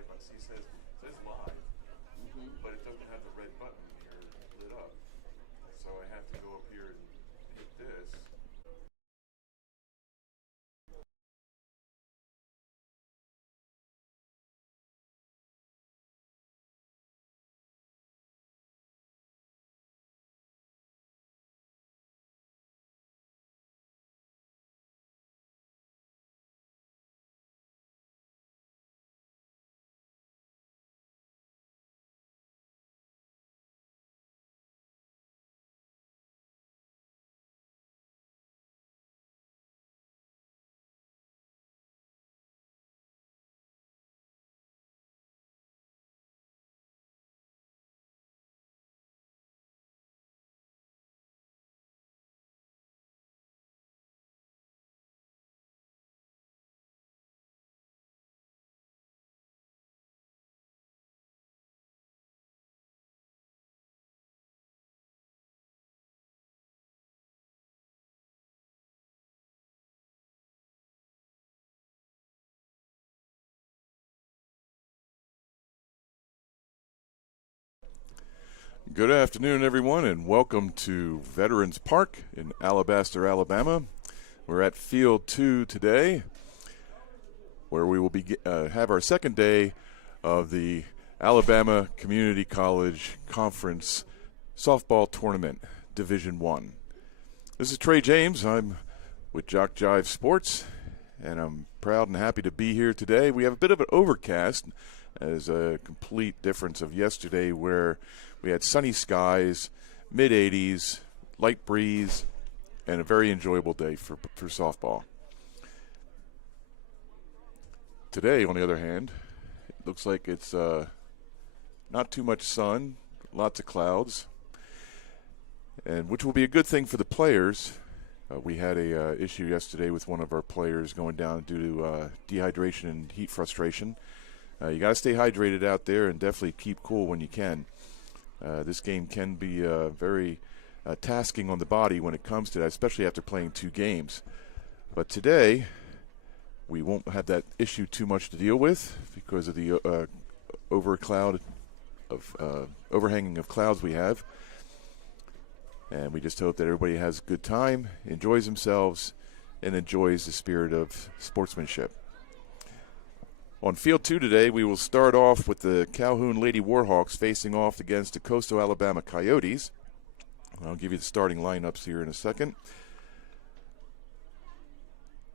type on. See, it says live, but it doesn't have the red button here lit up. So I have to go up here and hit this. Good afternoon, everyone, and welcome to Veterans Park in Alabaster, Alabama. We're at Field 2 today, where we will have our second day of the Alabama Community College Conference Softball Tournament, Division 1. This is Trey James. I'm with JockJive Sports, and I'm proud and happy to be here today. We have a bit of an overcast as a complete difference of yesterday, where we had sunny skies, mid-80s, light breeze, and a very enjoyable day for softball. Today, on the other hand, it looks like it's not too much sun, lots of clouds, and which will be a good thing for the players. We had a issue yesterday with one of our players going down due to dehydration and heat frustration. You got to stay hydrated out there and definitely keep cool when you can. This game can be very tasking on the body when it comes to that, especially after playing 2 games. But today, we won't have that issue too much to deal with because of the overhanging of clouds we have. And we just hope that everybody has a good time, enjoys themselves, and enjoys the spirit of sportsmanship. On Field 2 today, we will start off with the Calhoun Lady Warhawks facing off against the Coastal Alabama Coyotes. I'll give you the starting lineups here in a second.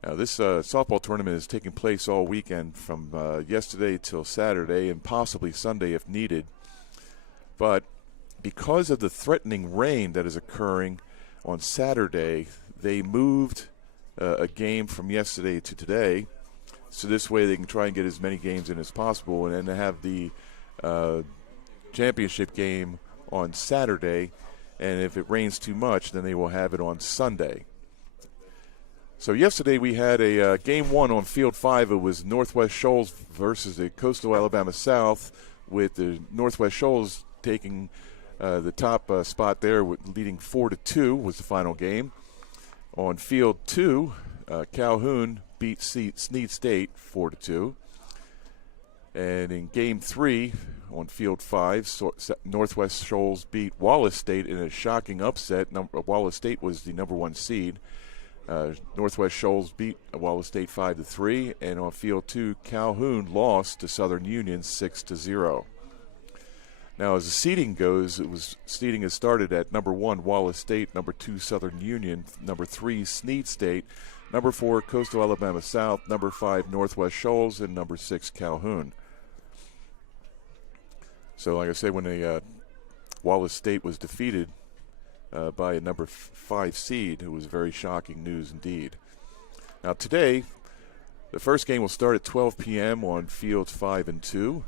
Now, this softball tournament is taking place all weekend from yesterday till Saturday and possibly Sunday if needed. But because of the threatening rain that is occurring on Saturday, they moved a game from yesterday to today. So this way they can try and get as many games in as possible, and then have the championship game on Saturday. And if it rains too much, then they will have it on Sunday. So yesterday we had a Game 1 on Field 5. It was Northwest Shoals versus the Coastal Alabama South, with the Northwest Shoals taking the top spot there, leading 4-2 was the final game. On Field 2, Calhoun beat Snead State 4-2. And in Game 3 on Field 5, Northwest Shoals beat Wallace State in a shocking upset. Wallace State was the number 1 seed. Northwest Shoals beat Wallace State 5-3. And on Field 2, Calhoun lost to Southern Union 6-0. Now, as the seeding goes, seeding has started at number 1, Wallace State, number 2, Southern Union, number 3, Snead State, number 4, Coastal Alabama South, number 5, Northwest Shoals, and number 6, Calhoun. So, like I say, when Wallace State was defeated by a number 5 seed, it was very shocking news indeed. Now, today, the first game will start at 12 p.m. on Fields 5 and 2.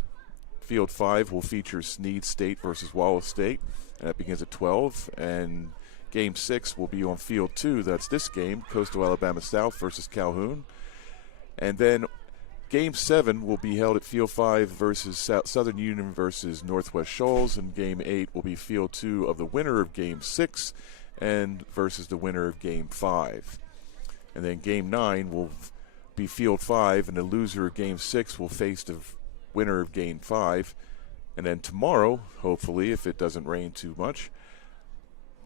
Field 5 will feature Snead State versus Wallace State, and that begins at 12. And Game 6 will be on Field 2. That's this game, Coastal Alabama South versus Calhoun. And then Game 7 will be held at Field 5 versus Southern Union versus Northwest Shoals, and Game 8 will be Field 2 of the winner of Game 6 and versus the winner of Game 5. And then Game 9 will be Field 5, and the loser of Game 6 will face the winner of Game 5. And then tomorrow, hopefully, if it doesn't rain too much,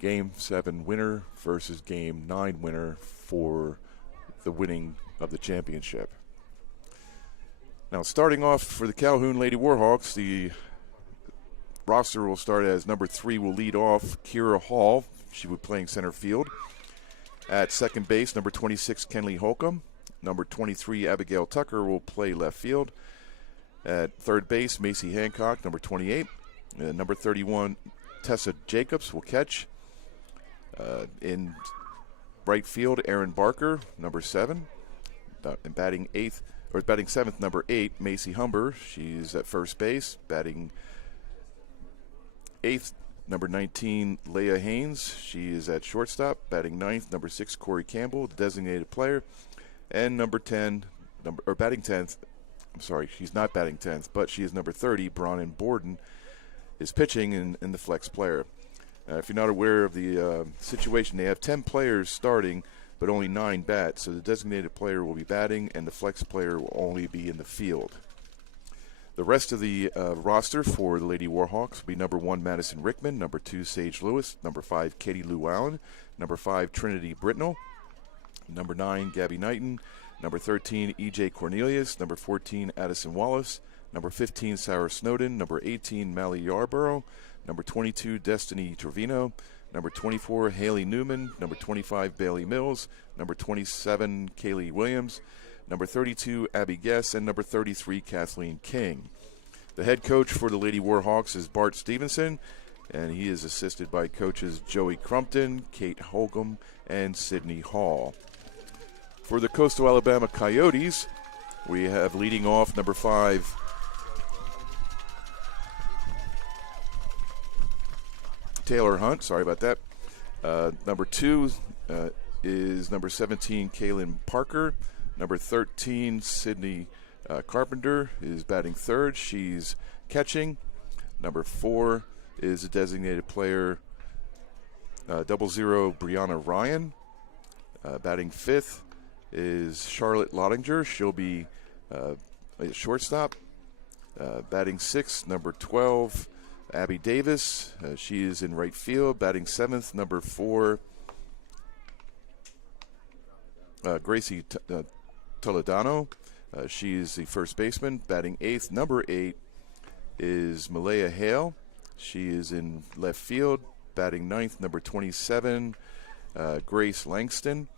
Game 7 winner versus Game 9 winner for the winning of the championship. Now, starting off for the Calhoun Lady Warhawks, the roster will start as number 3 will lead off Kira Hall. She will be playing center field. At second base, number 26, Kenley Holcomb. Number 23, Abigail Tucker will play left field. At third base, Macy Hancock, number 28. Number 31, Tessa Jacobs will catch. In right field, Aaron Barker, number 7. And batting 7th, number 8, Macy Humber. She's at first base. Batting 8th, number 19, Leah Haynes. She is at shortstop. Batting 9th, number 6, Corey Campbell, the designated player. And batting 10th, I'm sorry, she's not batting 10th, but she is number 30, Bronwyn Borden, is pitching in the flex player. If you're not aware of the situation, they have 10 players starting, but only 9 bats. So the designated player will be batting, and the flex player will only be in the field. The rest of the roster for the Lady Warhawks will be number 1, Madison Rickman, number 2, Sage Lewis, number 5, Katie Lou Allen, number 5, Trinity Britnell, number 9, Gabby Knighton, number 13, E.J. Cornelius, number 14, Addison Wallace, number 15, Sarah Snowden, number 18, Mally Yarborough, number 22, Destiny Trevino, number 24, Haley Newman, number 25, Bailey Mills, number 27, Kaylee Williams, number 32, Abby Guess, and number 33, Kathleen King. The head coach for the Lady Warhawks is Bart Stevenson, and he is assisted by coaches Joey Crumpton, Kate Holcomb, and Sydney Hall. For the Coastal Alabama Coyotes, we have leading off number 5, Taylor Hunt. Sorry about that. Number 2 is number 17, Kaylin Parker. Number 13, Sydney Carpenter is batting third. She's catching. Number 4 is a designated player, 00, Brianna Ryan. Batting fifth is Charlotte Lottinger. She'll be a shortstop. Batting sixth, number 12, Abby Davis. She is in right field. Batting seventh, number 4, Gracie Toledano. She is the first baseman. Batting eighth, number 8, is Malaya Hale. She is in left field. Batting ninth, number 27, Grace Langston.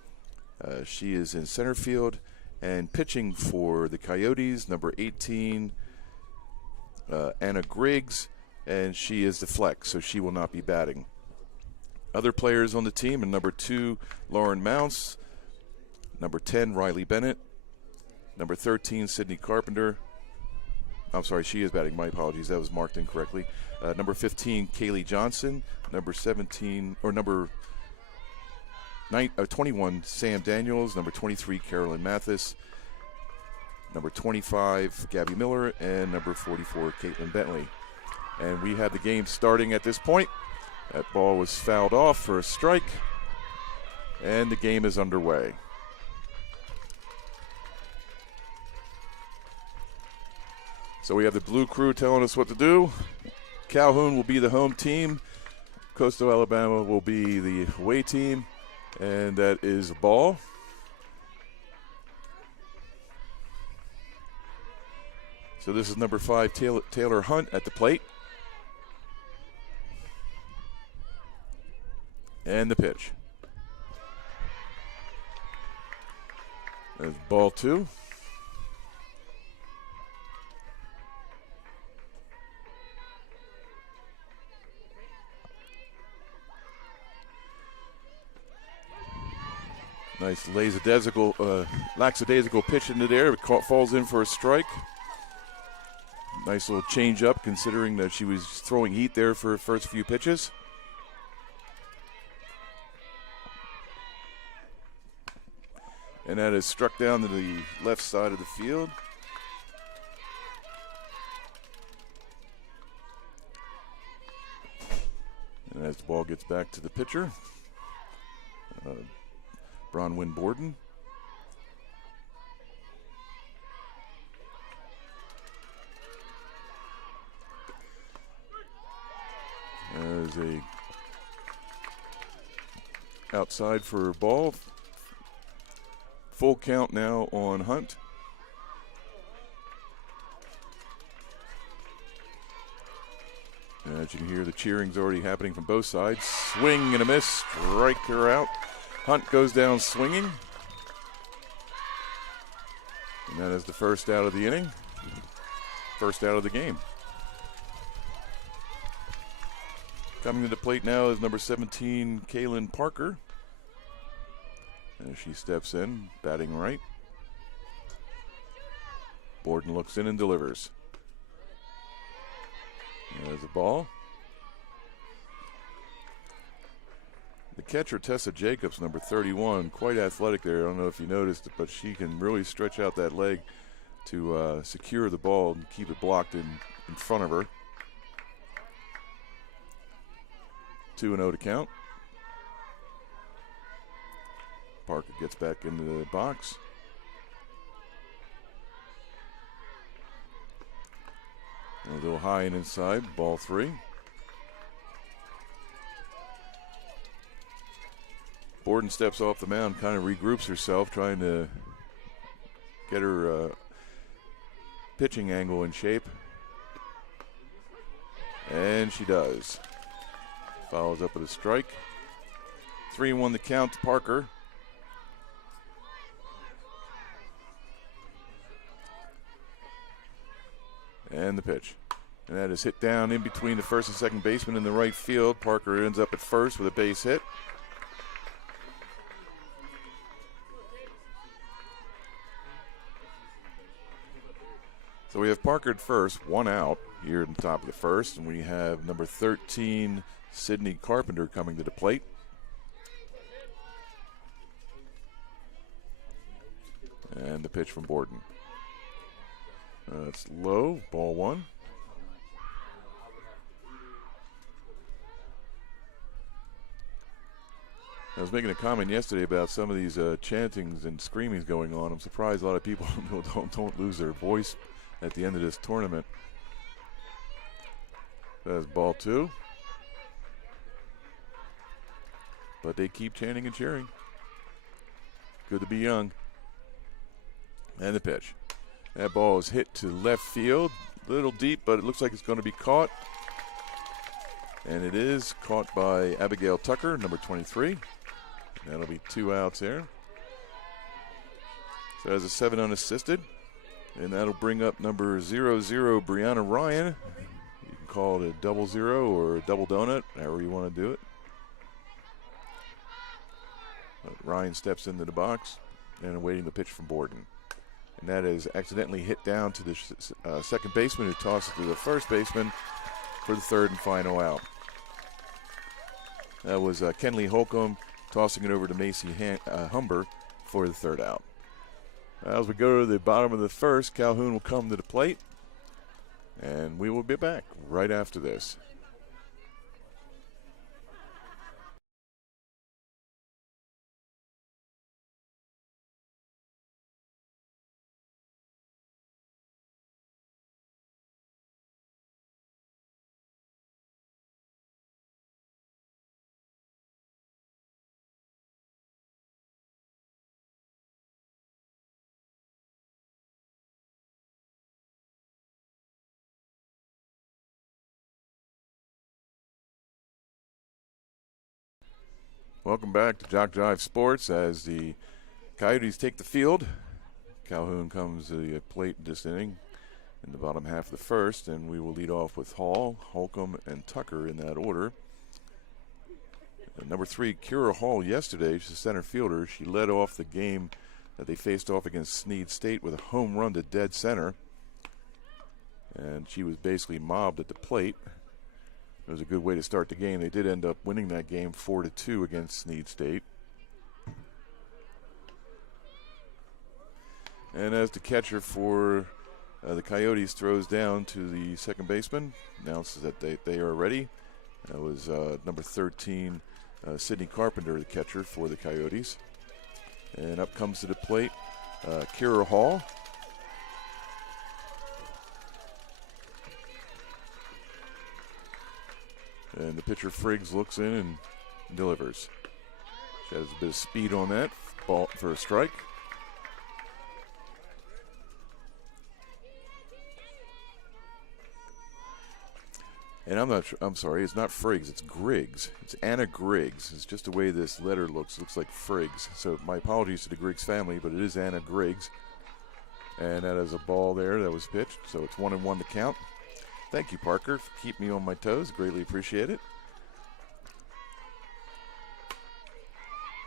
She is in center field. And pitching for the Coyotes, number 18, Anna Griggs, and she is the flex, so she will not be batting. Other players on the team, and number 2, Lauren Mounce, number 10, Riley Bennett, number 13, Sydney Carpenter. I'm sorry, she is batting. My apologies, that was marked incorrectly. Number 15, Kaylee Johnson, number 17, or number 21, Sam Daniels, number 23, Carolyn Mathis, number 25, Gabby Miller, and number 44, Caitlin Bentley. And we have the game starting at this point. That ball was fouled off for a strike, and the game is underway. So we have the blue crew telling us what to do. Calhoun will be the home team. Coastal Alabama will be the away team. And that is a ball. So this is number 5, Taylor Hunt at the plate. And the pitch. There's ball 2. Nice lackadaisical pitch into there. It falls in for a strike. Nice little change up considering that she was throwing heat there for her first few pitches. And that is struck down to the left side of the field. And as the ball gets back to the pitcher, Bronwyn Borden. is a outside for a ball. Full count now on Hunt. As you can hear, the cheering's already happening from both sides. Swing and a miss. Striker out. Hunt goes down swinging. And that is the first out of the inning. First out of the game. Coming to the plate now is number 17, Kaylin Parker. As she steps in, batting right. Borden looks in and delivers. There's a ball. The catcher, Tessa Jacobs, number 31, quite athletic there. I don't know if you noticed it, but she can really stretch out that leg to secure the ball and keep it blocked in front of her. 2-0 to count. Parker gets back into the box. A little high and inside, ball 3. Borden steps off the mound, kind of regroups herself, trying to get her pitching angle in shape. And she does. Follows up with a strike. 3-1 the count to Parker. And the pitch. And that is hit down in between the first and second baseman in the right field. Parker ends up at first with a base hit. So we have Parker at first, 1 out here at the top of the first. And we have number 13, Sydney Carpenter, coming to the plate. And the pitch from Borden. It's low, ball 1. I was making a comment yesterday about some of these chantings and screamings going on. I'm surprised a lot of people don't lose their voice at the end of this tournament. That's ball 2. But they keep chanting and cheering. Good to be young. And the pitch. That ball is hit to left field. A little deep, but it looks like it's going to be caught. And it is caught by Abigail Tucker, number 23. That'll be 2 outs there. So that's a 7 unassisted. And that'll bring up number 00, Brianna Ryan. You can call it a 00 or a double donut, however you want to do it. But Ryan steps into the box and awaiting the pitch from Borden. And that is accidentally hit down to the second baseman, who tosses it to the first baseman for the third and final out. That was Kenley Holcomb tossing it over to Macy Humber for the third out. As we go to the bottom of the first, Calhoun will come to the plate, and we will be back right after this. Welcome back to JockJive Sports as the Coyotes take the field. Calhoun comes to the plate this inning in the bottom half of the first, and we will lead off with Hall, Holcomb, and Tucker in that order. And number 3, Kira Hall, yesterday, she's a center fielder. She led off the game that they faced off against Snead State with a home run to dead center. And she was basically mobbed at the plate. It was a good way to start the game. They did end up winning that game 4-2 against Snead State. And as the catcher for the Coyotes throws down to the second baseman, announces that they are ready. That was number 13, Sydney Carpenter, the catcher for the Coyotes. And up comes to the plate, Kira Hall. And the pitcher, Friggs, looks in and delivers. She has a bit of speed on that ball for a strike. And I'm sorry, it's not Friggs, it's Griggs. It's Anna Griggs. It's just the way this letter looks. It looks like Friggs. So my apologies to the Griggs family, but it is Anna Griggs. And that is a ball there that was pitched. So it's 1-1 to count. Thank you, Parker, for keeping me on my toes. Greatly appreciate it.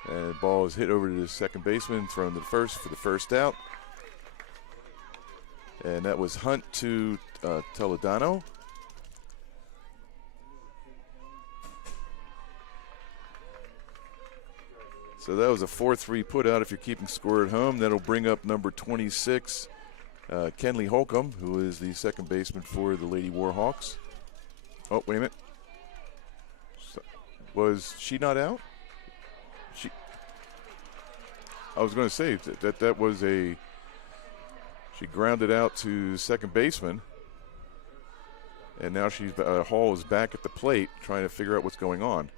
And the ball is hit over to the second baseman, thrown to the first for the first out. And that was Hunt to Toledano. So that was a 4-3 put out if you're keeping score at home. That'll bring up number 26, Kenley Holcomb, who is the second baseman for the Lady Warhawks. Oh, wait a minute. Was she not out? I was going to say that was she grounded out to second baseman. And now Hall is back at the plate trying to figure out what's going on.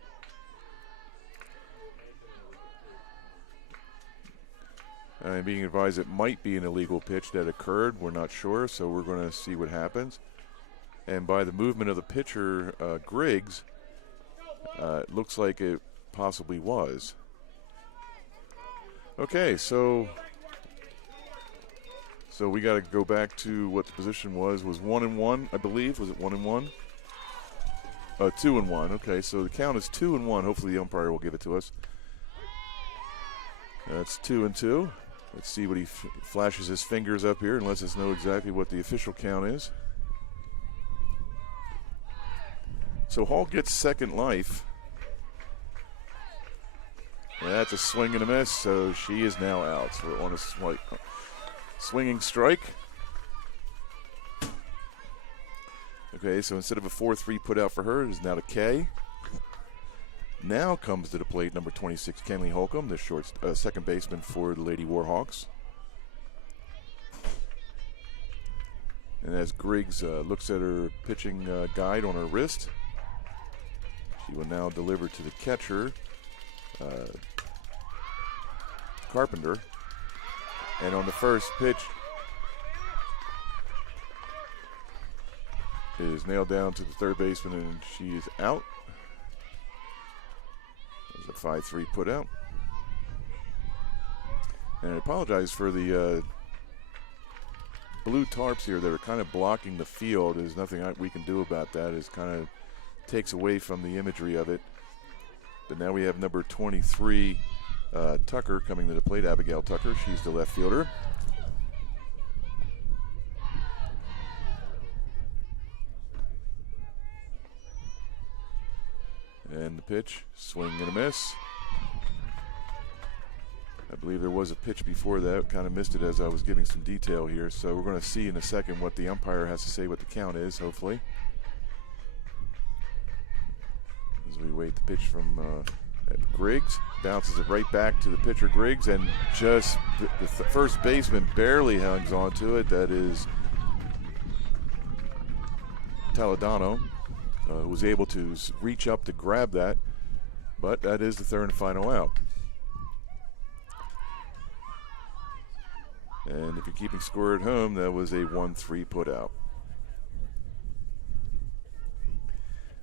I'm being advised it might be an illegal pitch that occurred. We're not sure, so we're going to see what happens. And by the movement of the pitcher, Griggs, it looks like it possibly was. Okay, so we got to go back to what the position was 1-1, I believe. Was it 1-1? 2-1. Okay, so the count is 2-1. Hopefully the umpire will give it to us. That's 2-2. Let's see what he flashes his fingers up here and lets us know exactly what the official count is. So Hall gets second life. And that's a swing and a miss, so she is now out. So on a swinging strike. Okay, so instead of a 4-3 put out for her, it is now a K. Now comes to the plate number 26, Kenley Holcomb, the second baseman for the Lady Warhawks. And as Griggs looks at her pitching guide on her wrist, she will now deliver to the catcher, Carpenter. And on the first pitch, it is nailed down to the third baseman, and she is out. A 5-3 put out. And I apologize for the blue tarps here that are kind of blocking the field. There's nothing we can do about that. It kind of takes away from the imagery of it. But now we have number 23, Tucker, coming to the plate. Abigail Tucker. She's the left fielder. And the pitch, swing and a miss. I believe there was a pitch before that. Kind of missed it as I was giving some detail here. So we're going to see in a second what the umpire has to say what the count is, hopefully. As we wait the pitch from Griggs. Bounces it right back to the pitcher, Griggs. And just the first baseman barely hangs on to it. That is Toledano. Was able to reach up to grab that, but that is the third and final out. And if you're keeping score at home, that was a 1-3 put out.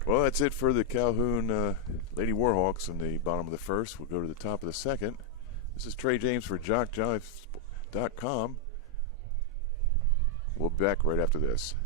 Well, that's it for the Calhoun Lady Warhawks in the bottom of the first. We'll go to the top of the second. This is Trey James for JockJive.com. We'll be back right after this.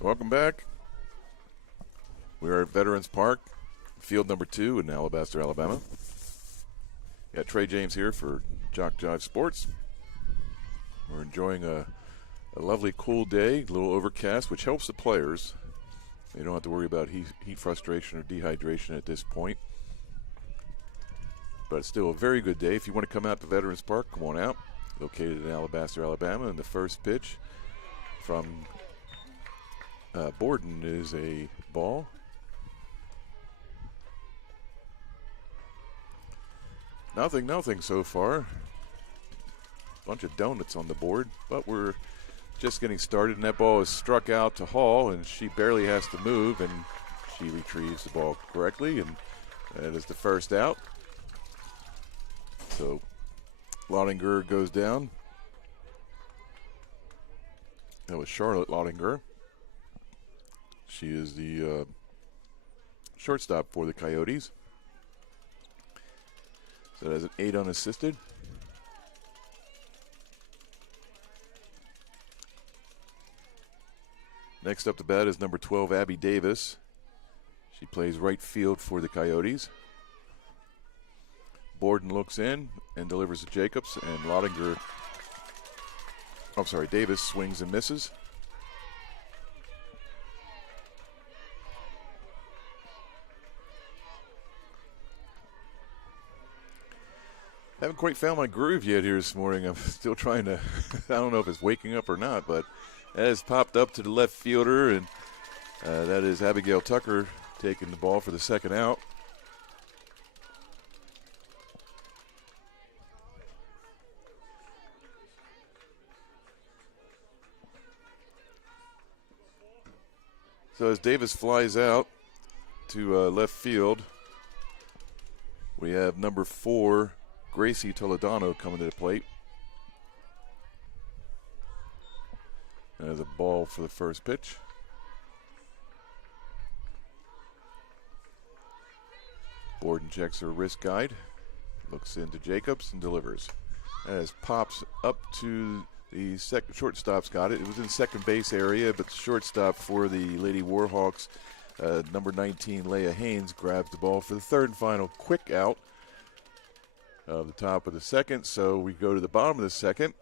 Welcome back. We are at Veterans Park, field number 2 in Alabaster, Alabama. Got Trey James here for JockJive Sports. We're enjoying a lovely cool day, a little overcast, which helps the players. They don't have to worry about heat frustration or dehydration at this point. But it's still a very good day. If you want to come out to Veterans Park, come on out. Located in Alabaster, Alabama. And the first pitch from Borden is a ball. Nothing so far. Bunch of donuts on the board, but we're just getting started, and that ball is struck out to Hall, and she barely has to move, and she retrieves the ball correctly, and that is the first out. So Lottinger goes down. That was Charlotte Lottinger. She is the shortstop for the Coyotes. So that's an 8 unassisted. Next up to bat is number 12, Abby Davis. She plays right field for the Coyotes. Borden looks in and delivers to Jacobs, and Davis swings and misses. Haven't quite found my groove yet here this morning. I'm still trying to, I don't know if it's waking up or not, but that has popped up to the left fielder, and that is Abigail Tucker taking the ball for the second out. So as Davis flies out to left field, we have number 4, Gracie Toledano, coming to the plate. There's a ball for the first pitch. Borden checks her wrist guide, looks into Jacobs and delivers. As pops up to the shortstop's got it. It was in second base area, but the shortstop for the Lady Warhawks, number 19, Leah Haynes, grabs the ball for the third and final quick out of the top of the second. So we go to the bottom of the second.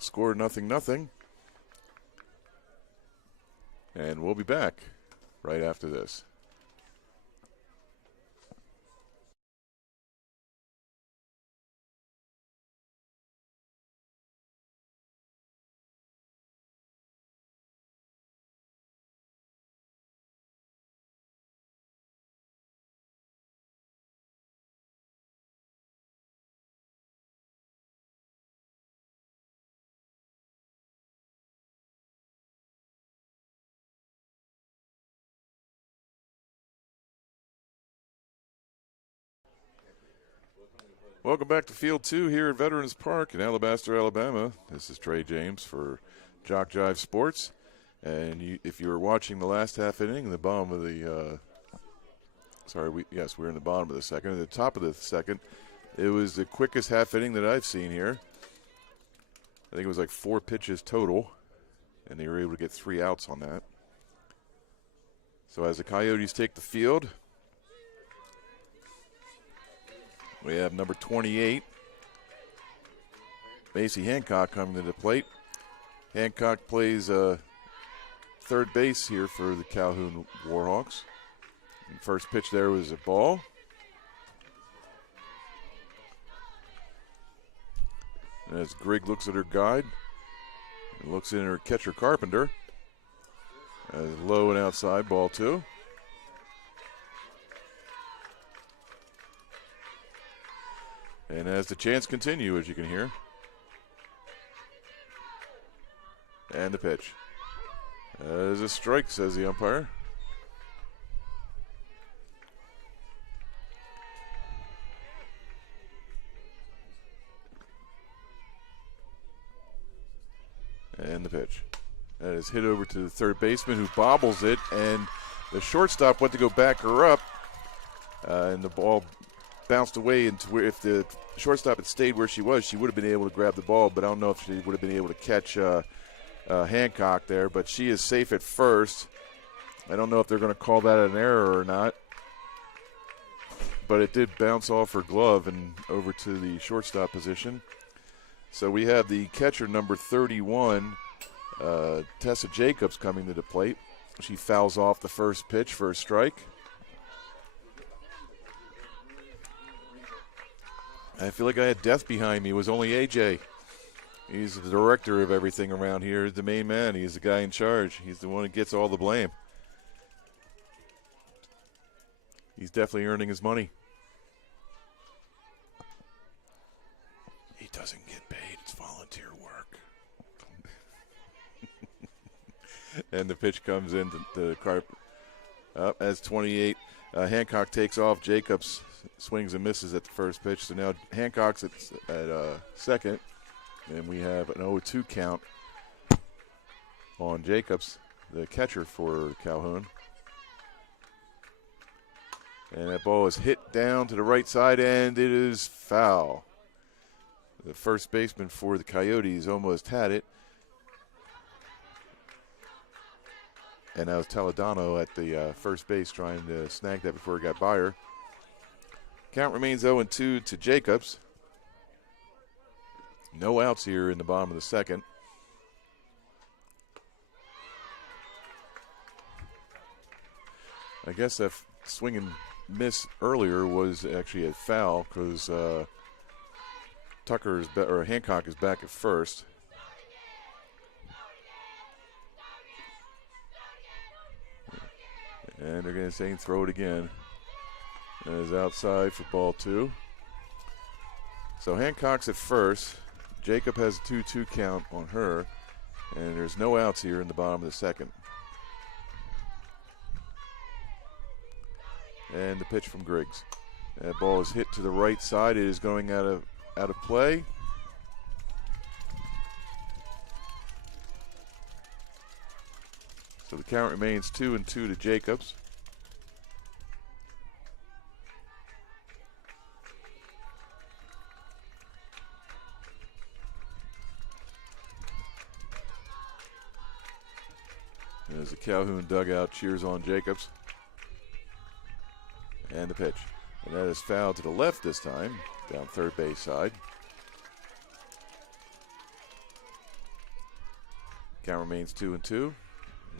Score 0-0. And we'll be back right after this. Welcome back to Field 2 here at Veterans Park in Alabaster, Alabama. This is Trey James for JockJive Sports. And if you were watching the last half inning in the bottom of the we're in the bottom of the second. At the top of the second, it was the quickest half inning that I've seen here. I think it was like 4 pitches total, and they were able to get 3 outs on that. So as the Coyotes take the field, we have number 28, Macy Hancock, coming to the plate. Hancock plays third base here for the Calhoun Warhawks. And first pitch there was a ball. And as Grigg looks at her guide, and looks in her catcher Carpenter, low and outside, ball 2. And as the chants continue, as you can hear. And the pitch. There's a strike, says the umpire. And the pitch. That is hit over to the third baseman, who bobbles it, and the shortstop went to go back her up, and the ball bounced away into where, if the shortstop had stayed where she was, she would have been able to grab the ball, but I don't know if she would have been able to catch Hancock there, but she is safe at first. I don't know if they're going to call that an error or not, but it did bounce off her glove and over to the shortstop position. So we have the catcher, number 31, Tessa Jacobs, coming to the plate. She fouls off the first pitch for a strike. I feel like I had death behind me. It was only AJ. He's the director of everything around here, the main man. He's the guy in charge. He's the one that gets all the blame. He's definitely earning his money. He doesn't get paid. It's volunteer work. And the pitch comes in to the carp. Up as 28. Hancock takes off. Jacobs swings and misses at the first pitch. So now Hancock's at second. And we have an 0-2 count on Jacobs, the catcher for Calhoun. And that ball is hit down to the right side, and it is foul. The first baseman for the Coyotes almost had it. And that was Toledano at the first base trying to snag that before he got by her. Count remains 0-2 to Jacobs. No outs here in the bottom of the second. I guess that swing and miss earlier was actually a foul because Hancock is back at first. And they're going to say throw it again. And it's outside for ball 2. So Hancock's at first. Jacob has a 2-2 count on her. And there's no outs here in the bottom of the second. And the pitch from Griggs. That ball is hit to the right side. It is going out of play. So the count remains 2-2 to Jacobs. As the Calhoun dugout cheers on Jacobs. And the pitch. And that is fouled to the left this time, down third base side. Count remains 2-2.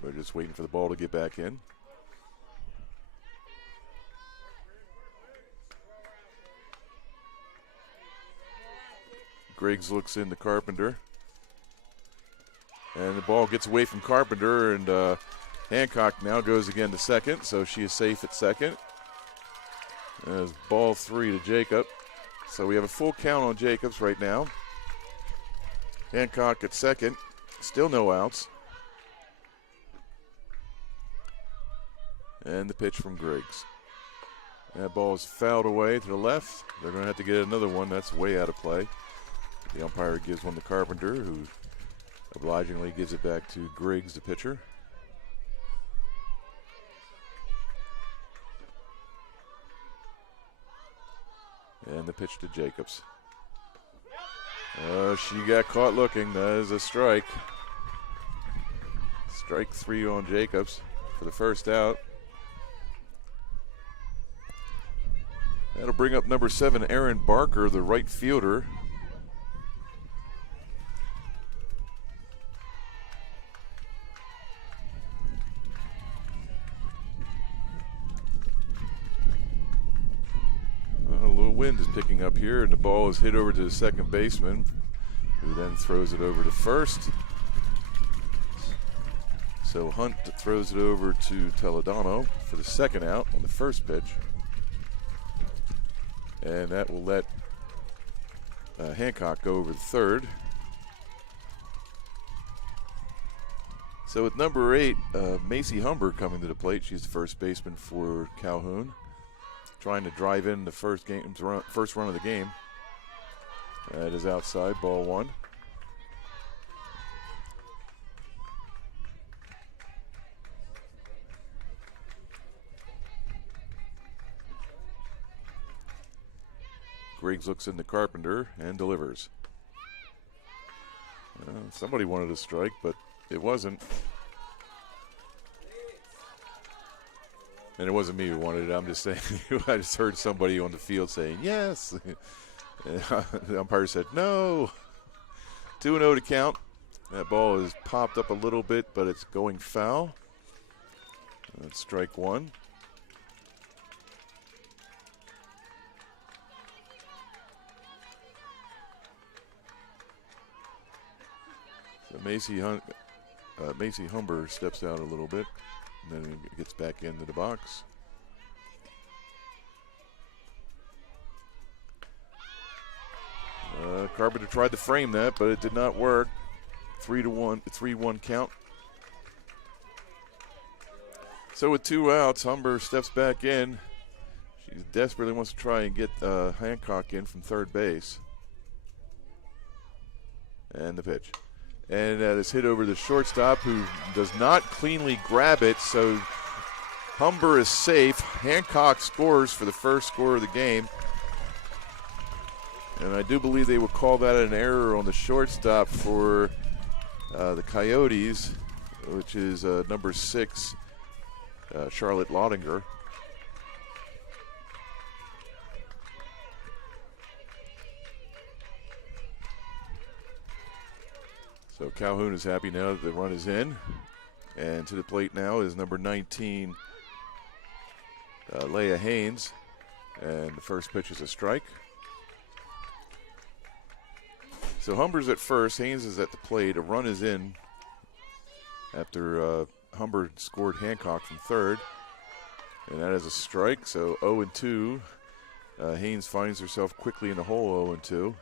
We're just waiting for the ball to get back in. Griggs looks into Carpenter. And the ball gets away from Carpenter, and Hancock now goes again to second, so she is safe at second. There's ball 3 to Jacob. So we have a full count on Jacobs right now. Hancock at second. Still no outs. And the pitch from Griggs. That ball is fouled away to the left. They're going to have to get another one. That's way out of play. The umpire gives one to Carpenter, who obligingly gives it back to Griggs, the pitcher. And the pitch to Jacobs. She got caught looking. That is a strike. Strike 3 on Jacobs for the first out. That'll bring up number 7, Aaron Barker, the right fielder. Wind is picking up here, and the ball is hit over to the second baseman, who then throws it over to first. So Hunt throws it over to Toledano for the second out on the first pitch. And that will let Hancock go over to third. So with number 8, Macy Humber coming to the plate. She's the first baseman for Calhoun, trying to drive in the first run of the game. That is outside, ball 1. Griggs looks into Carpenter and delivers. Somebody wanted a strike, but it wasn't. And it wasn't me who wanted it. I'm just saying, I just heard somebody on the field saying, yes. And the umpire said, no. 2-0 to count. That ball is popped up a little bit, but it's going foul. That's strike one. So Macy Humber steps out a little bit, and then gets back into the box. Carpenter tried to frame that, but it did not work. 3-1 count. So with 2 outs, Humber steps back in. She desperately wants to try and get Hancock in from third base. And the pitch. And that is hit over the shortstop, who does not cleanly grab it, so Humber is safe. Hancock scores for the first score of the game. And I do believe they would call that an error on the shortstop for the Coyotes, which is number 6, Charlotte Laudinger. So Calhoun is happy now that the run is in. And to the plate now is number 19, Leah Haynes. And the first pitch is a strike. So Humber's at first, Haynes is at the plate. A run is in after Humber scored Hancock from third. And that is a strike, so 0-2. Haynes finds herself quickly in the hole, 0-2.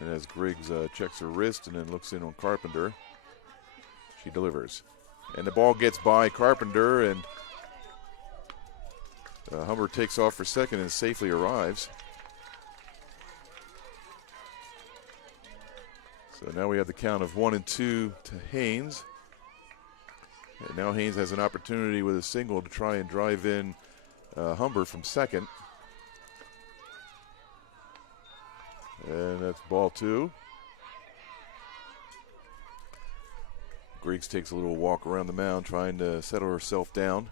And as Griggs checks her wrist and then looks in on Carpenter, she delivers. And the ball gets by Carpenter, and Humber takes off for second and safely arrives. So now we have the count of 1-2 to Haynes. And now Haynes has an opportunity with a single to try and drive in Humber from second. And that's ball 2. Griggs takes a little walk around the mound trying to settle herself down.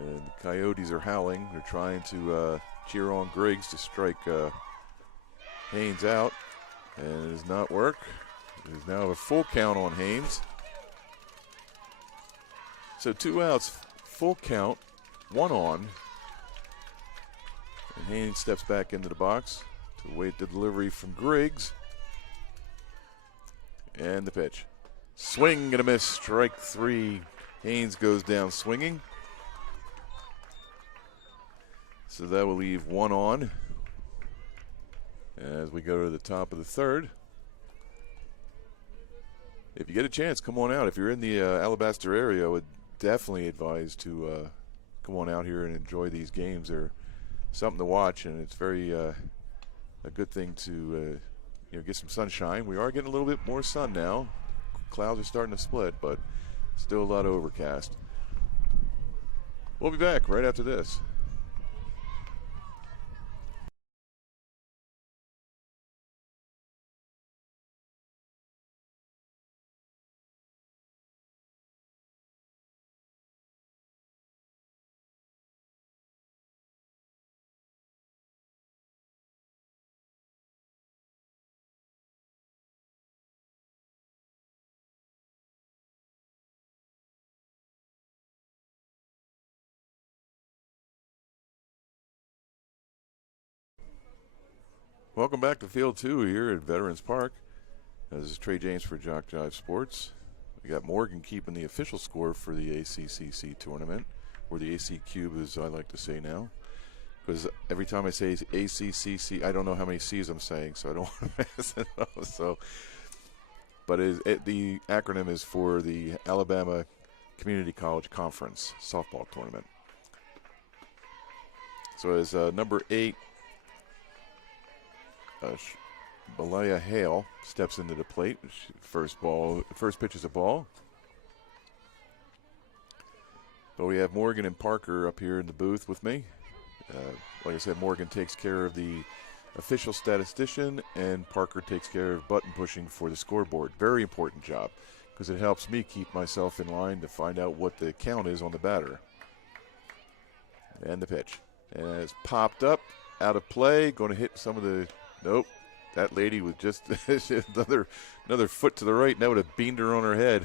And the Coyotes are howling. They're trying to cheer on Griggs to strike Haynes out. And it does not work. It is now a full count on Haynes. So 2 outs, full count, 1 on. And Haynes steps back into the box to await the delivery from Griggs. And the pitch. Swing and a miss, strike 3. Haynes goes down swinging. So that will leave 1 on as we go to the top of the third. If you get a chance, come on out. If you're in the Alabaster area, I would definitely advise to come on out here and enjoy these games. They're something to watch, and it's very a good thing to get some sunshine. We are getting a little bit more sun now. Clouds are starting to split, but still a lot of overcast. We'll be back right after this. Welcome back to Field 2 here at Veterans Park. This is Trey James for JockJive Sports. We got Morgan keeping the official score for the ACCC tournament, or the AC Cube as I like to say now. Because every time I say ACCC, I don't know how many C's I'm saying, so I don't want to mess it up. But the acronym is for the Alabama Community College Conference softball tournament. So as number 8, Balaya Hale steps into the plate. First pitch is a ball. But we have Morgan and Parker up here in the booth with me. Like I said, Morgan takes care of the official statistician, and Parker takes care of button pushing for the scoreboard. Very important job. because it helps me keep myself in line to find out what the count is on the batter. And the pitch. And it's popped up, out of play, going to hit some of the, nope. That lady was just another foot to the right, and that would have beamed her on her head.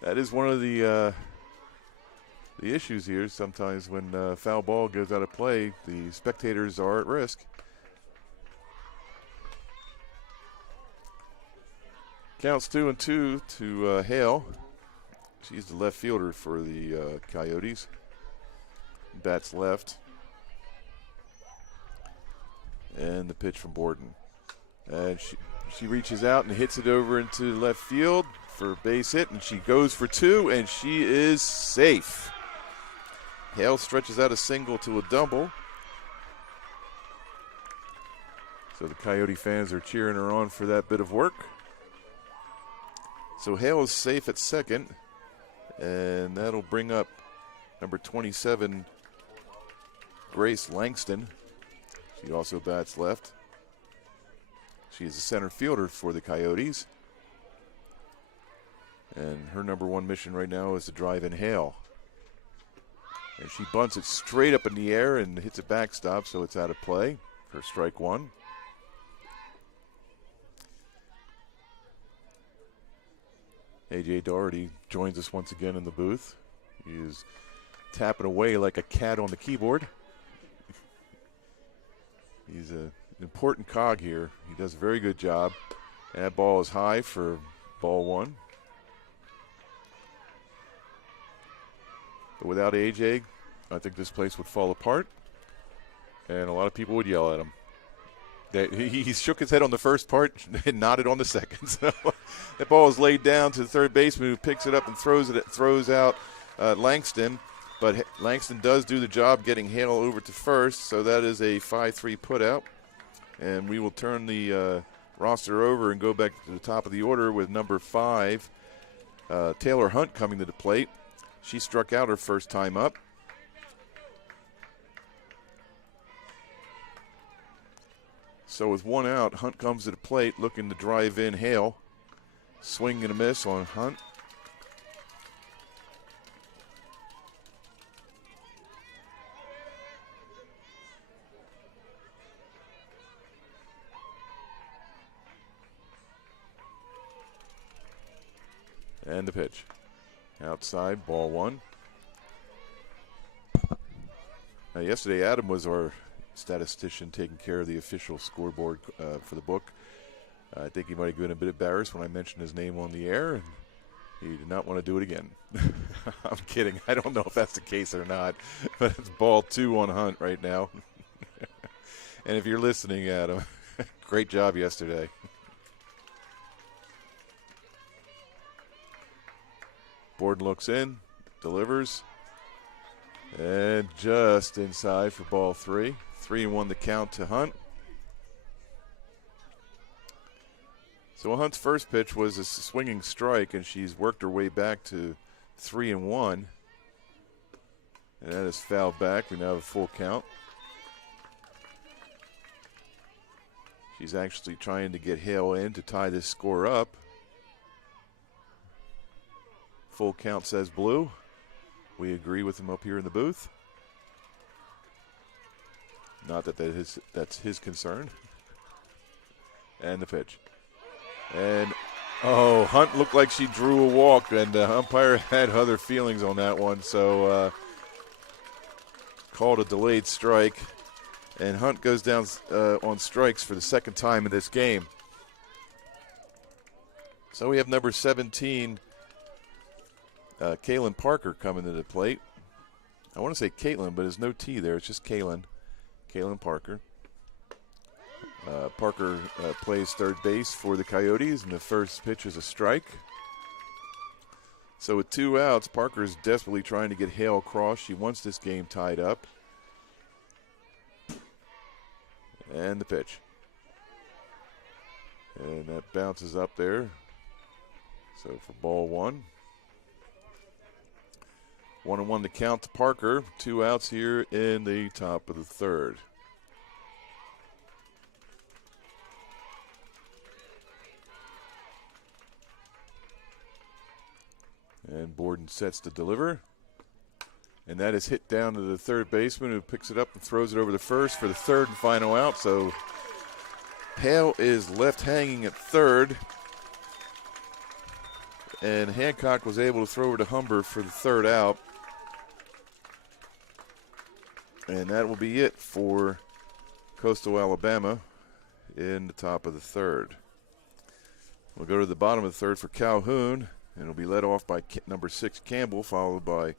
That is one of the issues here. Sometimes when foul ball goes out of play, the spectators are at risk. Counts 2-2 to Hale. She's the left fielder for the Coyotes. Bats left. And the pitch from Borden. And she reaches out and hits it over into left field for a base hit, and she goes for two, and she is safe. Hale stretches out a single to a double. So the Coyote fans are cheering her on for that bit of work. So Hale is safe at second, and that'll bring up number 27, Grace Langston. She also bats left. She is a center fielder for the Coyotes. And her number one mission right now is to drive in Hale. And she bunts it straight up in the air and hits a backstop, so it's out of play for strike one. A.J. Doherty joins us once again in the booth. He is tapping away like a cat on the keyboard. He's an important cog here. He does a very good job. And that ball is high for ball one. But without A.J., I think this place would fall apart. And a lot of people would yell at him. He shook his head on the first part and nodded on the second. So that ball is laid down to the third baseman, who picks it up and throws out Langston. But Langston does do the job getting Hale over to first, so that is a 5-3 putout. And we will turn the roster over and go back to the top of the order with number 5, Taylor Hunt, coming to the plate. She struck out her first time up. So with one out, Hunt comes to the plate looking to drive in Hale. Swing and a miss on Hunt. And the pitch. Outside, ball one. Now, yesterday, Adam was our statistician taking care of the official scoreboard for the book. I think he might have been a bit embarrassed when I mentioned his name on the air, and he did not want to do it again. I'm kidding. I don't know if that's the case or not, but it's ball two on Hunt right now. And if you're listening, Adam, great job yesterday. Borden looks in, delivers, and just inside for ball three. 3-1 the count to Hunt. So Hunt's first pitch was a swinging strike, and she's worked her way back to 3-1. And that is fouled back. We now have a full count. She's actually trying to get Hale in to tie this score up. Full count, says Blue. We agree with him up here in the booth. Not that that's his concern. And the pitch. And, oh, Hunt looked like she drew a walk, and the umpire had other feelings on that one. So called a delayed strike. And Hunt goes down on strikes for the second time in this game. So we have number 17, Kaylin Parker, coming to the plate. I want to say Caitlin, but there's no T there. It's just Kaylin. Kaylin Parker. Parker plays third base for the Coyotes, and the first pitch is a strike. So with 2 outs, Parker is desperately trying to get Hale across. She wants this game tied up. And the pitch. And that bounces up there. So for ball one. 1-1 to count to Parker. 2 outs here in the top of the third. And Borden sets to deliver. And that is hit down to the third baseman, who picks it up and throws it over to first for the third and final out. So Hale is left hanging at third. And Hancock was able to throw over to Humber for the third out. And that will be it for Coastal Alabama in the top of the third. We'll go to the bottom of the third for Calhoun, and it'll be led off by number 6 Campbell, followed by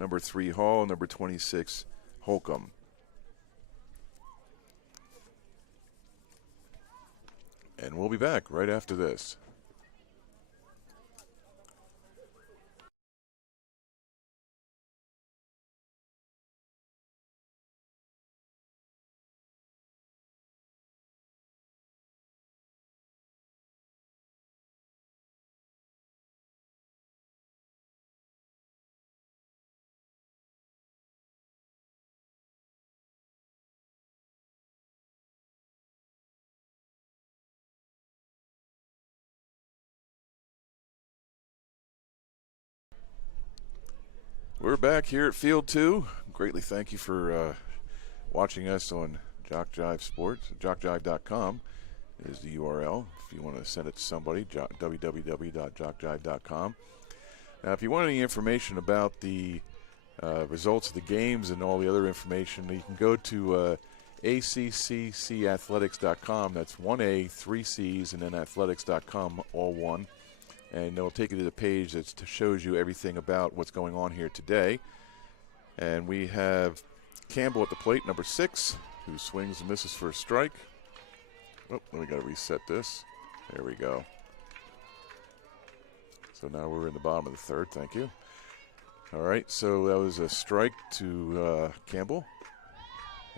number 3 Hall, number 26 Holcomb. And we'll be back right after this. We're back here at Field 2. Greatly thank you for watching us on JockJive Sports. JockJive.com is the URL if you want to send it to somebody, www.jockjive.com. Now, if you want any information about the results of the games and all the other information, you can go to ACCCathletics.com. That's 1A, 3 C's, and then athletics.com, all one. And it'll take you to the page that shows you everything about what's going on here today. And we have Campbell at the plate, number 6, who swings and misses for a strike. Oh, we got to reset this. There we go. So now we're in the bottom of the third. Thank you. All right, so that was a strike to Campbell.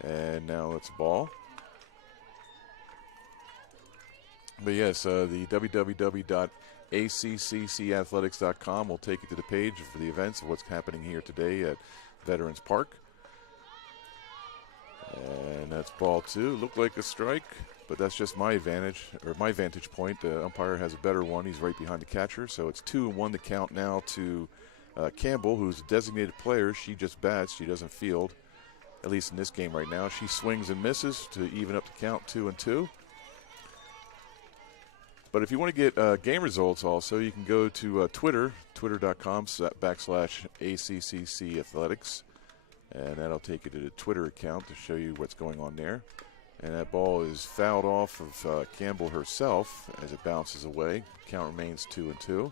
And now it's ball. But yes, the www.ACCCathletics.com will take you to the page for the events of what's happening here today at Veterans Park. And that's ball 2. Looked like a strike, but that's just my advantage, or my vantage point. The umpire has a better one. He's right behind the catcher, so it's 2-1 to count now to Campbell, who's a designated player. She just bats. She doesn't field, at least in this game right now. She swings and misses to even up the count 2-2. But if you want to get game results also, you can go to Twitter, twitter.com/ACCC Athletics. And that'll take you to the Twitter account to show you what's going on there. And that ball is fouled off of Campbell herself as it bounces away. Count remains 2-2.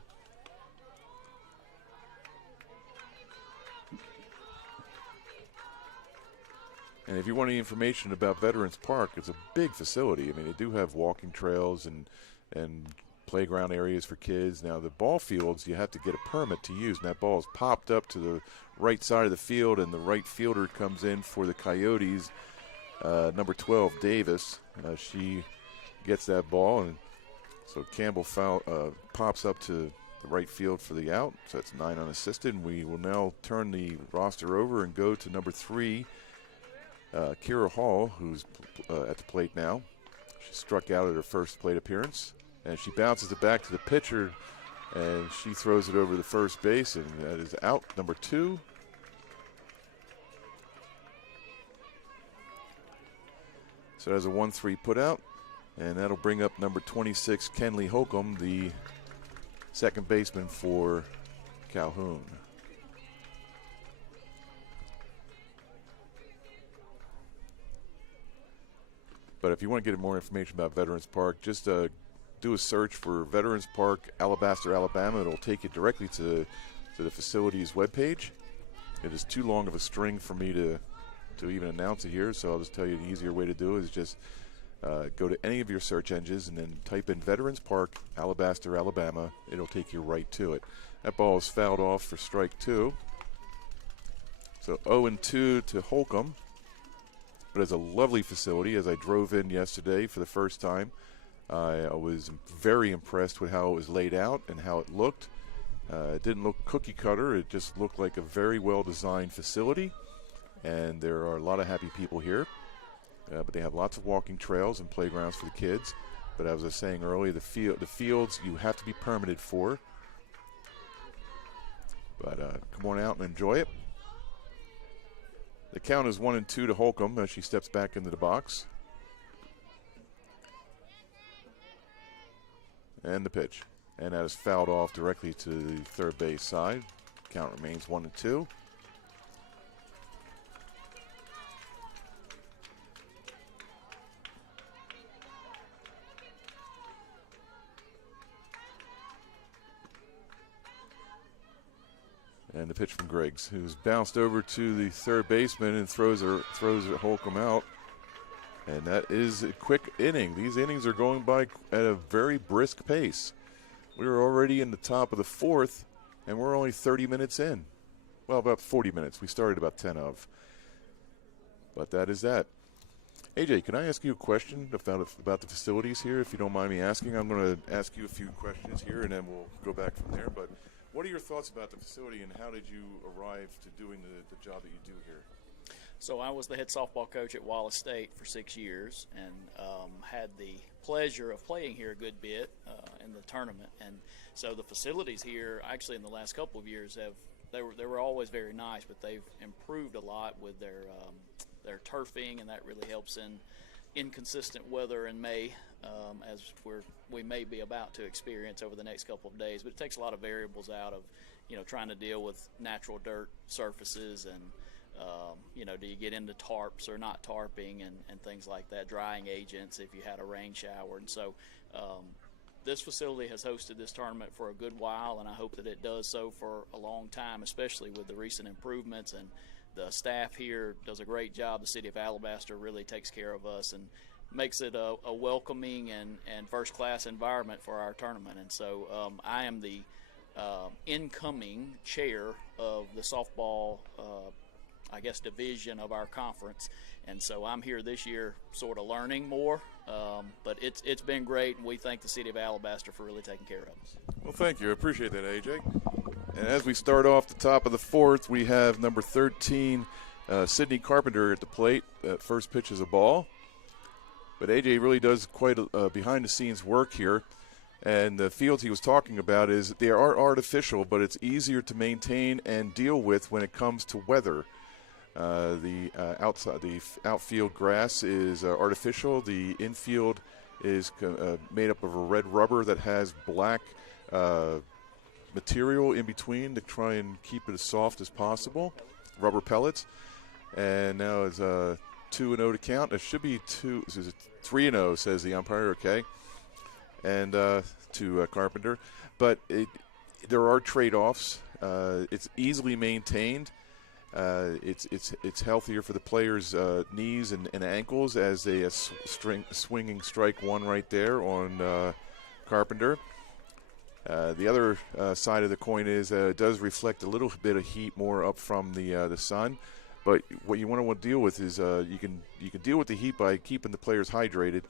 And if you want any information about Veterans Park, it's a big facility. I mean, they do have walking trails and playground areas for kids. Now, the ball fields, you have to get a permit to use, and that ball is popped up to the right side of the field, and the right fielder comes in for the Coyotes, number 12, Davis. She gets that ball, and so Campbell pops up to the right field for the out, so that's 9 unassisted, and we will now turn the roster over and go to number 3, Kira Hall, who's at the plate now. She struck out at her first plate appearance. And she bounces it back to the pitcher, and she throws it over the first base, and that is out, number 2. So that's a 1-3 put out, and that'll bring up number 26, Kenley Holcomb, the second baseman for Calhoun. But if you want to get more information about Veterans Park, just do a search for Veterans Park, Alabaster, Alabama. It'll take you directly to the facility's webpage. It is too long of a string for me to even announce it here, so I'll just tell you the easier way to do it is just go to any of your search engines and then type in Veterans Park, Alabaster, Alabama. It'll take you right to it. That ball is fouled off for strike 2. So 0-2 to Holcomb. But it's a lovely facility. As I drove in yesterday for the first time, I was very impressed with how it was laid out and how it looked. It didn't look cookie cutter. It just looked like a very well-designed facility. And there are a lot of happy people here. But they have lots of walking trails and playgrounds for the kids. But as I was saying earlier, the fields you have to be permitted for. But come on out and enjoy it. The count is 1-2 to Holcomb as she steps back into the box. And the pitch. And that is fouled off directly to the third base side. Count remains 1-2. And the pitch from Griggs, who's bounced over to the third baseman and throws Holcomb out. And that is a quick inning. These innings are going by at a very brisk pace. We're already in the top of the fourth, and we're only 30 minutes in. Well, about 40 minutes. We started about 10 of. But that is that. AJ, can I ask you a question about the facilities here, if you don't mind me asking? I'm going to ask you a few questions here, and then we'll go back from there. But what are your thoughts about the facility, and how did you arrive to doing the job that you do here? So I was the head softball coach at Wallace State for 6 years, and had the pleasure of playing here a good bit in the tournament. And so the facilities here, actually in the last couple of years, they were always very nice, but they've improved a lot with their turfing, and that really helps in inconsistent weather in May, as we may be about to experience over the next couple of days. But it takes a lot of variables out of, trying to deal with natural dirt surfaces and, do you get into tarps or not tarping and things like that, drying agents if you had a rain shower. And so this facility has hosted this tournament for a good while, and I hope that it does so for a long time, especially with the recent improvements. And the staff here does a great job. The city of Alabaster really takes care of us and makes it a welcoming and first-class environment for our tournament. And so I am the incoming chair of the softball division of our conference, and so I'm here this year sort of learning more, but it's been great, and we thank the city of Alabaster for really taking care of us. Well, thank you. I appreciate that, AJ. And as we start off the top of the fourth, we have number 13, Sydney Carpenter at the plate. First pitch is a ball, but AJ really does quite behind-the-scenes work here. And the fields he was talking about they are artificial, but it's easier to maintain and deal with when it comes to weather. The outfield grass is artificial. The infield is made up of a red rubber that has black material in between to try and keep it as soft as possible, rubber pellets. And now it's 2-0 to count. It should be 3-0, says the umpire. Okay, and to Carpenter, but there are trade-offs. It's easily maintained. It's healthier for the players' knees and ankles as they swinging strike one right there on Carpenter. The other side of the coin is it does reflect a little bit of heat more up from the sun, but what you want to deal with is you can deal with the heat by keeping the players hydrated.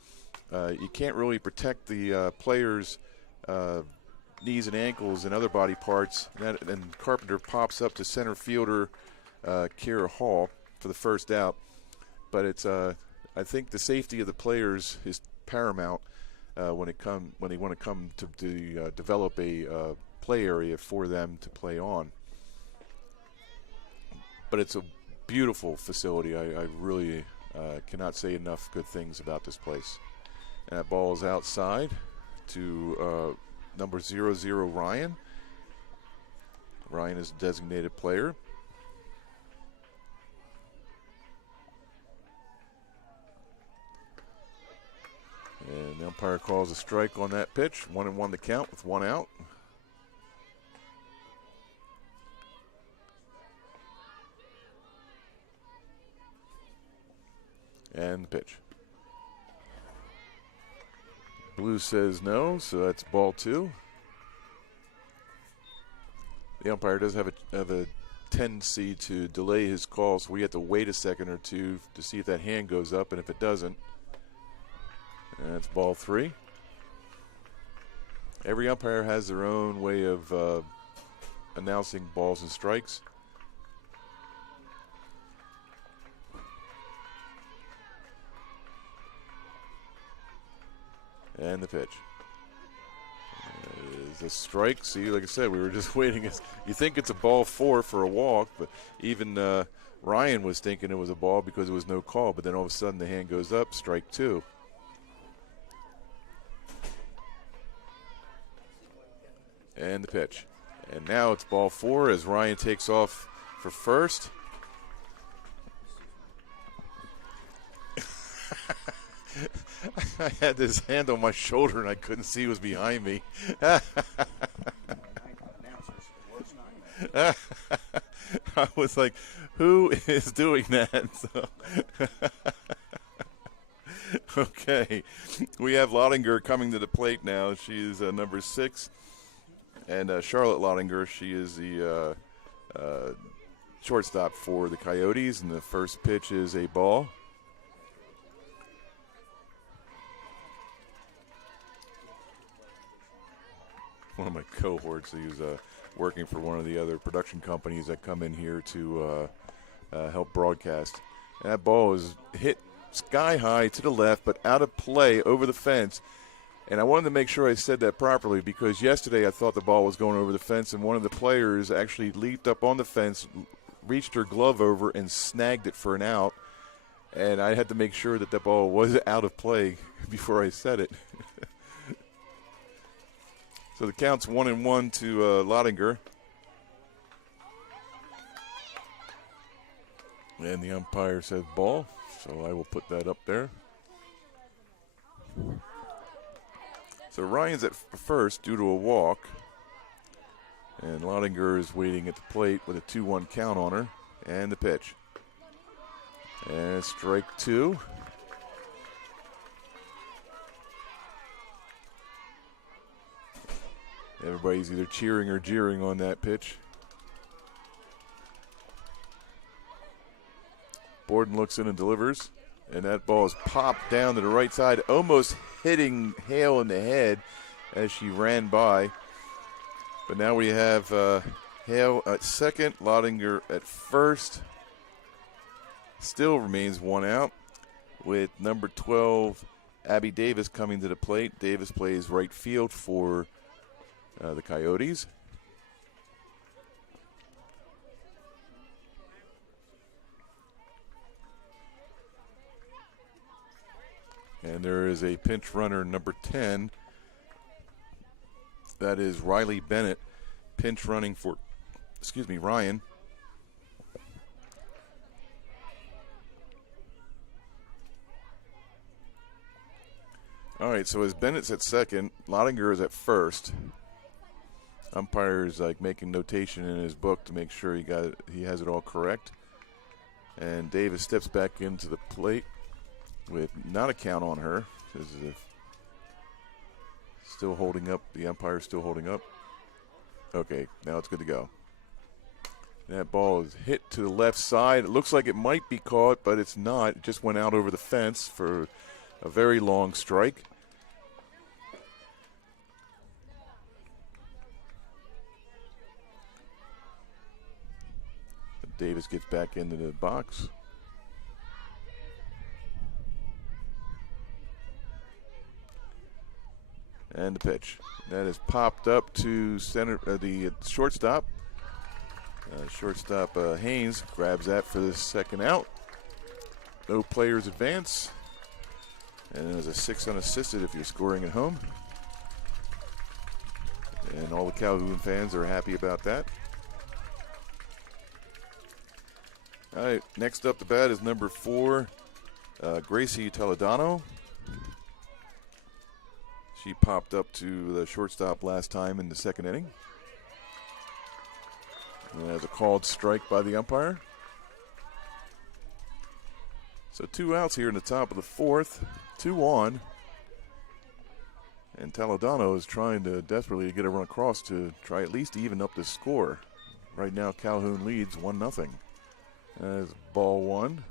You can't really protect the players' knees and ankles and other body parts, and Carpenter pops up to center fielder Kira Hall for the first out. But it's I think the safety of the players is paramount when they want to come to develop a play area for them to play on. But it's a beautiful facility. I really cannot say enough good things about this place. And that ball is outside to number 00, Ryan. Ryan is a designated player. And the umpire calls a strike on that pitch. 1-1 the count with one out. And the pitch. Blue says no, so that's ball two. The umpire does have a tendency to delay his call, so we have to wait a second or two to see if that hand goes up, and if it doesn't, that's ball three. Every umpire has their own way of announcing balls and strikes. And the pitch It's a strike. See, like I said, we were just waiting. You think it's a ball 4 for a walk, but even Ryan was thinking it was a ball because there was no call, but then all of a sudden the hand goes up, strike 2. And the pitch. And now it's ball 4 as Ryan takes off for first. I had this hand on my shoulder and I couldn't see it was behind me. I was like, who is doing that? So okay. We have Lottinger coming to the plate now. She is number 6. And Charlotte Lottinger, she is the shortstop for the Coyotes. And the first pitch is a ball. One of my cohorts, he's working for one of the other production companies that come in here to help broadcast. And that ball is hit sky high to the left, but out of play over the fence. And I wanted to make sure I said that properly because yesterday I thought the ball was going over the fence, and one of the players actually leaped up on the fence, reached her glove over, and snagged it for an out. And I had to make sure that that ball was out of play before I said it. So the count's 1-1 to Lottinger. And the umpire says ball, so I will put that up there. So Ryan's at first due to a walk. And Lottinger is waiting at the plate with a 2-1 count on her. And the pitch. And strike 2. Everybody's either cheering or jeering on that pitch. Borden looks in and delivers. And that ball is popped down to the right side, almost hitting Hale in the head as she ran by. But now we have Hale at second, Lottinger at first. Still remains 1 out with number 12, Abby Davis, coming to the plate. Davis plays right field for the Coyotes. And there is a pinch runner, number 10. That is Riley Bennett, pinch running for, Ryan. All right, so as Bennett's at second, Lottinger is at first. Umpire is like making notation in his book to make sure he has it all correct. And Davis steps back into the plate with not a count on her. As if still holding up. The umpire is still holding up. Okay, now it's good to go. That ball is hit to the left side. It looks like it might be caught, but it's not. It just went out over the fence for a very long strike. Davis gets back into the box. And the pitch. That is popped up to center, the shortstop. Shortstop Haynes grabs that for the second out. No players advance. And there's a 6 unassisted if you're scoring at home. And all the Calhoun fans are happy about that. All right, next up the bat is number 4, Gracie Toledano. She popped up to the shortstop last time in the second inning. And has a called strike by the umpire. So 2 outs here in the top of the 4th, 2 on. And Toledano is trying to desperately get a run across to try at least to even up the score. Right now Calhoun leads 1-0. As ball 1.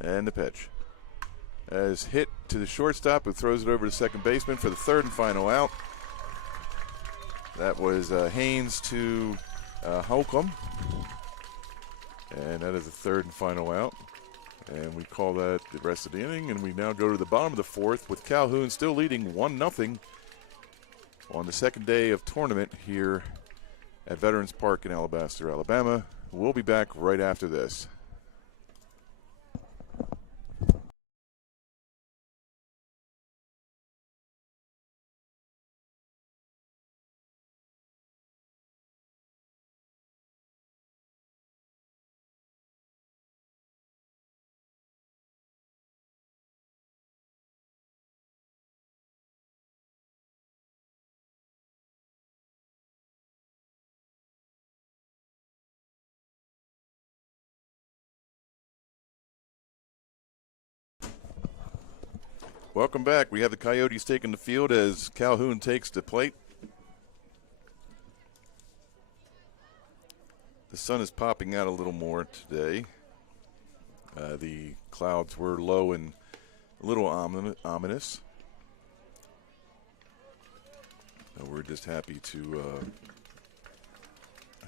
And the pitch. As hit to the shortstop, who throws it over to second baseman for the third and final out. That was Haynes to Holcomb. And that is the third and final out. And we call that the rest of the inning. And we now go to the bottom of the fourth with Calhoun still leading 1-0 on the second day of tournament here at Veterans Park in Alabaster, Alabama. We'll be back right after this. Welcome back. We have the Coyotes taking the field as Calhoun takes the plate. The sun is popping out a little more today. The clouds were low and a little ominous. We're just happy to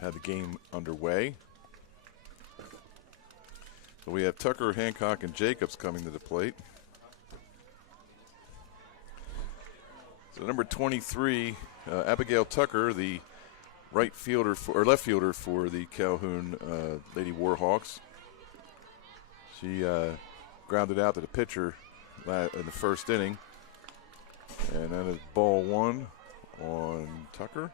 have the game underway. So we have Tucker, Hancock, and Jacobs coming to the plate. So number 23, Abigail Tucker, the left fielder for the Calhoun Lady Warhawks. She grounded out to the pitcher in the first inning, and that is ball one on Tucker.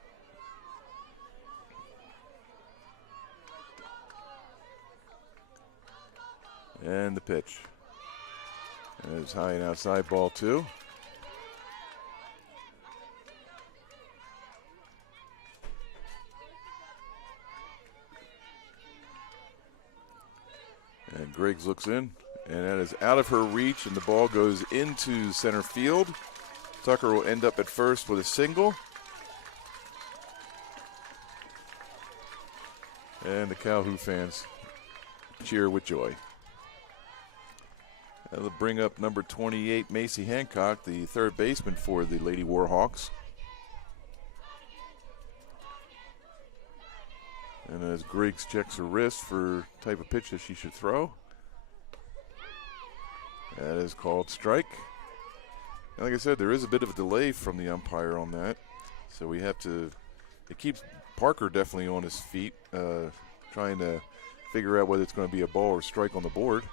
And the pitch. And it's high and outside, ball two. And Griggs looks in, and that is out of her reach, and the ball goes into center field. Tucker will end up at first with a single. And the Calhoun fans cheer with joy. That'll bring up number 28, Macy Hancock, the third baseman for the Lady Warhawks. And as Griggs checks her wrist for type of pitch that she should throw. That is called strike. And like I said, there is a bit of a delay from the umpire on that. So we have to, it keeps Parker definitely on his feet, trying to figure out whether it's going to be a ball or strike on the board.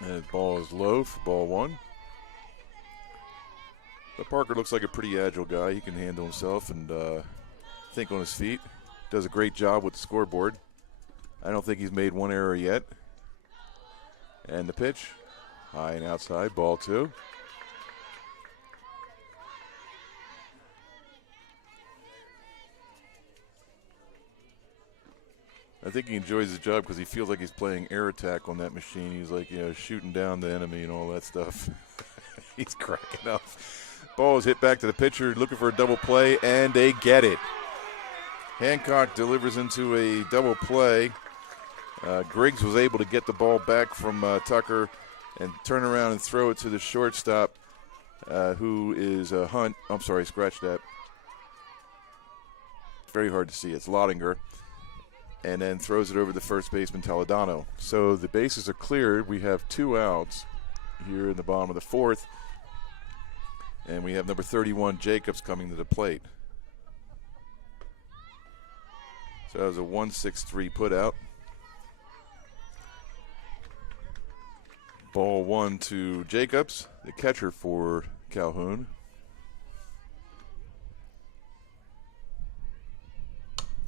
And the ball is low for ball one. But Parker looks like a pretty agile guy. He can handle himself and think on his feet. Does a great job with the scoreboard. I don't think he's made one error yet. And the pitch, high and outside, ball two. I think he enjoys his job because he feels like he's playing air attack on that machine. He's like, shooting down the enemy and all that stuff. He's cracking up. Ball is hit back to the pitcher, looking for a double play, and they get it. Hancock delivers into a double play. Griggs was able to get the ball back from Tucker and turn around and throw it to the shortstop, who is Hunt. I'm sorry, scratch that. Very hard to see. It's Lottinger. And then throws it over the first baseman, Toledano. So the bases are cleared. We have two outs here in the bottom of the fourth. And we have number 31, Jacobs, coming to the plate. So that was a 1-6-3 put out. Ball one to Jacobs, the catcher for Calhoun.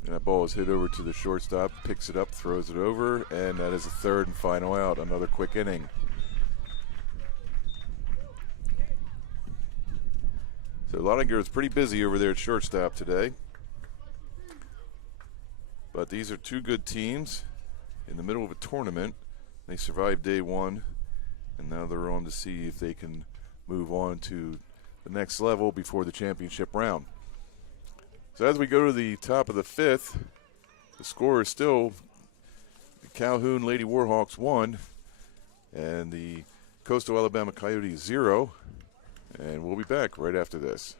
And that ball is hit over to the shortstop, picks it up, throws it over, and that is the third and final out. Another quick inning. So Lottinger is pretty busy over there at shortstop today. But these are two good teams in the middle of a tournament. They survived day one, and now they're on to see if they can move on to the next level before the championship round. So as we go to the top of the fifth, the score is still the Calhoun Lady Warhawks 1 and the Coastal Alabama Coyotes 0. And we'll be back right after this.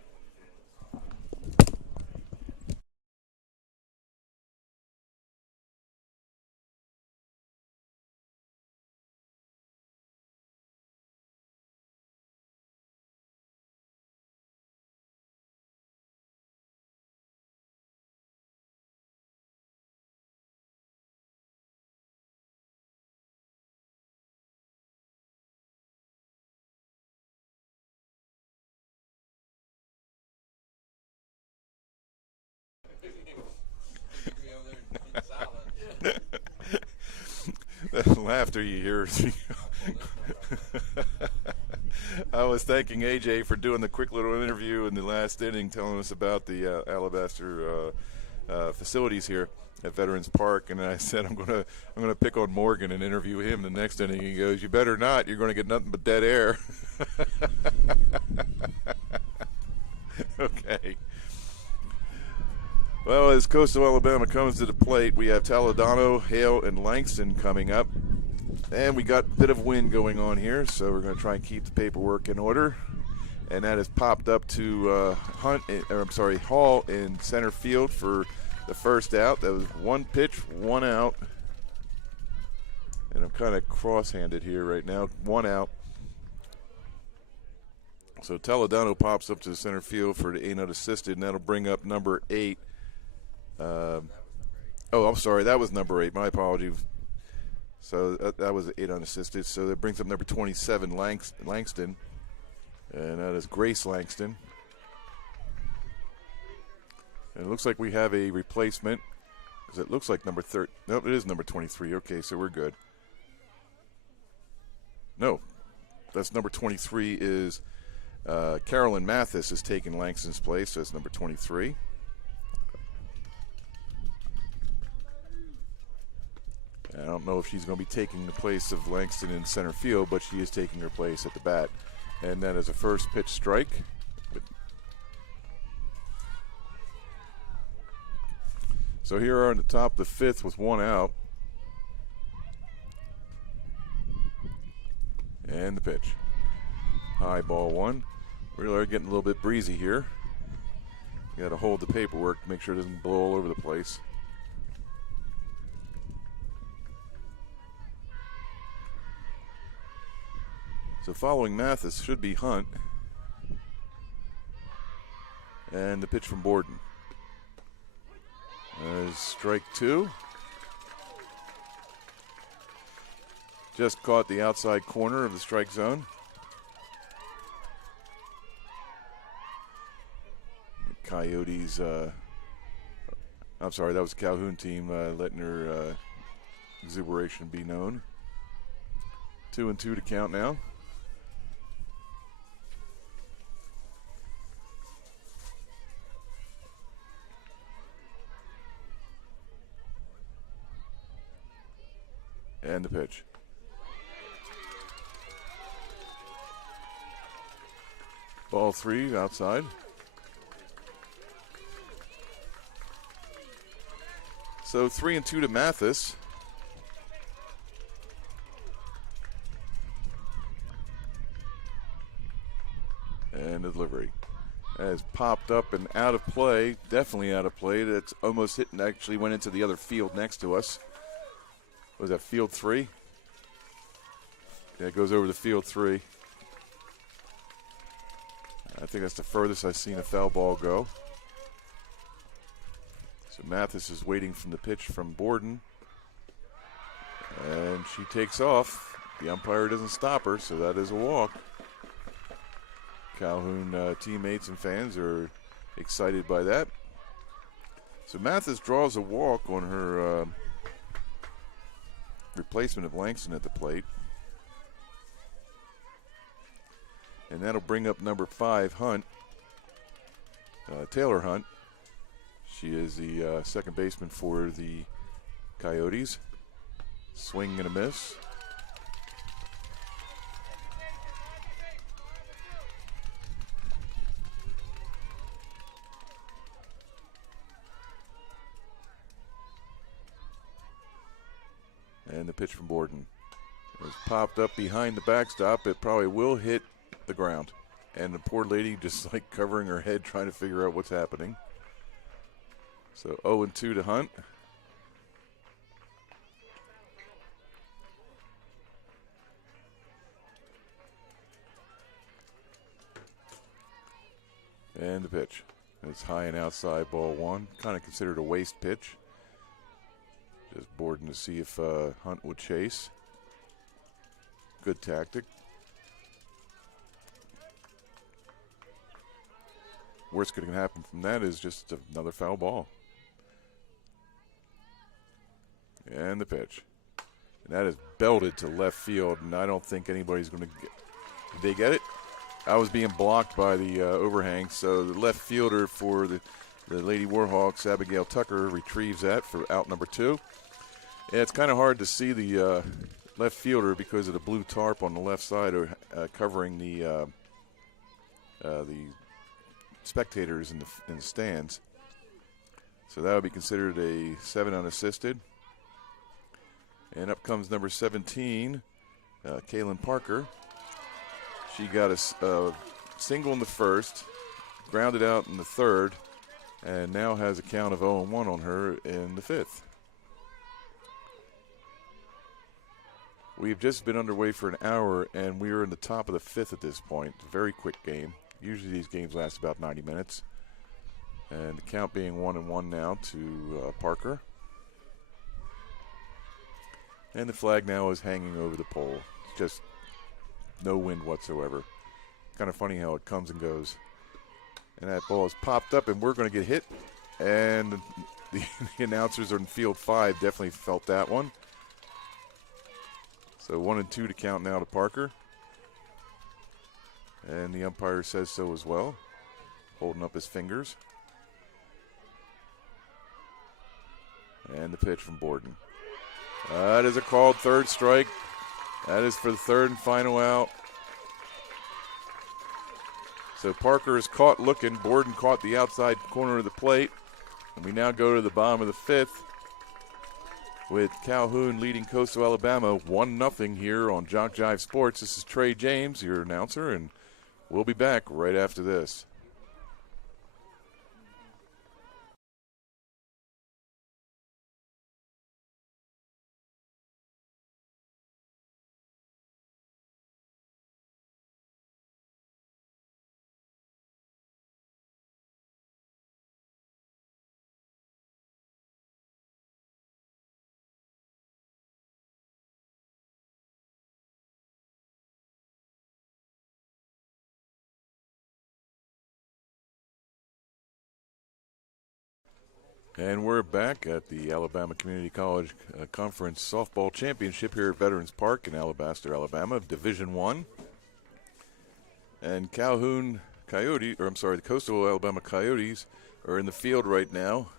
That laughter you hear. I was thanking AJ for doing the quick little interview in the last inning, telling us about the Alabaster facilities here at Veterans Park, and I said I'm gonna pick on Morgan and interview him the next inning. He goes, "You better not. You're going to get nothing but dead air." Okay. Well, as Coastal Alabama comes to the plate, we have Toledano, Hale, and Langston coming up. And we got a bit of wind going on here, so we're going to try and keep the paperwork in order. And that has popped up to Hall in center field for the first out. That was one pitch, one out. And I'm kind of cross-handed here right now. One out. So Toledano pops up to the center field for the 8 unassisted, and that'll bring up number 8. I'm sorry, that was number 8. My apologies. So that was 8 unassisted. So that brings up number 27, Langston. And that is Grace Langston. And it looks like we have a replacement, because it looks like number 30. No, it is number 23. Okay, so we're good. No, that's number 23 is Carolyn Mathis is taking Langston's place, so it's number 23. I don't know if she's going to be taking the place of Langston in center field, but she is taking her place at the bat. And that is a first pitch strike. So here are on the top of the 5th with one out. And the pitch. High ball one. We are getting a little bit breezy here. You got to hold the paperwork to make sure it doesn't blow all over the place. So following Mathis should be Hunt. And the pitch from Borden. Strike 2. Just caught the outside corner of the strike zone. The Coyotes, I'm sorry, that was the Calhoun team letting their exuberation be known. 2-2 to count now. And the pitch. Ball 3 outside. So 3-2 to Mathis. And the delivery. Has popped up and out of play. Definitely out of play. That's almost hit and actually went into the other field next to us. Was that field 3? Yeah, it goes over the field 3. I think that's the furthest I've seen a foul ball go. So Mathis is waiting from the pitch from Borden. And she takes off. The umpire doesn't stop her, so that is a walk. Calhoun teammates and fans are excited by that. So Mathis draws a walk on her replacement of Langston at the plate. And that'll bring up number 5, Hunt. Taylor Hunt. She is the second baseman for the Coyotes. Swing and a miss. And the pitch from Borden. It was popped up behind the backstop. It probably will hit the ground. And the poor lady just like covering her head trying to figure out what's happening. So 0-2 to Hunt. And the pitch. It's high and outside, ball 1. Kind of considered a waste pitch. Just Borden to see if Hunt would chase. Good tactic. Worst that can happen from that is just another foul ball. And the pitch. And that is belted to left field, and I don't think anybody's going to get. Did they get it? I was being blocked by the overhang, so the left fielder for the Lady Warhawks, Abigail Tucker, retrieves that for out number 2. Yeah, it's kind of hard to see the left fielder because of the blue tarp on the left side covering the spectators in the stands. So that would be considered a 7 unassisted. And up comes number 17, Kaylin Parker. She got a single in the first, grounded out in the third, and now has a count of 0-1 on her in the fifth. We've just been underway for an hour, and we are in the top of the fifth at this point. Very quick game. Usually these games last about 90 minutes. And the count being 1-1 now to Parker. And the flag now is hanging over the pole. Just no wind whatsoever. Kind of funny how it comes and goes. And that ball is popped up, and we're going to get hit. And the announcers on field 5 definitely felt that one. So 1-2 to count now to Parker. And the umpire says so as well, holding up his fingers. And the pitch from Borden. That is a called third strike. That is for the third and final out. So Parker is caught looking. Borden caught the outside corner of the plate. And we now go to the bottom of the fifth with Calhoun leading Coastal Alabama 1-0 here on JockJive Sports. This is Trey James, your announcer, and we'll be back right after this. And we're back at the Alabama Community College Conference Softball Championship here at Veterans Park in Alabaster, Alabama, Division I. And the Coastal Alabama Coyotes are in the field right now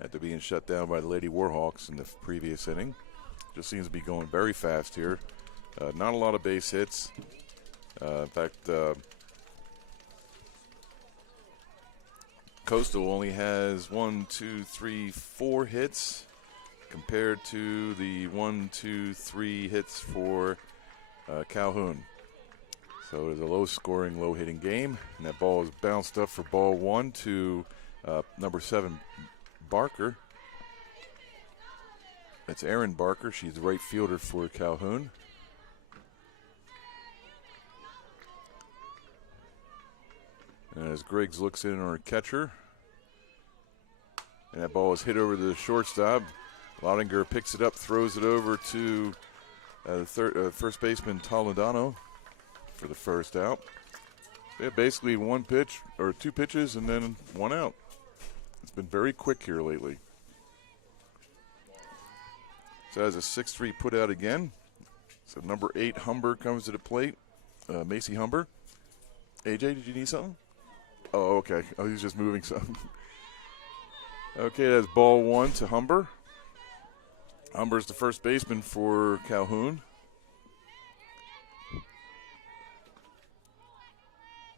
after being shut down by the Lady Warhawks in the previous inning. Just seems to be going very fast here. Not a lot of base hits. In fact, Coastal only has 4 hits compared to the 3 hits for Calhoun. So it's a low-scoring, low-hitting game, and that ball is bounced up for ball 1 to number 7, Barker. That's Erin Barker. She's the right fielder for Calhoun. And as Griggs looks in on her catcher, and that ball is hit over to the shortstop. Lottinger picks it up, throws it over to the first baseman Toledano for the first out. Yeah, basically 1 pitch or 2 pitches and then 1 out. It's been very quick here lately. So as a 6-3 put out again. So number 8 Humber comes to the plate. Macy Humber. AJ, did you need something? Oh, okay. Oh, he's just moving something. Okay, that's ball 1 to Humber. Humber's the first baseman for Calhoun.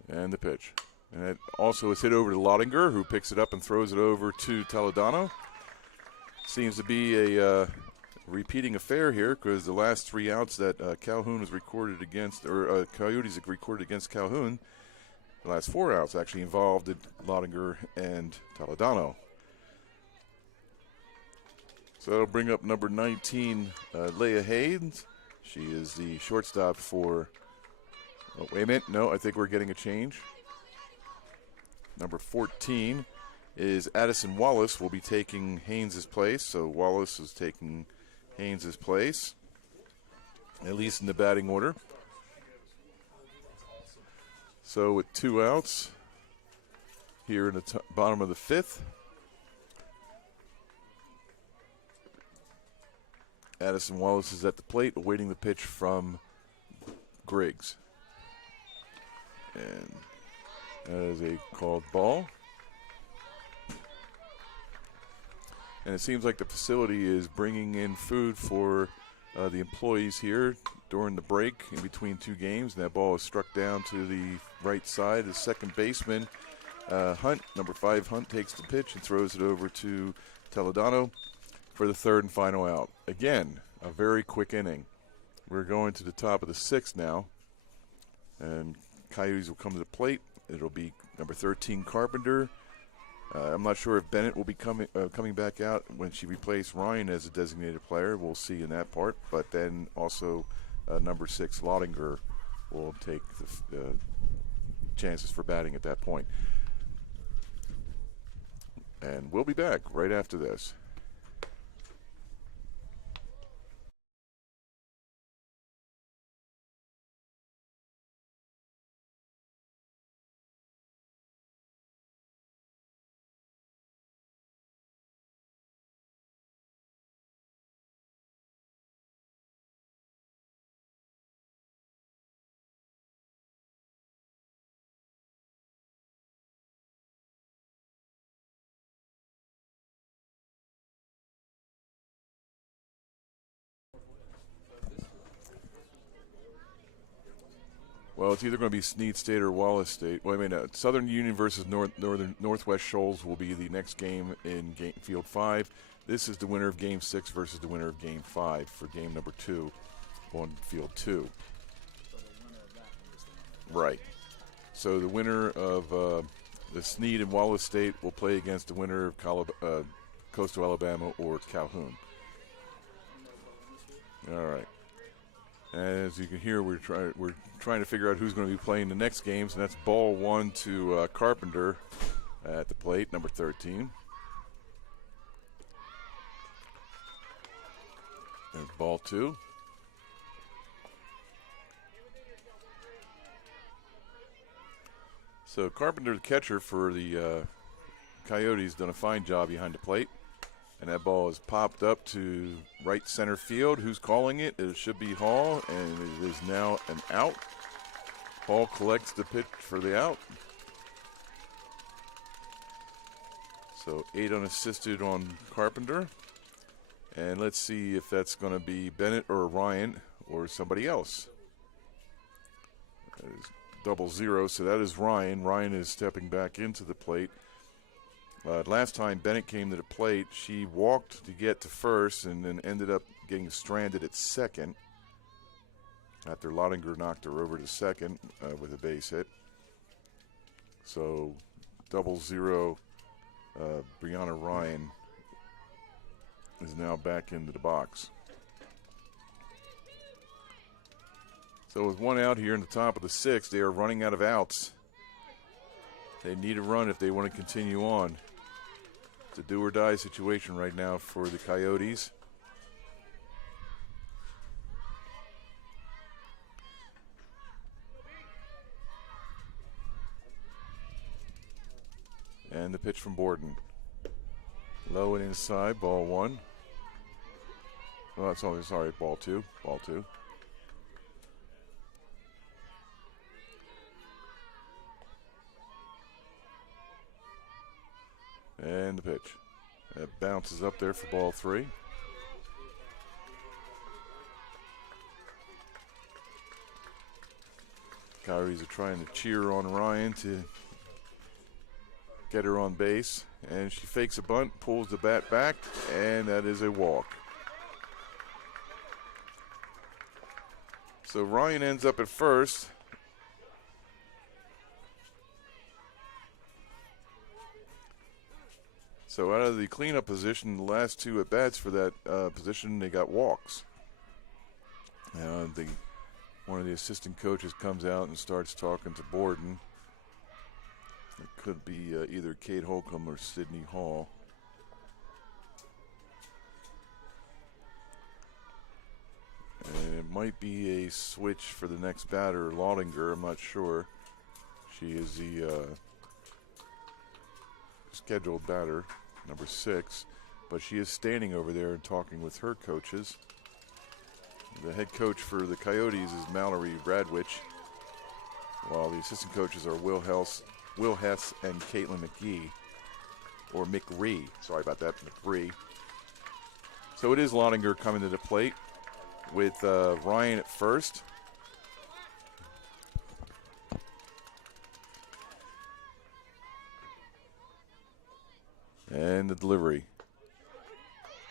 And the pitch. And it also is hit over to Lottinger, who picks it up and throws it over to Toledano. Seems to be a repeating affair here because the last 3 outs that Calhoun has recorded against, or Coyotes have recorded against Calhoun, the last 4 outs actually involved Lottinger and Toledano. So that'll bring up number 19, Leah Haynes. She is the shortstop for, oh, wait a minute, no, I think we're getting a change. Number 14 is Addison Wallace, will be taking Haynes' place. So Wallace is taking Haynes' place, at least in the batting order. So with 2 outs here in the bottom of the 5th. Addison Wallace is at the plate, awaiting the pitch from Griggs. And that is a called ball. And it seems like the facility is bringing in food for the employees here during the break in between two games. And that ball is struck down to the right side. The second baseman, Hunt, number 5, Hunt, takes the pitch and throws it over to Toledano for the third and final out. Again, a very quick inning. We're going to the top of the 6th now. And Coyotes will come to the plate. It'll be number 13, Carpenter. I'm not sure if Bennett will be coming back out when she replaced Ryan as a designated player. We'll see in that part. But then also number 6, Laudinger, will take the chances for batting at that point. And we'll be back right after this. Well, it's either going to be Snead State or Wallace State. Well, I mean, Southern Union versus Northwest Shoals will be the next game in Field 5. This is the winner of Game 6 versus the winner of Game 5 for game number 2 on Field 2. Right. So the winner of the Snead and Wallace State will play against the winner of Coastal Alabama or Calhoun. All right. As you can hear, we're trying to figure out who's going to be playing the next games, and that's ball 1 to Carpenter at the plate, number 13. There's ball 2. So Carpenter, the catcher for the Coyotes, done a fine job behind the plate. And that ball is popped up to right center field. Who's calling it? It should be Hall, and it is now an out. Hall collects the pitch for the out. So 8 unassisted on Carpenter. And let's see if that's going to be Bennett or Ryan or somebody else. That is 00, so that is Ryan. Ryan is stepping back into the plate. Last time Bennett came to the plate, she walked to get to first and then ended up getting stranded at second after Laudinger knocked her over to second with a base hit. So 00, Brianna Ryan is now back into the box. So with 1 out here in the top of the 6th, they are running out of outs. They need a run if they want to continue on. It's a do-or-die situation right now for the Coyotes. And the pitch from Borden. Low and inside, ball 1. Oh, sorry, ball 2. Ball 2. And the pitch. That bounces up there for ball 3. Coyotes are trying to cheer on Ryan to get her on base. And she fakes a bunt, pulls the bat back, and that is a walk. So Ryan ends up at first. So out of the cleanup position, the last 2 at bats for that position, they got walks. One of the assistant coaches comes out and starts talking to Borden. It could be either Kate Holcomb or Sydney Hall. And it might be a switch for the next batter, Laudinger. I'm not sure. She is the scheduled batter, number 6, but she is standing over there and talking with her coaches. The head coach for the Coyotes is Mallory Radwich, while the assistant coaches are Will Hess and Caitlin McGee, or McRee. Sorry about that, McRee. So it is Lottinger coming to the plate with Ryan at first. And the delivery.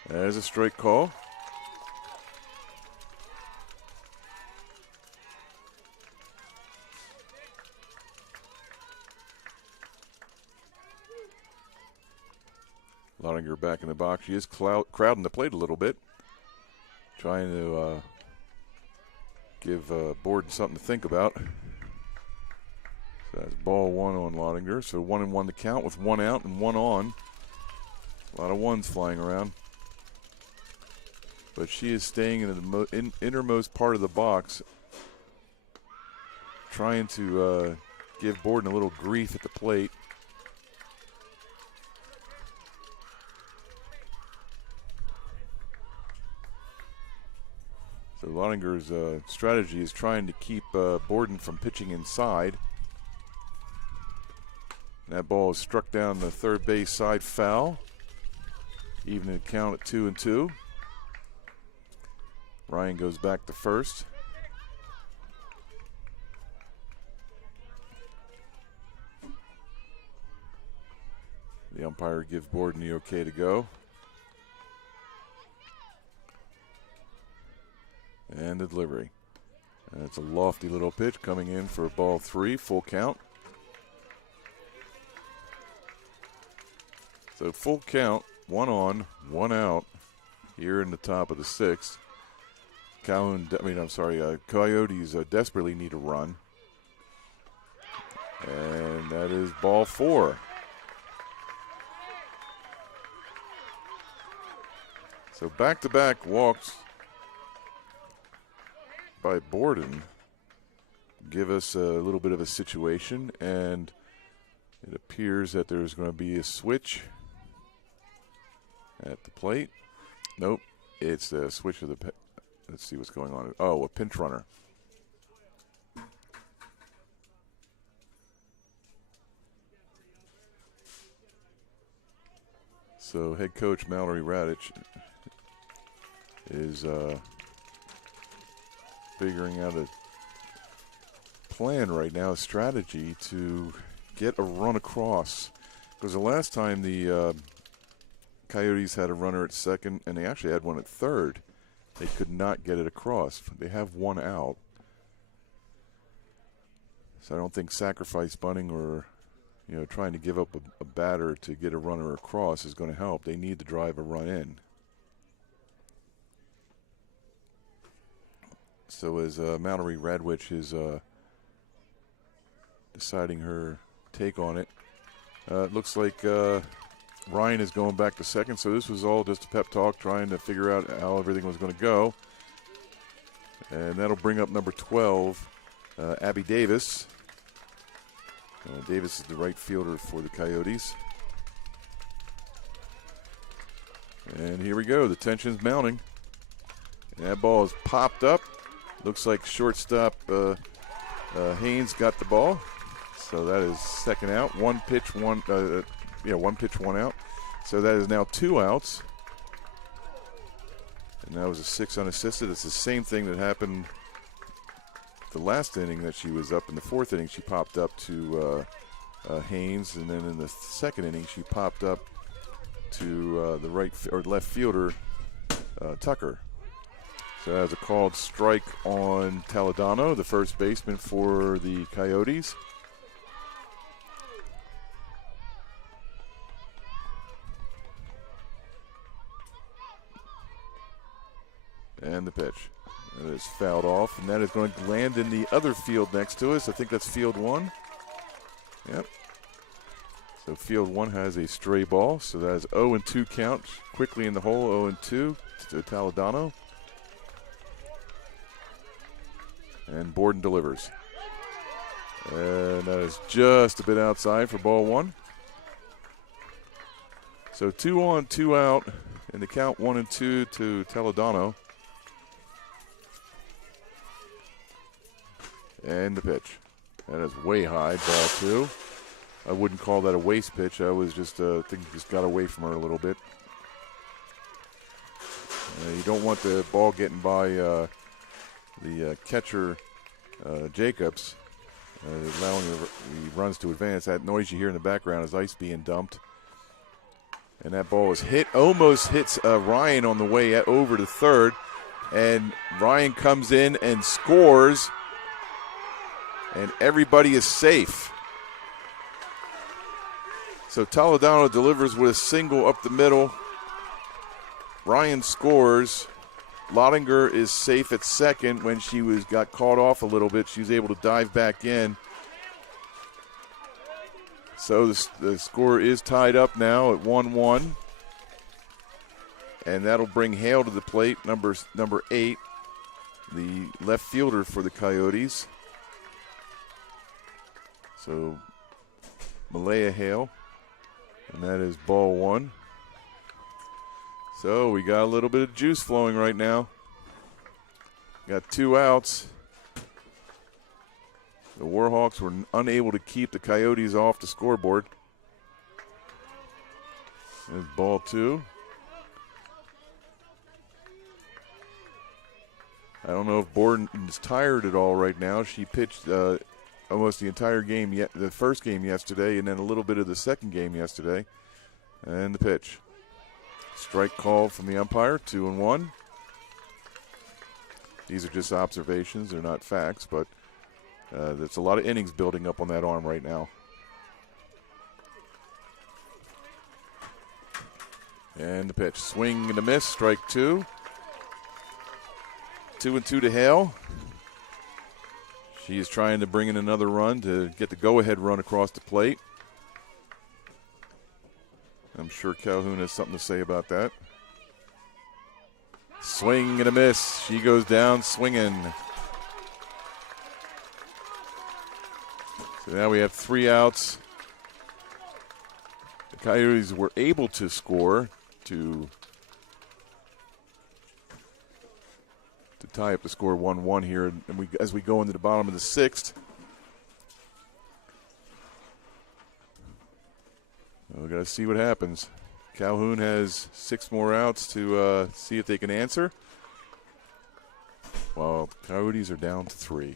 There's a strike call. Lottinger back in the box. She is crowding the plate a little bit, trying to give Borden something to think about. So that's ball one on Lottinger. So 1-1 the count with one out and one on. A lot of ones flying around. But she is staying in the innermost part of the box, trying to give Borden a little grief at the plate. So Lottinger's strategy is trying to keep Borden from pitching inside. And that ball is struck down the third base side foul. Evening the count at 2-2. Ryan goes back to first. The umpire gives Borden the okay to go. And the delivery. And it's a lofty little pitch coming in for ball three, full count. So full count, one on, one out here in the top of the sixth. Coyotes desperately need a run. And that is ball four. So back-to-back walks by Borden give us a little bit of a situation, and it appears that there's going to be a switch at the plate. Nope, it's the switch of the let's see what's going on. Oh, a pinch runner. So head coach Mallory Radich is figuring out a plan right now, a strategy to get a run across. Because the last time the Coyotes had a runner at second, and they actually had one at third, they could not get it across. They have one out. So I don't think sacrifice bunting or trying to give up a batter to get a runner across is going to help. They need to drive a run in. So as Mallory Radwich is deciding her take on it, it looks like Ryan is going back to second. So this was all just a pep talk, trying to figure out how everything was going to go. And that'll bring up number 12, Abby Davis. Davis is the right fielder for the Coyotes. And here we go. The tension's mounting. And that ball is popped up. Looks like shortstop Haynes got the ball. So that is second out. One pitch, one out. So that is now 2 outs. And that was a 6 unassisted. It's the same thing that happened the last inning that she was up. In the fourth inning, she popped up to Haynes, and then in the second inning, she popped up to the right or left fielder Tucker. So that was a called strike on Taladano, the first baseman for the Coyotes. And the pitch. It is fouled off, and that is going to land in the other field next to us. I think that's field one. Yep. So field one has a stray ball. So that is 0-2 count. Quickly in the hole, 0-2 to Taladano. And Borden delivers. And that is just a bit outside for ball one. So 2 on, 2 out, and the count 1-2 to Taladano. And the pitch. That is way high, ball 2. I wouldn't call that a waste pitch. I was just, think just got away from her a little bit. You don't want the ball getting by the catcher, Jacobs, allowing the runs to advance. That noise you hear in the background is ice being dumped. And that ball is hit, almost hits Ryan on the way over to third. And Ryan comes in and scores. And everybody is safe. So Toledano delivers with a single up the middle. Ryan scores. Lottinger is safe at second. When she got caught off a little bit, she was able to dive back in. So the score is tied up now at 1-1. And that'll bring Hale to the plate, number 8, the left fielder for the Coyotes. So Malaya Hale, and that is ball 1. So we got a little bit of juice flowing right now. Got 2 outs. The Warhawks were unable to keep the Coyotes off the scoreboard. There's ball 2. I don't know if Borden is tired at all right now. She pitched almost the entire game, the first game yesterday, and then a little bit of the second game yesterday. And the pitch. Strike call from the umpire, 2-1. These are just observations, they're not facts, but there's a lot of innings building up on that arm right now. And the pitch, swing and a miss, strike 2. 2-2 to Hale. She is trying to bring in another run to get the go-ahead run across the plate. I'm sure Calhoun has something to say about that. Swing and a miss. She goes down swinging. So now we have 3 outs. The Coyotes were able to score to tie up the score 1-1 here, and as we go into the bottom of the 6th. We've got to see what happens. Calhoun has 6 more outs to see if they can answer. While Coyotes are down to 3.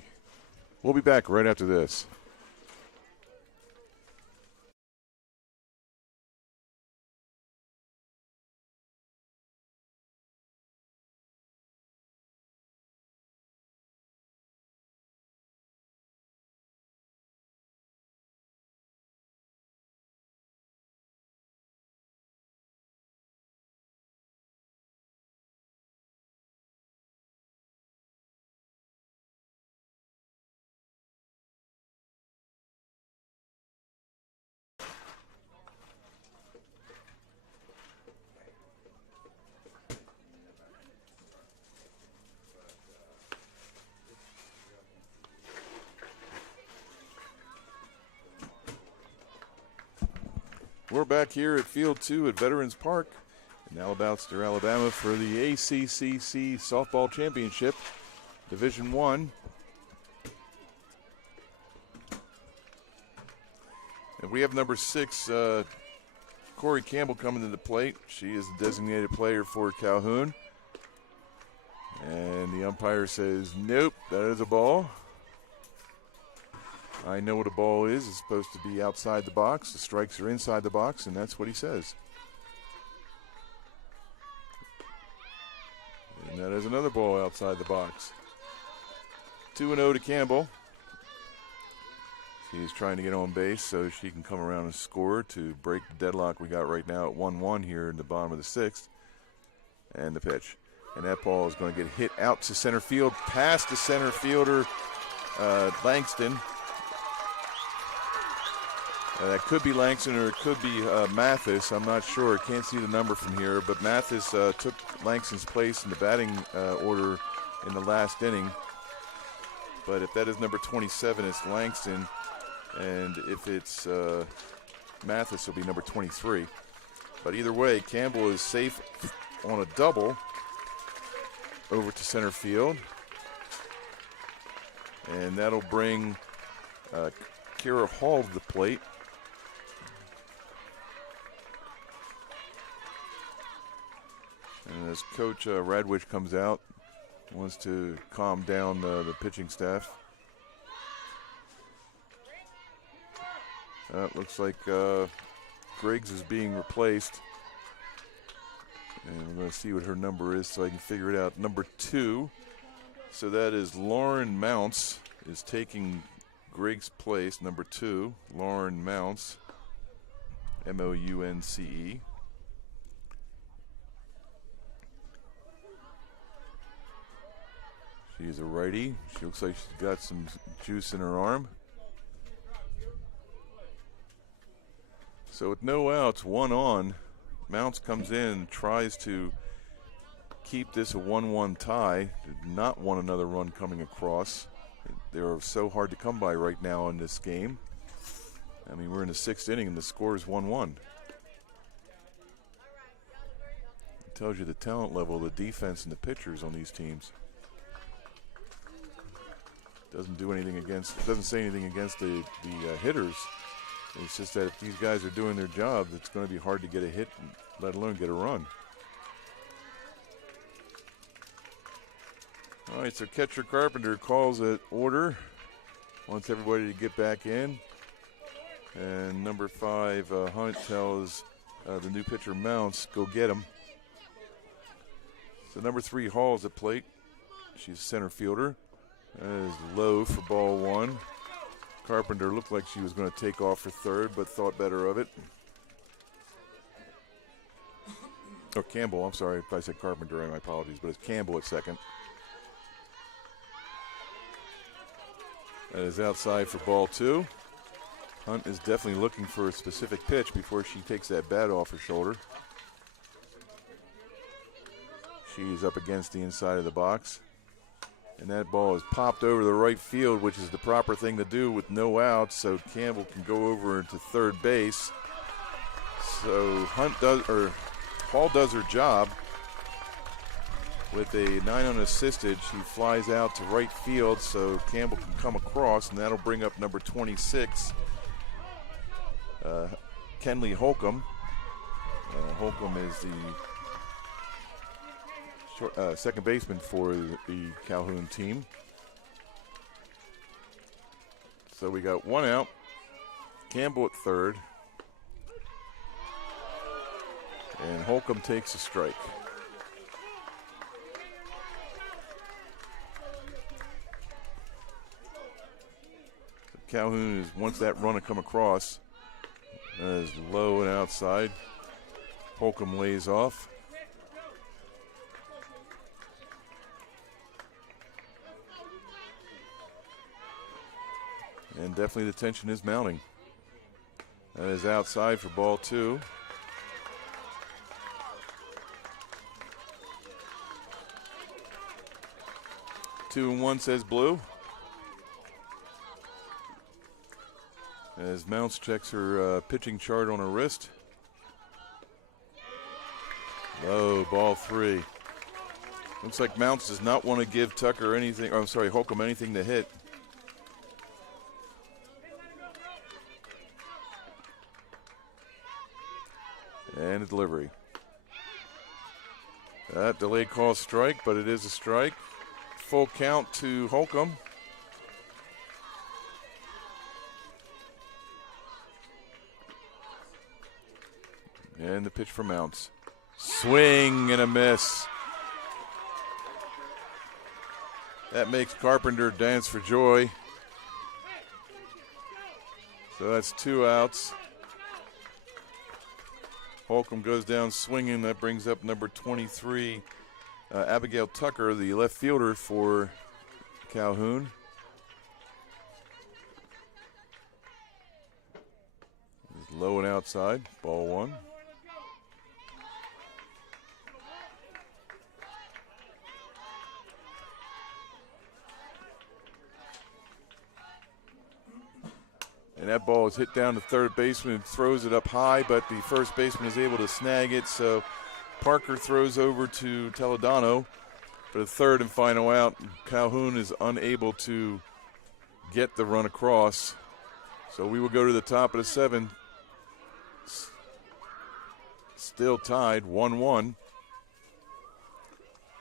We'll be back right after this. We're back here at Field 2 at Veterans Park in Alabaster, Alabama for the ACCC Softball Championship, Division I. And we have number 6, Corey Campbell, coming to the plate. She is the designated player for Calhoun. And the umpire says, nope, that is a ball. I know what a ball is. It's supposed to be outside the box. The strikes are inside the box, and that's what he says. And that is another ball outside the box. 2-0 to Campbell. She's trying to get on base so she can come around and score to break the deadlock we got right now at 1-1 here in the bottom of the 6th. And the pitch. And that ball is going to get hit out to center field, past the center fielder, Langston. That could be Langston or it could be Mathis. I'm not sure. Can't see the number from here. But Mathis took Langston's place in the batting order in the last inning. But if that is number 27, it's Langston. And if it's Mathis, it'll be number 23. But either way, Campbell is safe on a double over to center field. And that'll bring Kira Hall to the plate. And as Coach Radwich comes out, wants to calm down the pitching staff. Looks like Griggs is being replaced. And we're going to see what her number is so I can figure it out. Number 2. So that is Lauren Mounts is taking Griggs' place. Number 2, Lauren Mounts, M-O-U-N-C-E. She's a righty. She looks like she's got some juice in her arm. So with no outs, 1 on, Mounts comes in, tries to keep this a 1-1 tie. Did not want another run coming across. They're so hard to come by right now in this game. I mean, we're in the 6th inning and the score is 1-1. It tells you the talent level of the defense and the pitchers on these teams. Doesn't do anything against, doesn't say anything against the hitters. It's just that if these guys are doing their job, it's going to be hard to get a hit, let alone get a run. All right, so catcher Carpenter calls it order. Wants everybody to get back in. And number 5, Hunt tells the new pitcher Mounts, go get him. So number 3, Hall's at plate. She's a center fielder. That is low for ball 1. Carpenter looked like she was going to take off for third, but thought better of it. Or Campbell, I'm sorry if I said Carpenter, my apologies, but it's Campbell at second. That is outside for ball 2. Hunt is definitely looking for a specific pitch before she takes that bat off her shoulder. She's up against the inside of the box. And that ball is popped over the right field, which is the proper thing to do with no outs, so Campbell can go over to third base. So Hall does her job with a 9 unassisted. She flies out to right field, so Campbell can come across, and that'll bring up number 26, Kenley Holcomb. Holcomb is the second baseman for the Calhoun team. So we got 1 out. Campbell at third. And Holcomb takes a strike. So Calhoun wants that run to come across. That is low and outside. Holcomb lays off. And definitely the tension is mounting. That is outside for ball 2. Two and 1 says Blue. As Mounts checks her pitching chart on her wrist. Low, ball 3. Looks like Mounts does not want to give Tucker anything, or I'm sorry, Holcomb anything to hit. And a delivery. That delayed call strike, but it is a strike. Full count to Holcomb. And the pitch for Mounts. Swing and a miss. That makes Carpenter dance for joy. So that's 2 outs. Holcomb goes down swinging. That brings up number 23, Abigail Tucker, the left fielder for Calhoun. It's low and outside, ball 1. And that ball is hit down to third baseman and throws it up high, but the first baseman is able to snag it. So Parker throws over to Toledano for the third and final out. Calhoun is unable to get the run across. So we will go to the top of the 7th. Still tied, 1-1.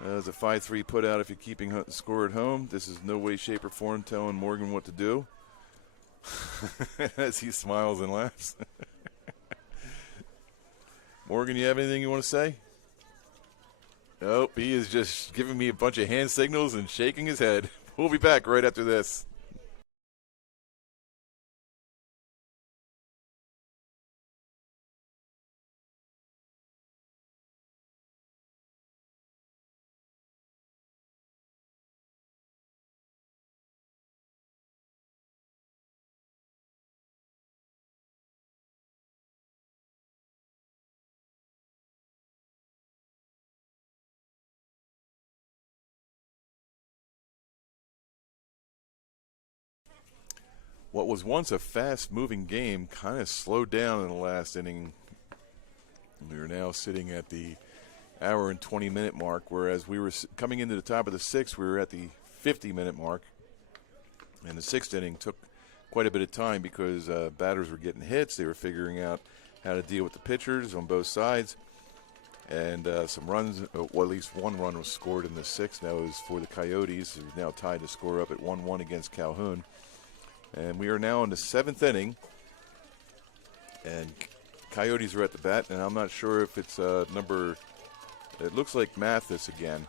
As a 5-3 put out if you're keeping the score at home. This is no way, shape, or form telling Morgan what to do. As he smiles and laughs. Morgan, you have anything you want to say? Nope, he is just giving me a bunch of hand signals and shaking his head. We'll be back right after this. What was once a fast-moving game kind of slowed down in the last inning. We are now sitting at the hour and 20-minute mark, whereas we were coming into the top of the 6th, we were at the 50-minute mark. And the 6th inning took quite a bit of time because batters were getting hits. They were figuring out how to deal with the pitchers on both sides. And some runs, well, at least one run was scored in the 6th. That was for the Coyotes, who are now tied to score up at 1-1 against Calhoun. And we are now in the 7th inning, and Coyotes are at the bat, and I'm not sure if it's it looks like Mathis again,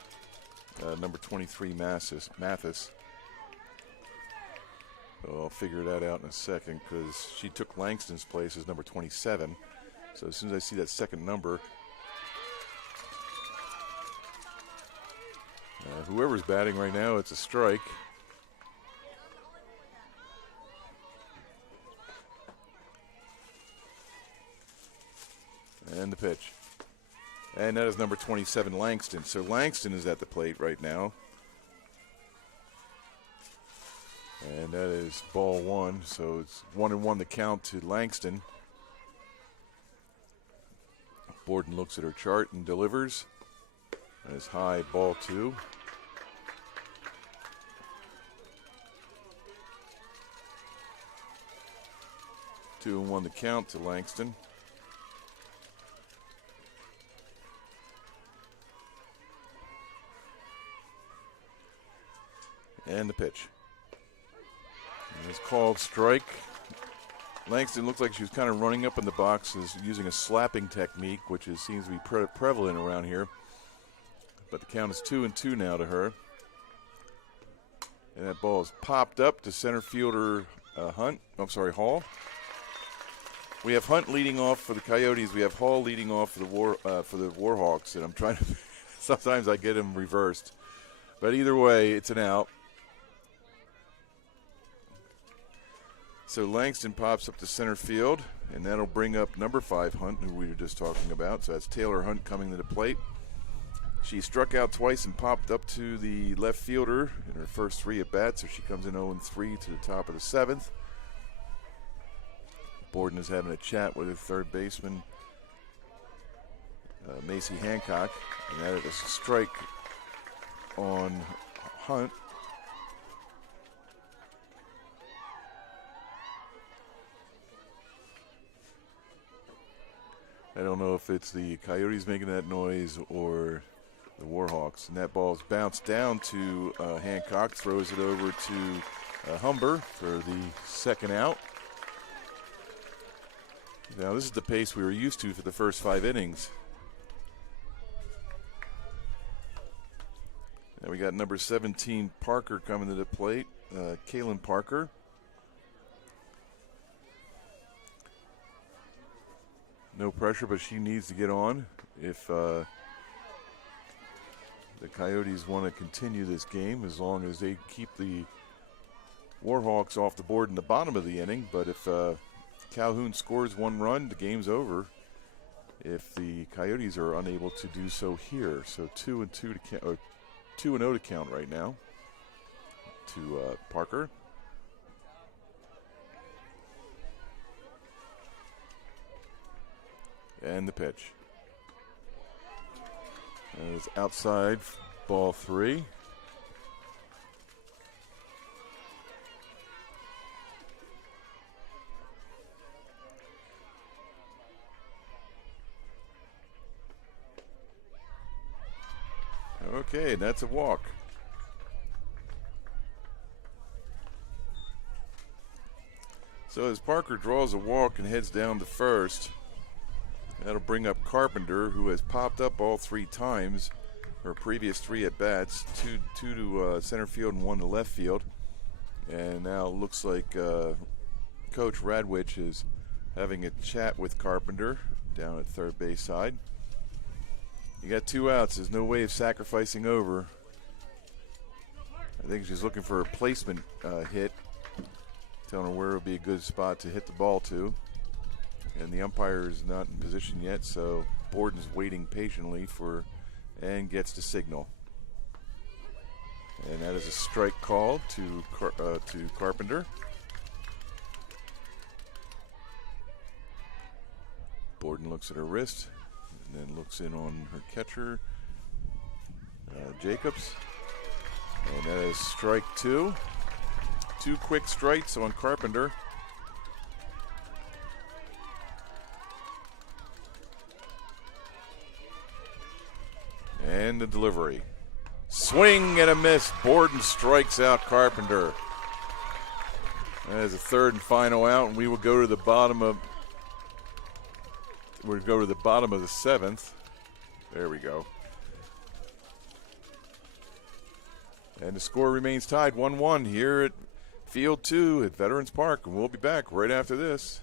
number 23 Mathis. So I'll figure that out in a second because she took Langston's place as number 27. So as soon as I see that second number, whoever's batting right now, it's a strike. And the pitch. And that is number 27, Langston. So Langston is at the plate right now. And that is ball 1. So it's 1-1 the count to Langston. Borden looks at her chart and delivers. That is high, ball 2. Two and 1 the count to Langston. And the pitch. And it's called strike. Langston looks like she was kind of running up in the boxes using a slapping technique, which seems to be prevalent around here. But the count is 2-2 now to her. And that ball is popped up to center fielder Hall. We have Hunt leading off for the Coyotes. We have Hall leading off for the Warhawks. And I'm trying to sometimes I get them reversed. But either way, it's an out. So Langston pops up to center field, and that'll bring up number 5 Hunt, who we were just talking about. So that's Taylor Hunt coming to the plate. She struck out twice and popped up to the left fielder in her first 3 at bats, so she comes in 0-3 to the top of the 7th. Borden is having a chat with her third baseman, Macy Hancock, and that is a strike on Hunt. I don't know if it's the Coyotes making that noise or the Warhawks. And that ball is bounced down to Hancock, throws it over to Humber for the second out. Now this is the pace we were used to for the first 5 innings. Now we got number 17 Parker coming to the plate, Kaylin Parker. No pressure, but she needs to get on if the Coyotes want to continue this game, as long as they keep the Warhawks off the board in the bottom of the inning. But if Calhoun scores 1 run, the game's over if the Coyotes are unable to do so here. So 2-0 to count right now to Parker. And the pitch. And it's outside, ball 3. Okay, and that's a walk. So as Parker draws a walk and heads down to first, that'll bring up Carpenter, who has popped up all 3 times, her previous 3 at bats, two to center field and 1 to left field. And now it looks like Coach Radwich is having a chat with Carpenter down at third base side. You got 2 outs. There's no way of sacrificing over. I think she's looking for a placement hit, telling her where would be a good spot to hit the ball to. And the umpire is not in position yet, so Borden's waiting patiently and gets the signal. And that is a strike call to Carpenter. Borden looks at her wrist and then looks in on her catcher, Jacobs. And that is strike 2. 2 quick strikes on Carpenter. And the delivery. Swing and a miss. Borden strikes out Carpenter. That is a 3rd and final out, and we will go to the bottom of the 7th. There we go. And the score remains tied 1-1 here at Field 2 at Veterans Park, and we'll be back right after this.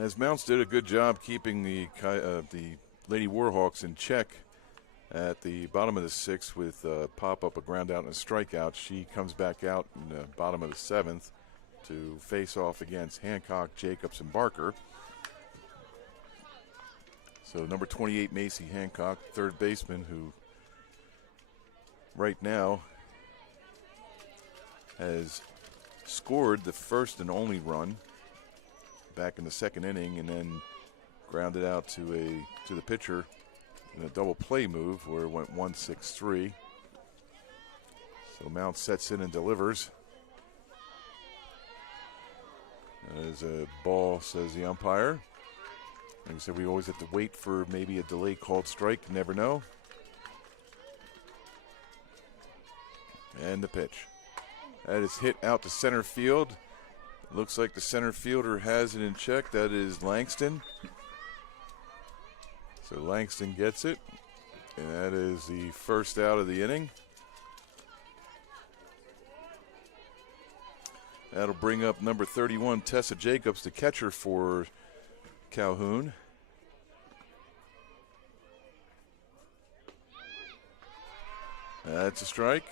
As Mounts did a good job keeping the Lady Warhawks in check at the bottom of the 6th with a pop-up, a ground out, and a strikeout. She comes back out in the bottom of the 7th to face off against Hancock, Jacobs, and Barker. So number 28, Macy Hancock, 3rd baseman, who right now has scored the first and only run back in the 2nd inning, and then grounded out to the pitcher in a double play move where it went 1-6-3. So Mount sets in and delivers. As a ball, says the umpire. Like I said, we always have to wait for maybe a delay called strike. You never know. And the pitch. That is hit out to center field. Looks like the center fielder has it in check. That is Langston. So Langston gets it. And that is the first out of the inning. That'll bring up number 31, Tessa Jacobs, the catcher for Calhoun. That's a strike.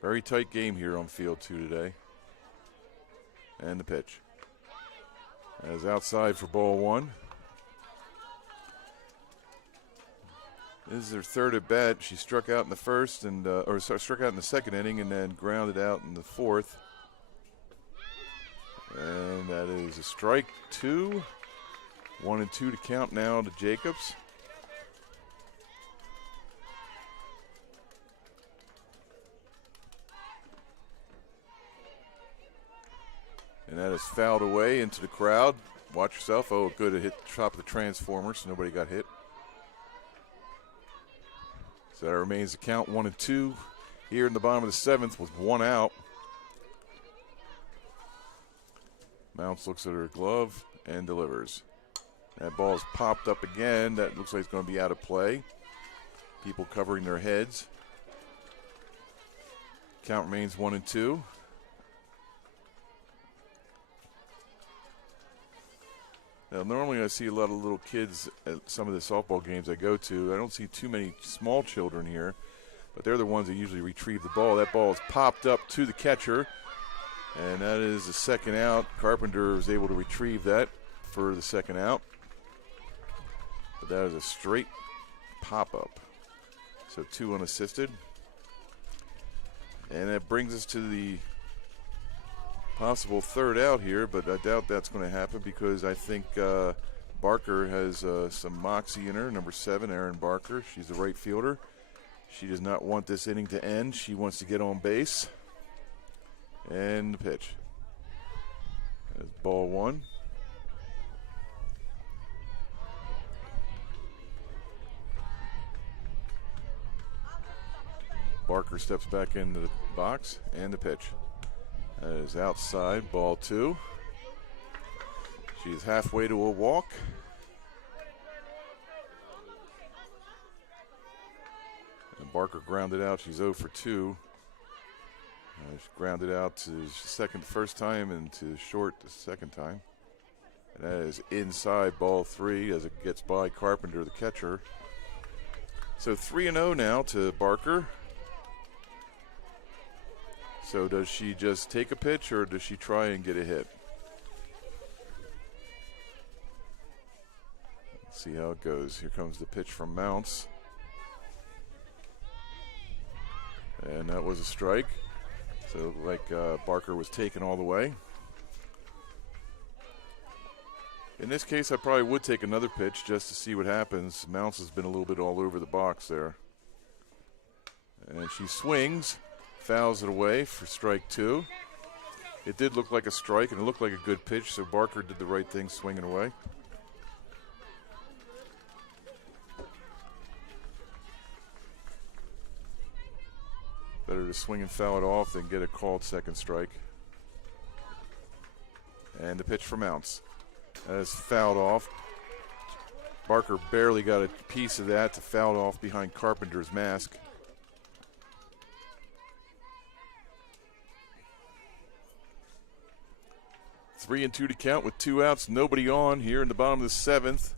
Very tight game here on field 2 today. And the pitch. That is outside for ball 1. This is her 3rd at bat. She struck out in the first struck out in the 2nd inning and then grounded out in the 4th. And that is a strike 2. 1-2 to count now to Jacobs. And that is fouled away into the crowd. Watch yourself. Oh, good. It hit the top of the transformer, so nobody got hit. So that remains the count 1-2 here in the bottom of the 7th with 1 out. Mounts looks at her glove and delivers. That ball is popped up again. That looks like it's going to be out of play. People covering their heads. Count remains 1-2. Now, normally I see a lot of little kids at some of the softball games I go to. I don't see too many small children here, but they're the ones that usually retrieve the ball. That ball is popped up to the catcher. And that is the second out. Carpenter was able to retrieve that for the second out. But that is a straight pop-up. So 2 unassisted. And that brings us to the possible third out here, but I doubt that's going to happen because I think Barker has some moxie in her. Number 7, Erin Barker. She's the right fielder. She does not want this inning to end. She wants to get on base. And the pitch. That's ball 1. Barker steps back into the box, and the pitch. That is outside, ball 2. She's halfway to a walk. And Barker grounded out. She's 0 for 2. She grounded out to second the first time and to short the second time. And that is inside, ball 3 as it gets by Carpenter, the catcher. So 3-0 now to Barker. So does she just take a pitch or does she try and get a hit? Let's see how it goes. Here comes the pitch from Mounts. And that was a strike. So it looked like Barker was taken all the way. In this case, I probably would take another pitch just to see what happens. Mounts has been a little bit all over the box there. And she swings. Fouls it away for strike 2. It did look like a strike, and it looked like a good pitch, so Barker did the right thing, swinging away. Better to swing and foul it off than get a called second strike. And the pitch for Mounts. That is fouled off. Barker barely got a piece of that to foul it off behind Carpenter's mask. Three and 2 to count with 2 outs. Nobody on here in the bottom of the 7th.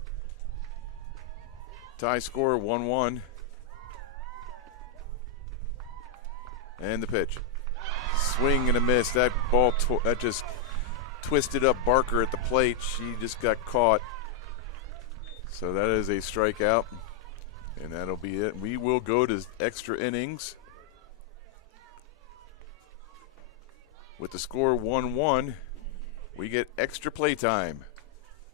Tie score 1-1. And the pitch. Swing and a miss. That ball that just twisted up Barker at the plate. She just got caught. So that is a strikeout. And that'll be it. We will go to extra innings. With the score 1-1. We get extra play time.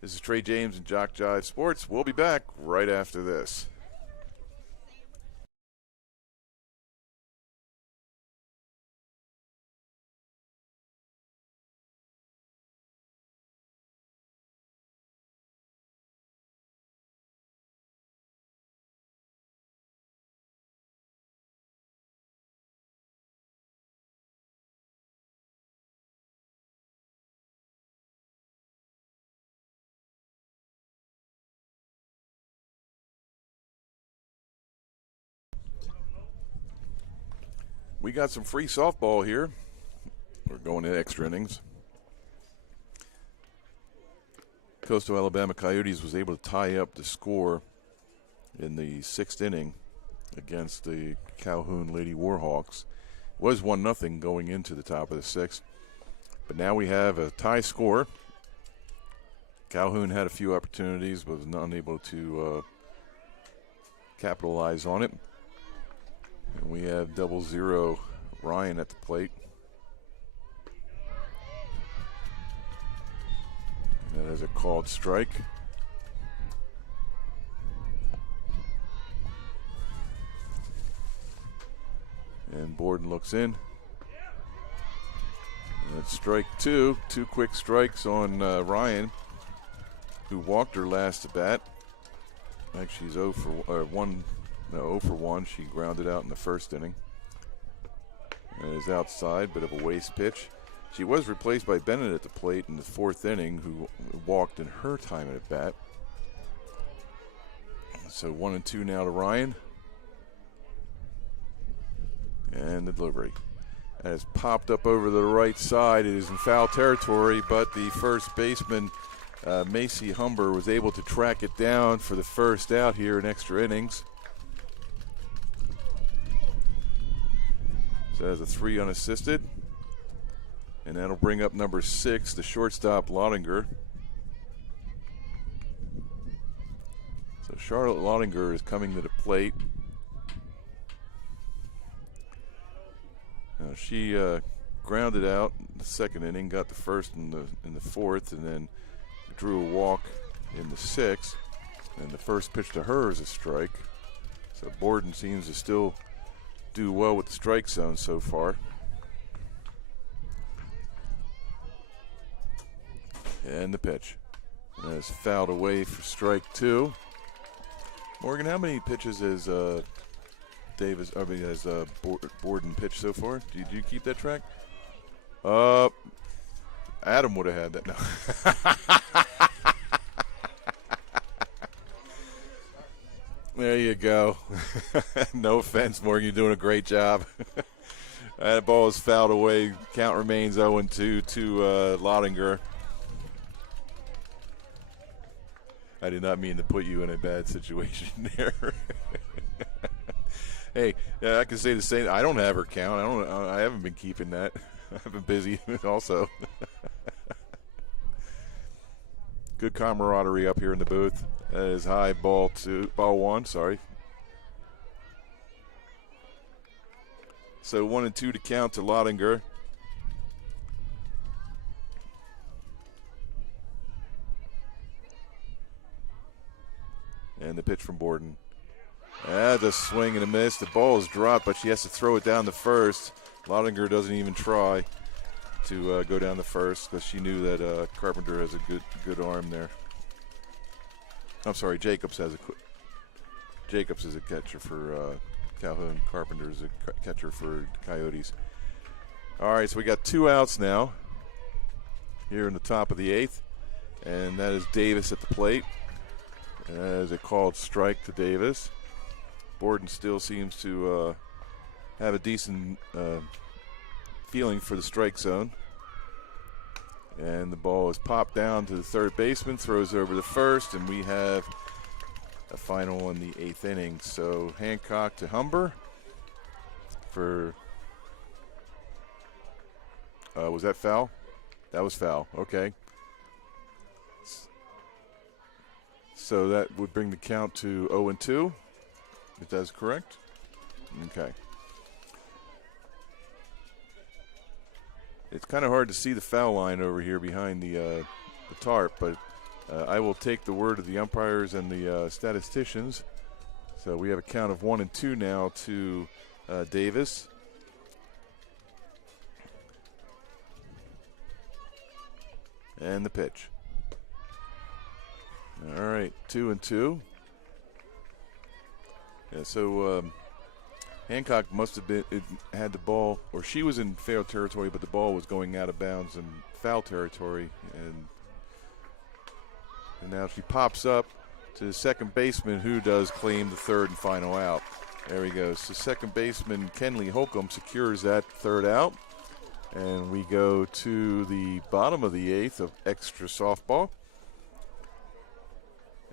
This is Trey James and JockJive Sports. We'll be back right after this. We got some free softball here. We're going to extra innings. Coastal Alabama Coyotes was able to tie up the score in the 6th inning against the Calhoun Lady Warhawks. It was 1-0 going into the top of the 6th. But now we have a tie score. Calhoun had a few opportunities but was unable to capitalize on it. And we have 0-0 Ryan at the plate. That is a called strike. And Borden looks in. And that's strike 2. 2 quick strikes on Ryan, who walked her last at bat. Actually, she's 0 for 1. No, 0 for 1. She grounded out in the 1st inning. And is outside, bit of a waste pitch. She was replaced by Bennett at the plate in the 4th inning, who walked in her time at bat. So 1-2 now to Ryan. And the delivery. That has popped up over the right side. It is in foul territory, but the first baseman, Macy Humber, was able to track it down for the first out here in extra innings. So that's a 3 unassisted. And that'll bring up number 6, the shortstop, Lottinger. So Charlotte Lottinger is coming to the plate. Now she grounded out in the second inning, got the first in the fourth, and then drew a walk in the sixth. And the first pitch to her is a strike. So Borden seems to still do well with the strike zone so far. And the pitch. And that's fouled away for strike 2. Morgan, how many pitches has Borden pitched so far? Did you keep that track? Adam would have had that. No. There you go. No offense, Morgan. You're doing a great job. That ball is fouled away. Count remains 0-2 to Lottinger. I did not mean to put you in a bad situation there. Hey, I can say the same. I don't have her count. I haven't been keeping that. I've been busy also. Good camaraderie up here in the booth. That is high, ball 1, sorry. So 1-2 to count to Lottinger. And the pitch from Borden. That's a swing and a miss. The ball is dropped, but she has to throw it down the first. Lottinger doesn't even try to go down the first because she knew that Carpenter has a good arm there. I'm sorry, Jacobs is a catcher for Calhoun. Carpenter is a catcher for Coyotes. All right, so we got 2 outs now here in the top of the 8th, and that is Davis at the plate. As a called strike to Davis. Borden still seems to have a decent feeling for the strike zone. And the ball is popped down to the third baseman, throws over the first, and we have a final in the 8th inning. So Hancock to Humber for, was that foul? That was foul, okay. So that would bring the count to 0-2, if that's correct. Okay. It's kind of hard to see the foul line over here behind the tarp, but I will take the word of the umpires and the statisticians. So we have a count of 1-2 now to Davis. And the pitch. All right, 2-2. Yeah, so Hancock must have had the ball, or she was in foul territory, but the ball was going out of bounds in foul territory, and now she pops up to the second baseman, who does claim the third and final out. There he goes. So second baseman Kenley Holcomb secures that third out, and we go to the bottom of the 8th of extra softball.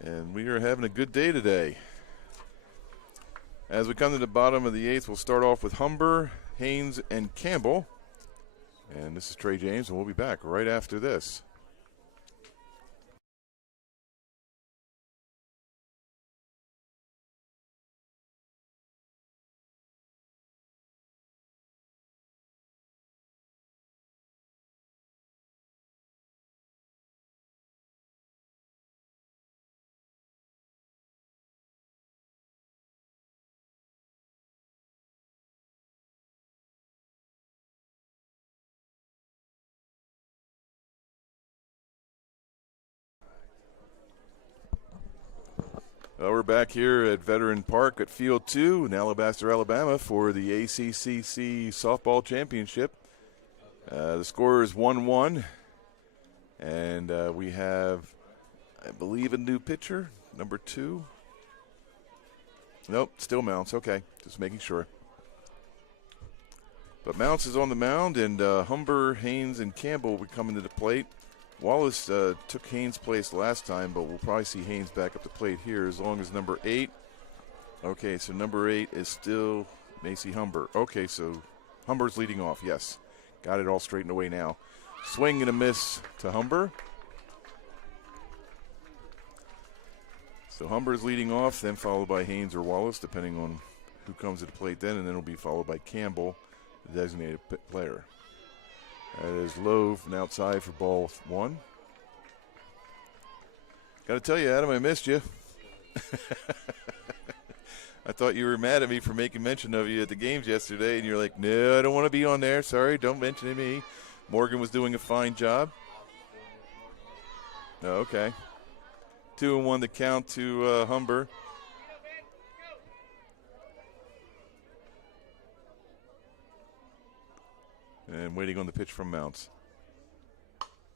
And we are having a good day today. As we come to the bottom of the 8th, we'll start off with Humber, Haynes, and Campbell. And this is Trey James, and we'll be back right after this. We're back here at Veteran Park at Field 2 in Alabaster, Alabama for the ACCC Softball Championship. The score is 1-1, and we have, I believe, a new pitcher, number 2. Nope, still Mounts. Okay, just making sure. But Mounts is on the mound, and Humber, Haynes, and Campbell will be coming to the plate. Wallace took Haynes' place last time, but we'll probably see Haynes back up the plate here as long as number 8. Okay, so number 8 is still Macy Humber. Okay, so Humber's leading off, yes. got it all straightened away now. Swing and a miss to Humber. So Humber's leading off, then followed by Haynes or Wallace, depending on who comes to the plate then, and then it'll be followed by Campbell, the designated player. That is low from outside for ball 1. Got to tell you, Adam, I missed you. I thought you were mad at me for making mention of you at the games yesterday, and you're like, no, I don't want to be on there. Sorry, don't mention me. Morgan was doing a fine job. Oh, okay. 2-1 the count to Humber. And waiting on the pitch from Mounts.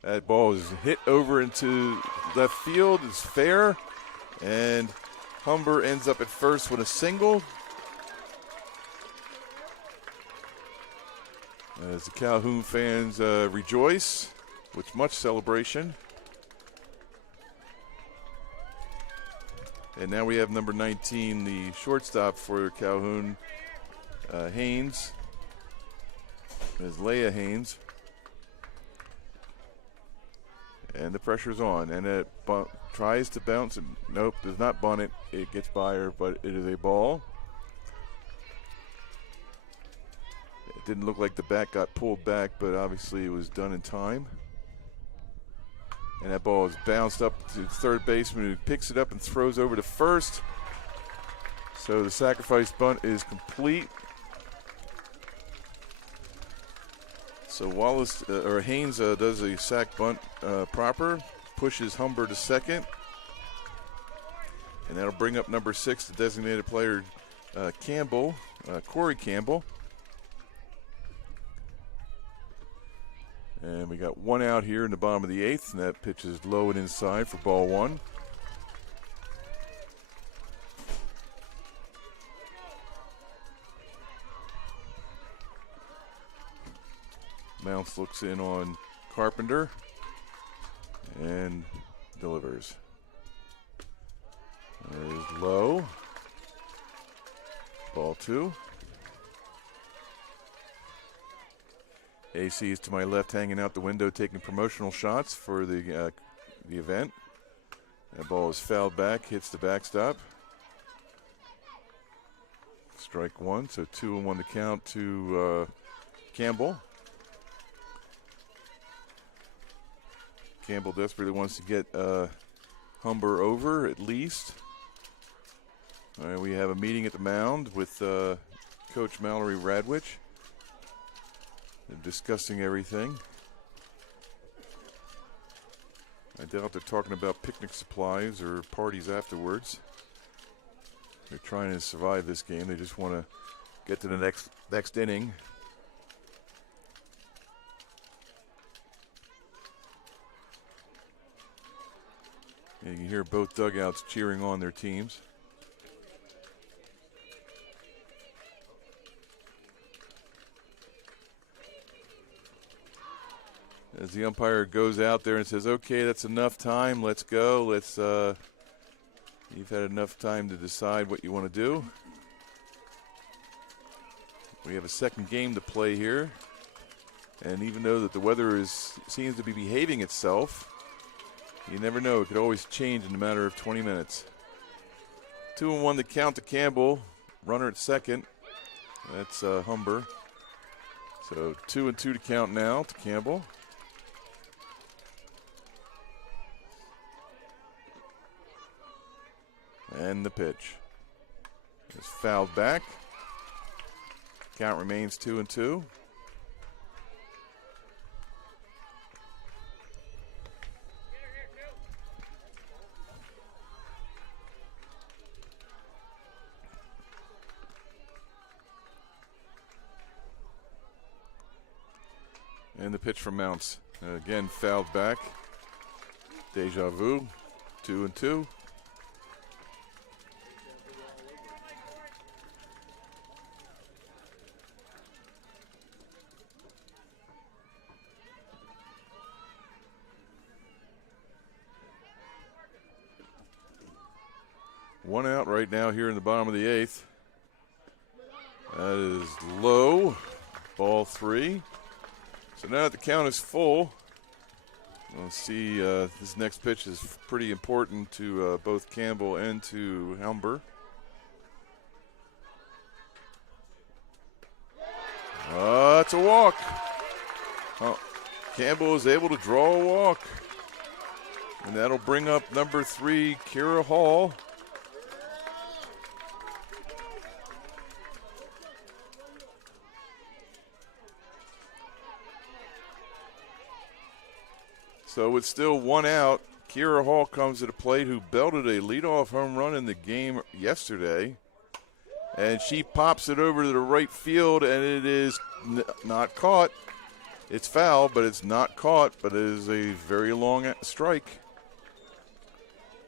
That ball is hit over into left field. It's fair. And Humber ends up at first with a single. As the Calhoun fans rejoice with much celebration. And now we have number 19, the shortstop for Calhoun, Haynes. Is Leah Haynes. And the pressure's on. And it tries to bounce. And nope, does not bunt it. It gets by her, but it is a ball. It didn't look like the bat got pulled back, but obviously it was done in time. And that ball is bounced up to third baseman, who picks it up and throws over to first. So the sacrifice bunt is complete. So Wallace or Haynes does a sac bunt proper, pushes Humber to second, and that'll bring up number 6, the designated player Campbell, Corey Campbell. And we got 1 out here in the bottom of the 8th, and that pitch is low and inside for ball 1. Mounts looks in on Carpenter and delivers. That is low. Ball 2. AC is to my left, hanging out the window, taking promotional shots for the event. That ball is fouled back, hits the backstop. Strike 1, so 2-1 the count to Campbell. Campbell desperately wants to get Humber over at least. All right, we have a meeting at the mound with Coach Mallory Radwich. They're discussing everything. I doubt they're talking about picnic supplies or parties afterwards. They're trying to survive this game. They just want to get to the next inning. And you can hear both dugouts cheering on their teams. As the umpire goes out there and says, okay, that's enough time, let's go. You've had enough time to decide what you want to do. We have a second game to play here. And even though that the weather seems to be behaving itself, you never know. It could always change in a matter of 20 minutes. 2-1 the count to Campbell. Runner at second. That's Humber. So 2-2 to count now to Campbell. And the pitch is fouled back. Count remains 2-2. And the pitch from Mounts. Again, fouled back. Deja vu. 2-2. One out right now here in the bottom of the 8th. That is low. Ball 3. So now that the count is full, we'll see this next pitch is pretty important to both Campbell and to Humber. It's a walk. Oh, Campbell is able to draw a walk. And that'll bring up number 3, Kira Hall. So with still 1 out, Kira Hall comes to the plate, who belted a leadoff home run in the game yesterday. And she pops it over to the right field, and it is not caught. It's foul, but it's not caught, but it is a very long strike.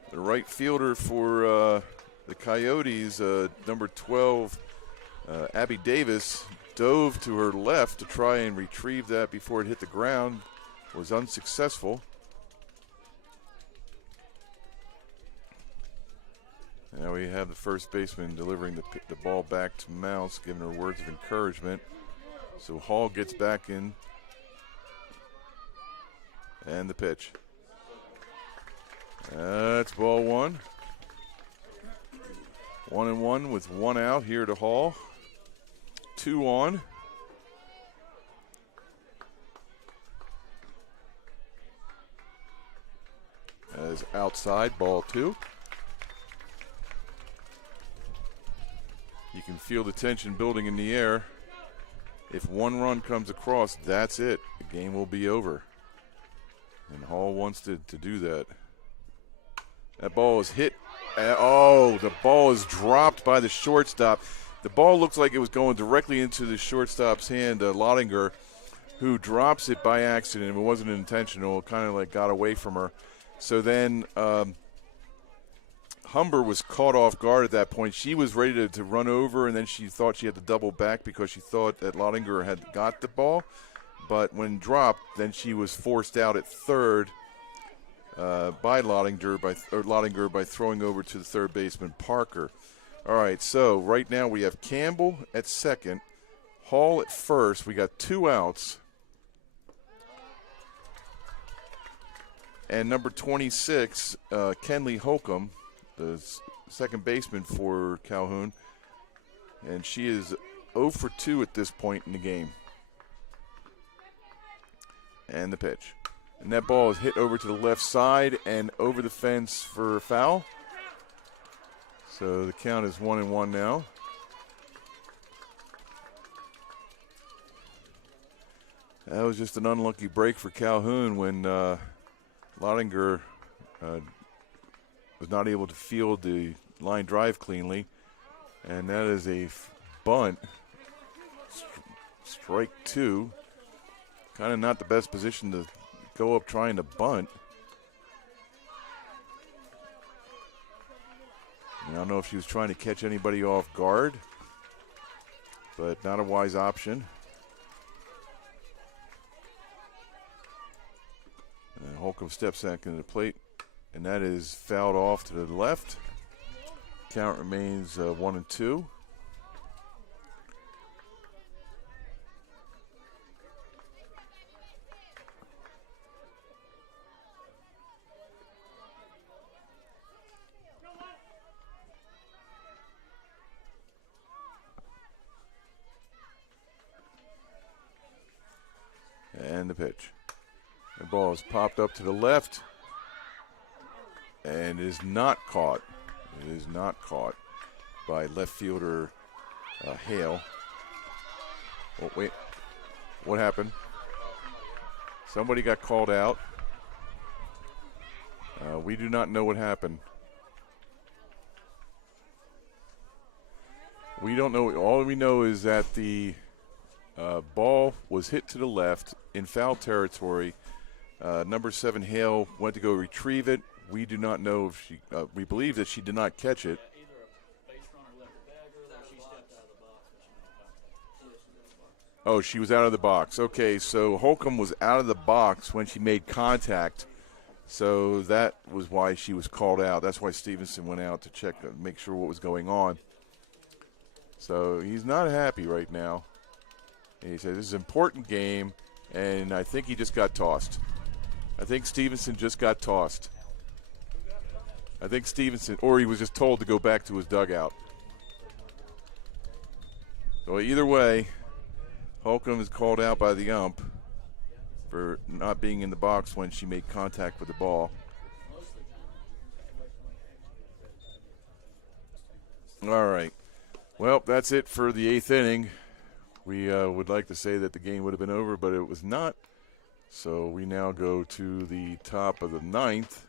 The right fielder for the Coyotes, number 12, Abby Davis, dove to her left to try and retrieve that before it hit the ground. Was unsuccessful. Now we have the first baseman delivering the ball back to Mouse, giving her words of encouragement. So Hall gets back in. And the pitch. That's ball 1. 1-1 with 1 out here to Hall. 2 on. As outside, ball 2. You can feel the tension building in the air. If 1 run comes across, that's it. The game will be over. And Hall wants to do that. That ball is hit. The ball is dropped by the shortstop. The ball looks like it was going directly into the shortstop's hand, Lottinger, who drops it by accident. It wasn't intentional. It kind of like got away from her. So then Humber was caught off guard at that point. She was ready to run over, and then she thought she had to double back because she thought that Lottinger had got the ball. But when dropped, then she was forced out at third by Lottinger by throwing over to the third baseman, Parker. All right, so right now we have Campbell at second, Hall at first. We got 2 outs. And number 26, Kenley Holcomb, the second baseman for Calhoun. And she is 0 for 2 at this point in the game. And the pitch. And that ball is hit over to the left side and over the fence for a foul. So the count is 1-1 now. That was just an unlucky break for Calhoun when Lottinger was not able to field the line drive cleanly. And that is a bunt. Strike 2. Kind of not the best position to go up trying to bunt. I don't know if she was trying to catch anybody off guard, but not a wise option. And Holcomb steps back into the plate, and that is fouled off to the left. Count remains 1-2. And the pitch. The ball is popped up to the left and is not caught. It is not caught by left fielder Hale. Oh, wait. What happened? Somebody got called out. We do not know what happened. We don't know. All we know is that the ball was hit to the left in foul territory. Number 7 Hale went to go retrieve it. We do not know if she. We believe that she did not catch it. Oh, she was out of the box. Okay, so Holcomb was out of the box when she made contact. So that was why she was called out. That's why Stevenson went out to check, make sure what was going on. So he's not happy right now. He said, this is an important game. and I think he just got tossed. I think Stevenson just got tossed. I think Stevenson, or he was just told to go back to his dugout. So either way, Holcomb is called out by the ump for not being in the box when she made contact with the ball. All right. Well, that's it for the 8th inning. We would like to say that the game would have been over, but it was not. So we now go to the top of the 9th,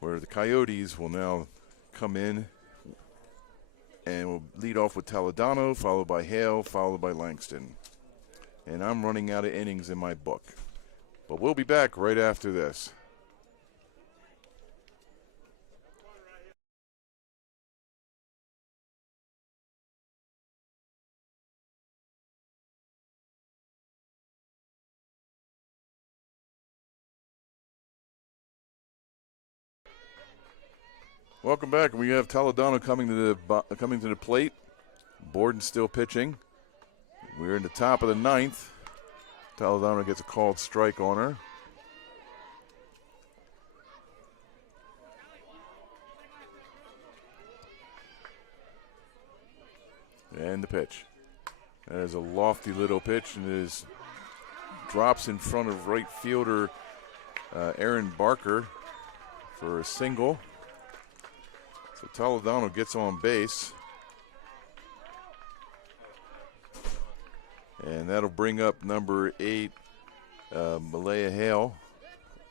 where the Coyotes will now come in and we'll lead off with Toledano, followed by Hale, followed by Langston. And I'm running out of innings in my book. But we'll be back right after this. Welcome back. We have Toledano coming to the plate. Borden still pitching. We're in the top of the 9th. Toledano gets a called strike on her. And the pitch. That is a lofty little pitch, and it drops in front of right fielder Aaron Barker for a single. So Toledano gets on base. And that'll bring up number 8, Malaya Hale.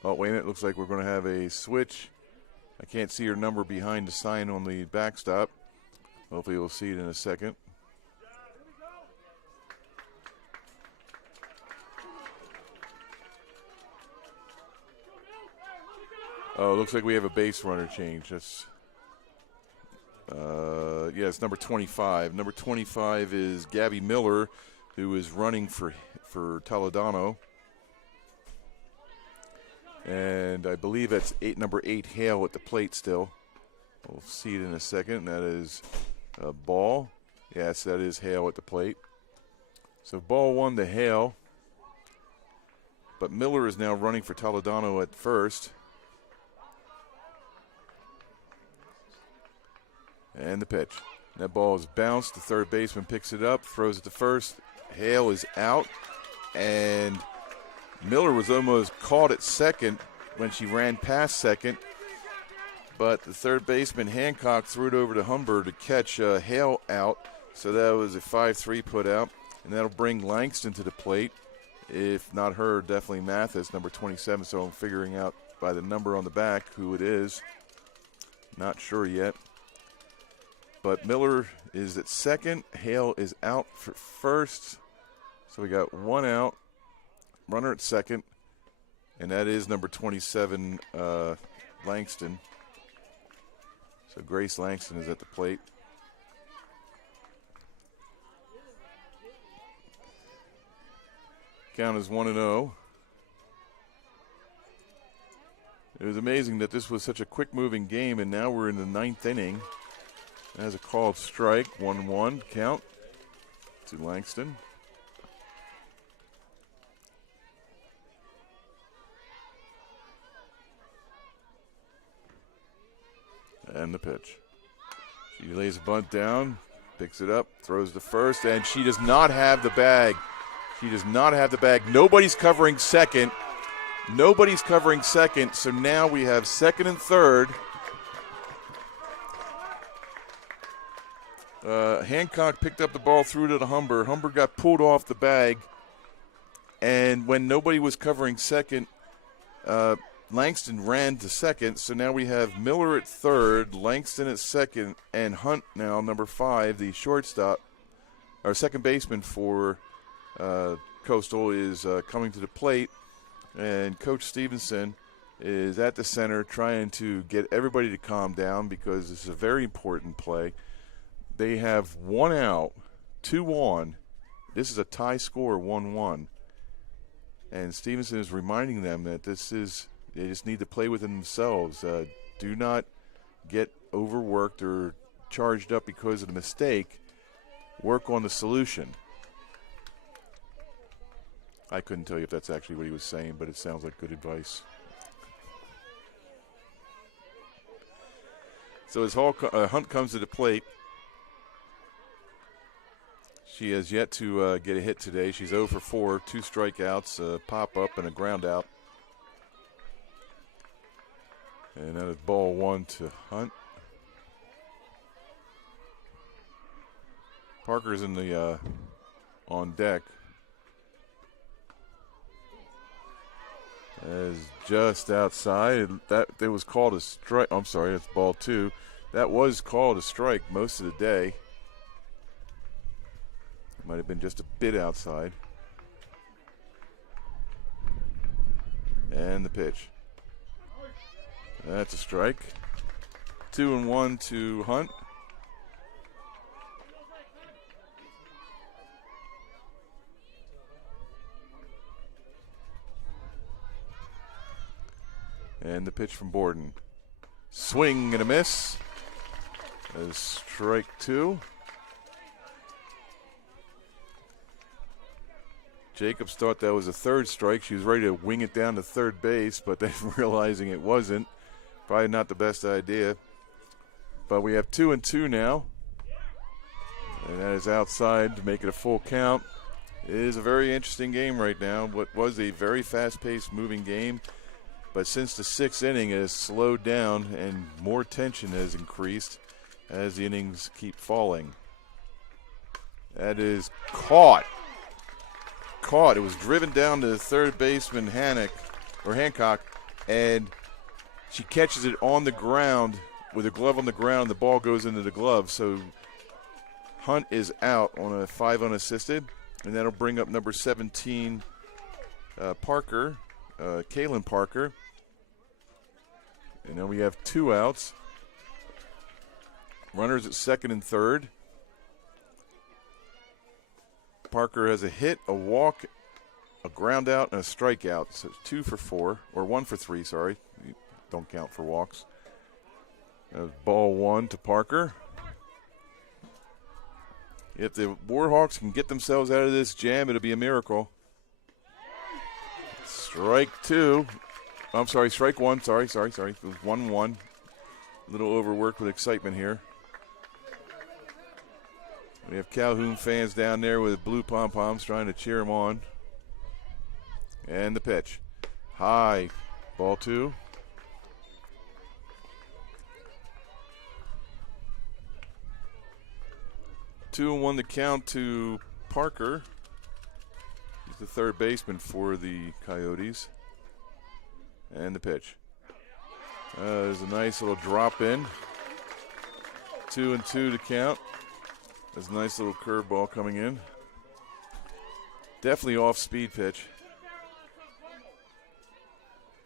Oh, wait a minute. Looks like we're going to have a switch. I can't see her number behind the sign on the backstop. Hopefully we'll see it in a second. Oh, looks like we have a base runner change. That's yeah, it's number 25. Number 25 is Gabby Miller, who is running for Toledano. And I believe that's number 8 Hale at the plate still. We'll see it in a second. That is a ball. Yes, that is Hale at the plate. So ball 1 to Hale. But Miller is now running for Toledano at first. And the pitch. That ball is bounced. The third baseman picks it up, throws it to first. Hale is out. And Miller was almost caught at second when she ran past second. But the third baseman, Hancock, threw it over to Humber to catch Hale out. So that was a 5-3 put out. And that'll bring Langston to the plate. If not her, definitely Mathis, number 27. So I'm figuring out by the number on the back who it is. Not sure yet. But Miller is at second. Hale is out for first. So we got 1 out. Runner at second. And that is number 27, Langston. So Grace Langston is at the plate. Count is 1-0. It was amazing that this was such a quick-moving game, and now we're in the 9th inning. As a called strike, 1-1 count to Langston. And the pitch. She lays a bunt down, picks it up, throws to first, and she does not have the bag. She does not have the bag. Nobody's covering second. Nobody's covering second, so now we have second and third. Hancock picked up the ball, threw it to Humber. Humber got pulled off the bag, and when nobody was covering second, Langston ran to second. So now we have Miller at third, Langston at second, and Hunt now, number 5, the shortstop, our second baseman for Coastal, is coming to the plate. And Coach Stevenson is at the center trying to get everybody to calm down because this is a very important play. They have 1 out, 2 on. This is a tie score, 1-1. And Stevenson is reminding them that they just need to play within themselves. Do not get overworked or charged up because of the mistake. Work on the solution. I couldn't tell you if that's actually what he was saying, but it sounds like good advice. So as Hunt comes to the plate, she has yet to get a hit today. She's 0 for 4, 2 strikeouts, a pop-up, and a ground out. And that is ball 1 to Hunt. Parker's in the on deck. That is just outside. That was called a strike. I'm sorry, that's ball 2. That was called a strike most of the day. Might have been just a bit outside. And the pitch. That's a strike. 2-1 to Hunt. And the pitch from Borden. Swing and a miss. That is strike 2. Jacobs thought that was a third strike. She was ready to wing it down to third base, but then realizing it wasn't. Probably not the best idea. But we have 2-2 now. And that is outside to make it a full count. It is a very interesting game right now. What was a very fast-paced moving game. But since the 6th inning, it has slowed down and more tension has increased as the innings keep falling. That is caught. It was driven down to the third baseman Hancock, and she catches it on the ground with a glove on the ground. The ball goes into the glove, so Hunt is out on a 5 unassisted, and that'll bring up number 17, Parker, Kaylin Parker. And then we have 2 outs. Runners at second and third. Parker has a hit, a walk, a ground out, and a strikeout. So it's 2 for 4, or 1 for 3, sorry. Don't count for walks. Ball 1 to Parker. If the Warhawks can get themselves out of this jam, it'll be a miracle. Strike 2. I'm sorry, strike 1. Sorry. It was 1-1. A little overworked with excitement here. We have Calhoun fans down there with blue pom-poms trying to cheer him on. And the pitch. High. Ball 2. Two and 1 to count to Parker. He's the third baseman for the Coyotes. And the pitch. There's a nice little drop in. 2-2 to count. There's a nice little curveball coming in. Definitely off-speed pitch.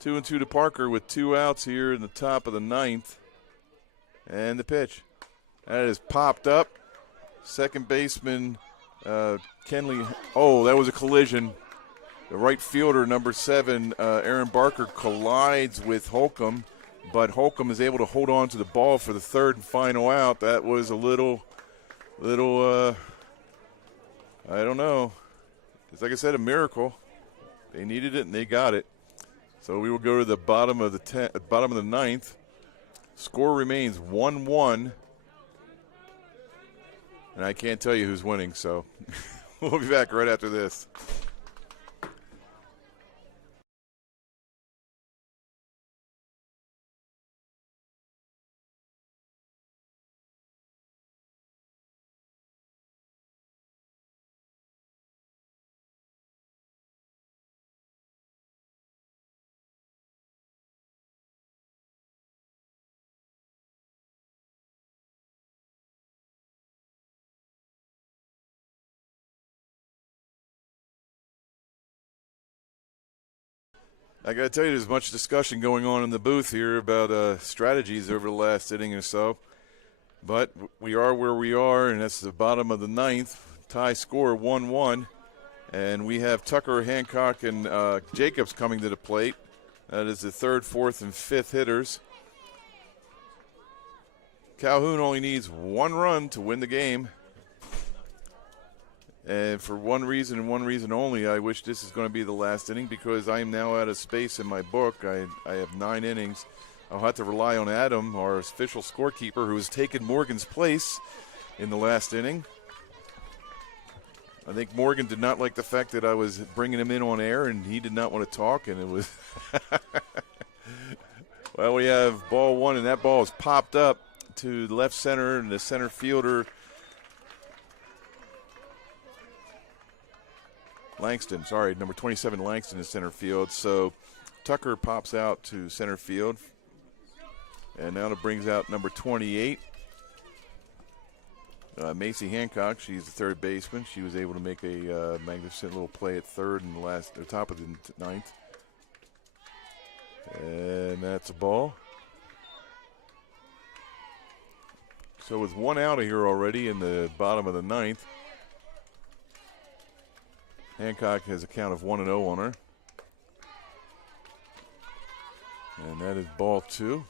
2-2 to Parker with 2 outs here in the top of the 9th. And the pitch. That is popped up. Second baseman, Kenley. Oh, that was a collision. The right fielder, number 7, Aaron Barker, collides with Holcomb, but Holcomb is able to hold on to the ball for the third and final out. That was a little, I don't know. It's like I said, a miracle. They needed it and they got it. So we will go to the bottom of the 9th. Score remains 1-1. And I can't tell you who's winning, so we'll be back right after this. I got to tell you, there's much discussion going on in the booth here about strategies over the last inning or so. But we are where we are, and that's the bottom of the 9th. Tie score 1-1. And we have Tucker, Hancock, and Jacobs coming to the plate. That is the 3rd, 4th, and 5th hitters. Calhoun only needs 1 run to win the game. And for one reason and one reason only, I wish this is going to be the last inning because I am now out of space in my book. I have 9 innings. I'll have to rely on Adam, our official scorekeeper, who has taken Morgan's place in the last inning. I think Morgan did not like the fact that I was bringing him in on air, and he did not want to talk, and it was – well, we have ball 1, and that ball is popped up to the left center, and the center fielder – Langston, sorry, number 27 Langston is center field. So Tucker pops out to center field. And now it brings out number 28, Macy Hancock. She's the third baseman. She was able to make a magnificent little play at third in the top of the ninth. And that's a ball. So with 1 out of here already in the bottom of the ninth, Hancock has a count of 1-0 on her. And that is ball 2.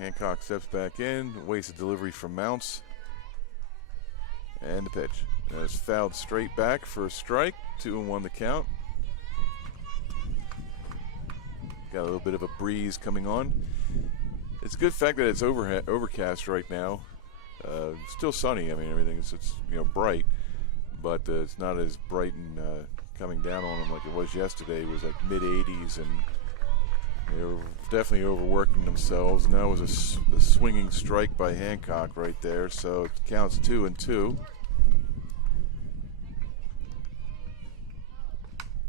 Hancock steps back in, wasted delivery from Mounts. And the pitch. That is fouled straight back for a strike. 2-1 the count. Got a little bit of a breeze coming on. It's a good fact that it's overcast right now. Still sunny. I mean, everything is bright, but it's not as bright and coming down on them like it was yesterday. It was like mid-80s, and they were definitely overworking themselves. And that was a swinging strike by Hancock right there. So it counts 2-2.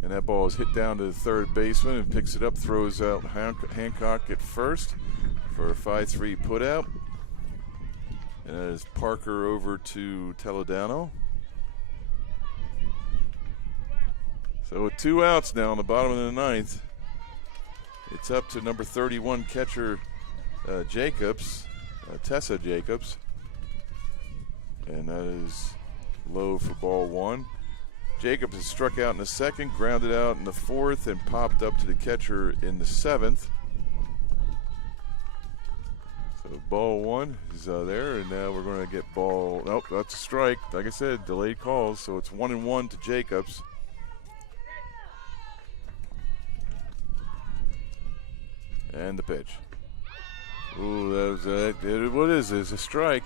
And that ball is hit down to the third baseman and picks it up, throws out Hancock at first for a 5-3 putout. And that is Parker over to Toledano. So with 2 outs now on the bottom of the ninth, it's up to number 31 catcher Jacobs, Tessa Jacobs. And that is low for ball 1. Jacobs has struck out in the second, grounded out in the fourth, and popped up to the catcher in the 7th. So ball 1 is there, and now we're going to get ball. Nope, that's a strike. Like I said, delayed calls, so it's 1-1 to Jacobs. And the pitch. Ooh, that was what is this? A strike.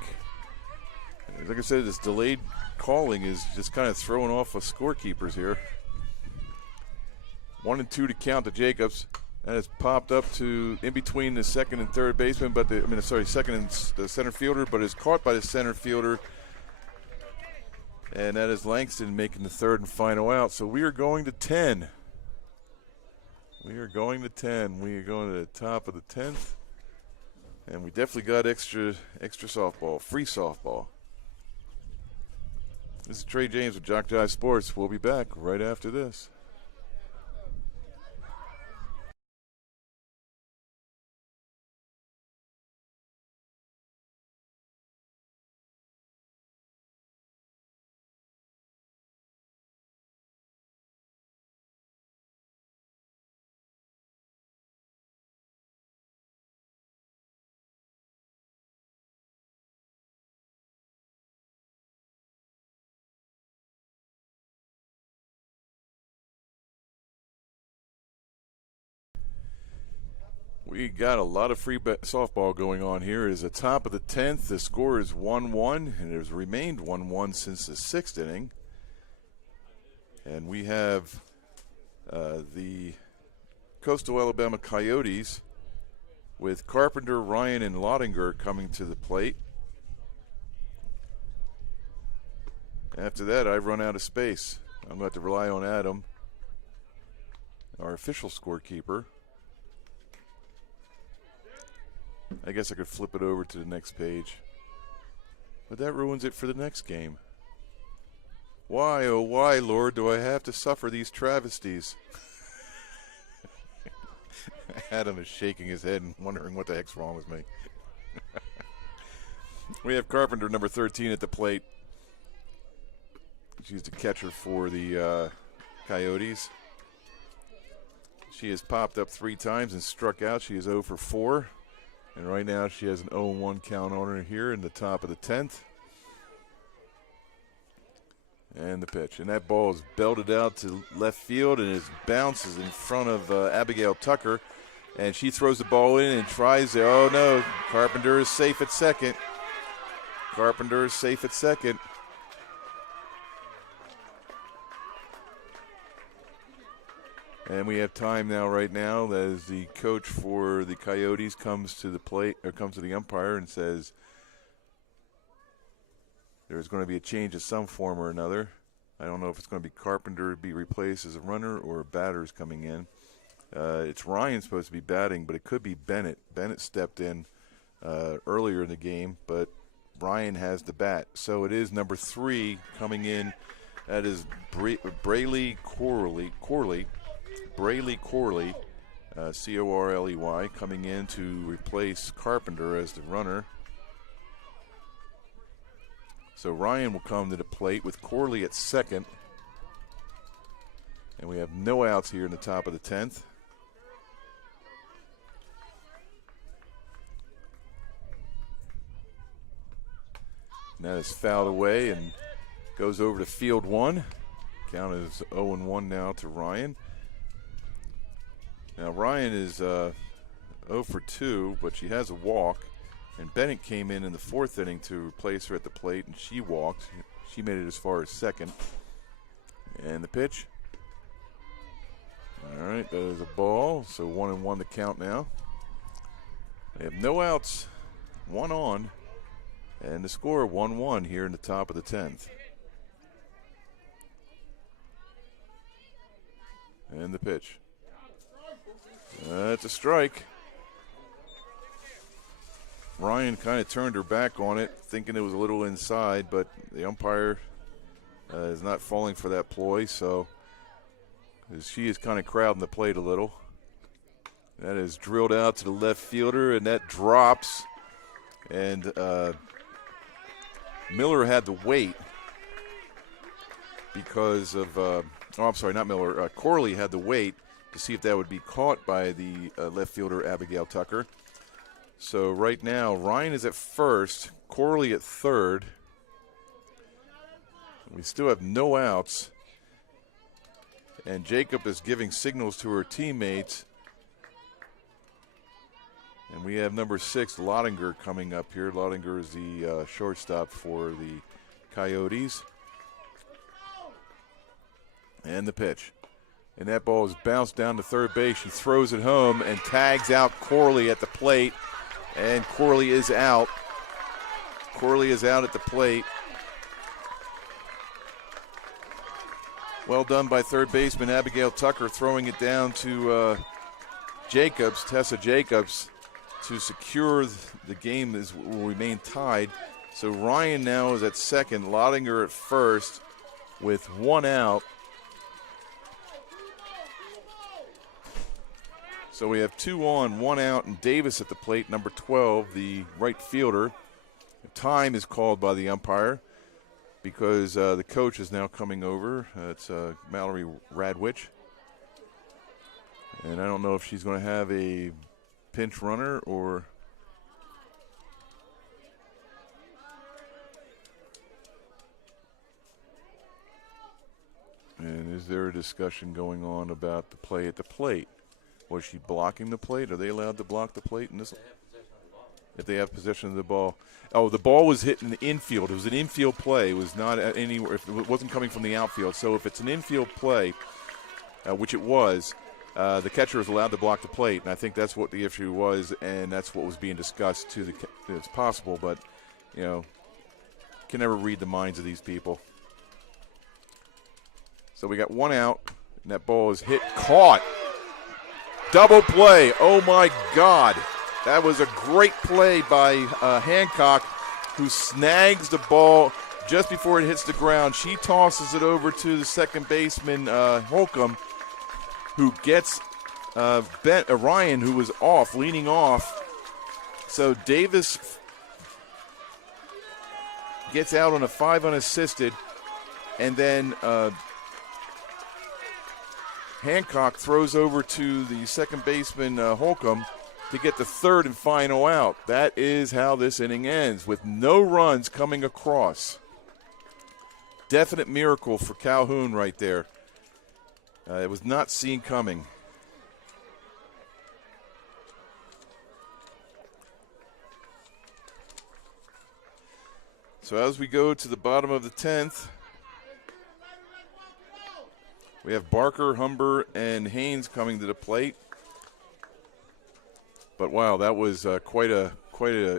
Like I said, this delayed calling is just kind of throwing off the scorekeepers here. 1-2 to count to Jacobs. That has popped up to in between the second and third baseman, second and the center fielder, but is caught by the center fielder. And that is Langston making the third and final out. So we are going to 10. We are going to 10. We are going to the top of the 10th. And we definitely got extra softball, free softball. This is Trey James with JockJive Sports. We'll be back right after this. We got a lot of free softball going on here. It is the top of the 10th. The score is 1-1, and it has remained 1-1 since the 6th inning. And we have the Coastal Alabama Coyotes with Carpenter, Ryan, and Lottinger coming to the plate. After that, I've run out of space. I'm going to have to rely on Adam, our official scorekeeper. I guess I could flip it over to the next page. But that ruins it for the next game. Why, oh why, Lord, do I have to suffer these travesties? Adam is shaking his head and wondering what the heck's wrong with me. We have Carpenter, number 13, at the plate. She's the catcher for the Coyotes. She has popped up 3 times and struck out. She is 0 for 4. And right now she has an 0-1 count on her here in the top of the 10th. And the pitch. And that ball is belted out to left field and it bounces in front of Abigail Tucker. And she throws the ball in and tries to, oh no, Carpenter is safe at second. Carpenter is safe at second. And we have time now, right now, as the coach for the Coyotes comes to the plate, or comes to the umpire and says there's going to be a change of some form or another. I don't know if it's going to be Carpenter be replaced as a runner or batter's coming in. It's Ryan supposed to be batting, but it could be Bennett. Bennett stepped in earlier in the game, but Ryan has the bat. So it is number 3 coming in. That is Braley Corley, Corley, coming in to replace Carpenter as the runner. So Ryan will come to the plate with Corley at second. And we have no outs here in the top of the 10th. And that is fouled away and goes over to field 1. Count is 0-1 now to Ryan. Now Ryan is 0 for 2, but she has a walk. And Bennett came in the 4th inning to replace her at the plate, and she walked. She made it as far as second. And the pitch. All right, that is a ball. So 1-1 the count now. They have no outs, 1 on. And the score 1-1 here in the top of the 10th. And the pitch. That's a strike. Ryan kind of turned her back on it, thinking it was a little inside, but the umpire is not falling for that ploy, so she is kind of crowding the plate a little. That is drilled out to the left fielder, and that drops. And Miller had to wait because of, Corley had to wait to see if that would be caught by the left fielder, Abigail Tucker. So right now, Ryan is at first, Corley at third. We still have no outs. And Jacob is giving signals to her teammates. And we have number 6, Lottinger, coming up here. Lottinger is the shortstop for the Coyotes. And the pitch. And that ball is bounced down to third base. She throws it home and tags out Corley at the plate. And Corley is out. Corley is out at the plate. Well done by third baseman Abigail Tucker, throwing it down to Tessa Jacobs, to secure the game will remain tied. So Ryan now is at second, Lottinger at first with 1 out. So we have 2 on, 1 out, and Davis at the plate, number 12, the right fielder. Time is called by the umpire because the coach is now coming over. It's Mallory Radwich. And I don't know if she's going to have a pinch runner or and is there a discussion going on about the play at the plate? Was she blocking the plate? Are they allowed to block the plate in this? If they have possession of the ball. Oh, the ball was hit in the infield. It was an infield play. It was not anywhere. If it wasn't coming from the outfield. So if it's an infield play, which it was, the catcher is allowed to block the plate, and I think that's what the issue was, and that's what was being discussed to it's possible, but can never read the minds of these people. So we got 1 out, and that ball is hit, caught. Double play. Oh my God. That was a great play by Hancock, who snags the ball just before it hits the ground. She tosses it over to the second baseman, Holcomb, who gets Ryan, who was off, leaning off. So Davis gets out on a 5 unassisted, and then Hancock throws over to the second baseman, Holcomb, to get the third and final out. That is how this inning ends, with no runs coming across. Definite miracle for Calhoun right there. It was not seen coming. So as we go to the bottom of the 10th, we have Barker, Humber, and Haynes coming to the plate. But wow, that was quite a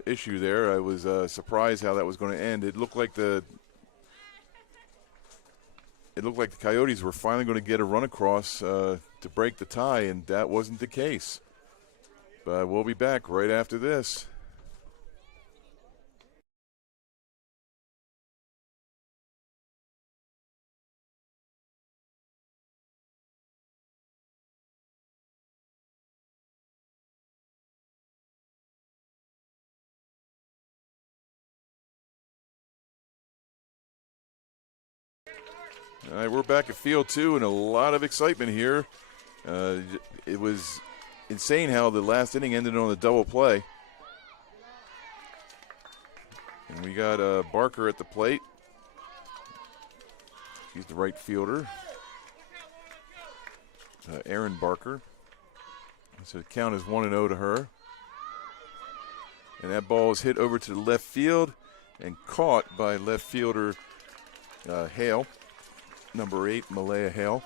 issue there. I was surprised how that was going to end. It looked like the Coyotes were finally going to get a run across to break the tie, and that wasn't the case. But we'll be back right after this. All right, we're back at field 2, and a lot of excitement here. It was insane how the last inning ended on a double play. And we got Barker at the plate. He's the right fielder. Aaron Barker. So the count is 1-0 to her. And that ball is hit over to the left field and caught by left fielder Hale. Number 8, Malaya Hale.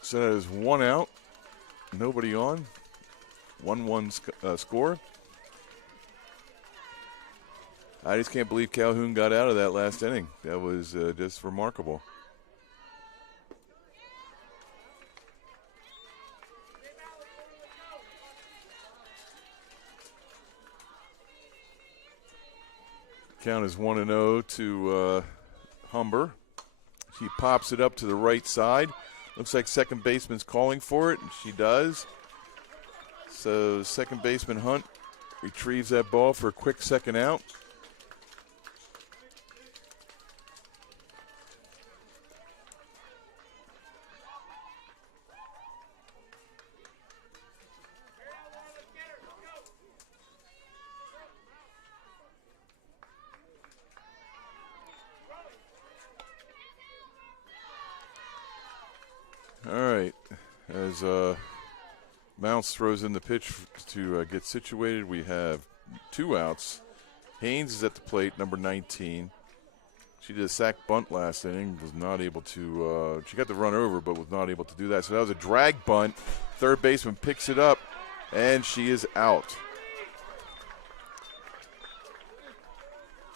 So that is 1 out, nobody on, 1-1 score. I just can't believe Calhoun got out of that last inning. That was just remarkable. Count is 1-0 to Humber. She pops it up to the right side. Looks like second baseman's calling for it, and she does. So second baseman Hunt retrieves that ball for a quick second out. All right, as Mounts throws in the pitch to get situated, we have 2 outs. Haynes is at the plate, number 19. She did a sac bunt last inning, was not able to, she got the run over, but was not able to do that. So that was a drag bunt. Third baseman picks it up, and she is out.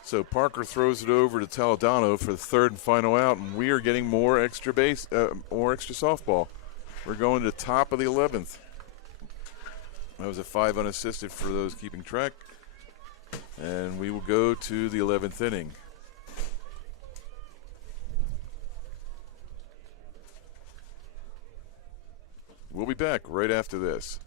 So Parker throws it over to Toledano for the third and final out, and we are getting more extra softball. We're going to the top of the 11th. That was a 5 unassisted for those keeping track. And we will go to the 11th inning. We'll be back right after this.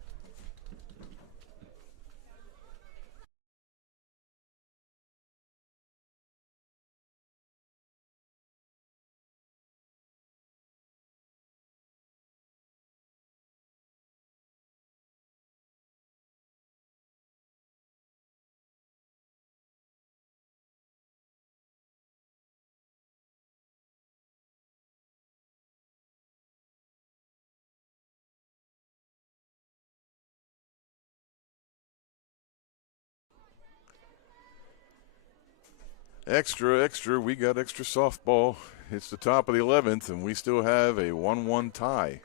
Extra, we got extra softball. It's the top of the 11th, and we still have a 1-1 tie.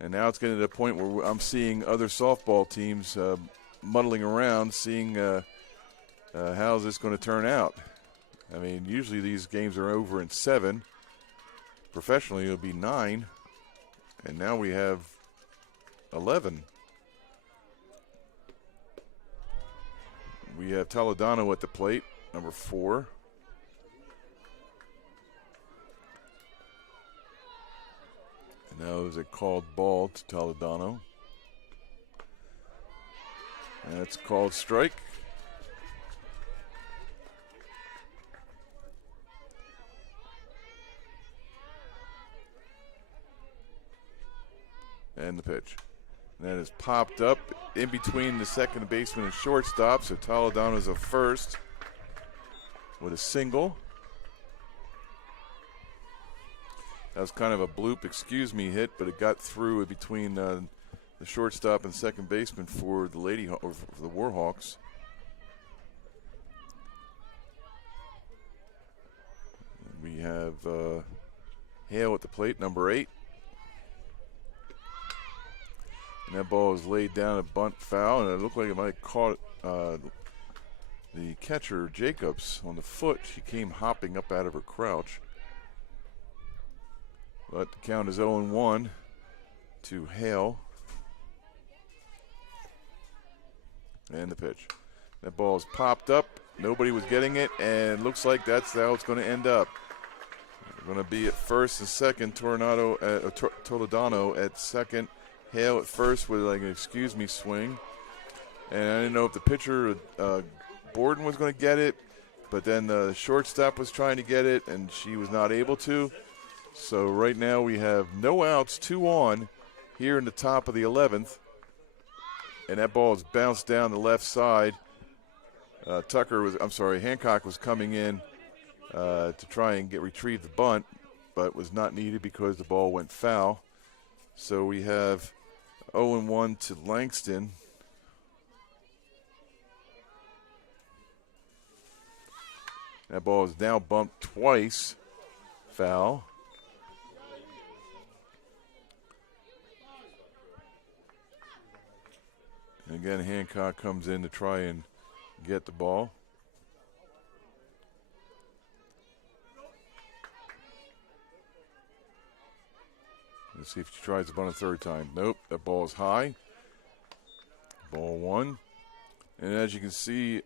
And now it's getting to the point where I'm seeing other softball teams muddling around, seeing how's this going to turn out. I mean, usually these games are over in 7. Professionally, it'll be 9. And now we have 11. We have Toledano at the plate, number 4. And that was a called ball to Toledano. And it's called strike. And the pitch. And that is popped up in between the second baseman and shortstop. So Toledano's a first with a single. That was kind of a bloop, excuse me, hit, but it got through in between the shortstop and second baseman for the or for the Warhawks. We have Hale at the plate, number 8. And that ball is laid down, a bunt foul, and it looked like it might have caught the catcher, Jacobs, on the foot. She came hopping up out of her crouch. But the count is 0-1 to Hale. And the pitch. That ball is popped up. Nobody was getting it, and looks like that's how it's going to end up. We're going to be at first and second. Toledano at second. Hale at first with like an excuse me swing. And I didn't know if the pitcher, Borden, was going to get it, but then the shortstop was trying to get it, and she was not able to. So right now we have no outs, 2 on here in the top of the 11th. And that ball is bounced down the left side. Hancock was coming in to try and retrieve the bunt, but was not needed because the ball went foul. So we have 0-1 to Langston. That ball is now bumped twice. Foul. And again, Hancock comes in to try and get the ball. Let's see if she tries the bunt a third time. Nope, that ball is high. Ball 1. And as you can see,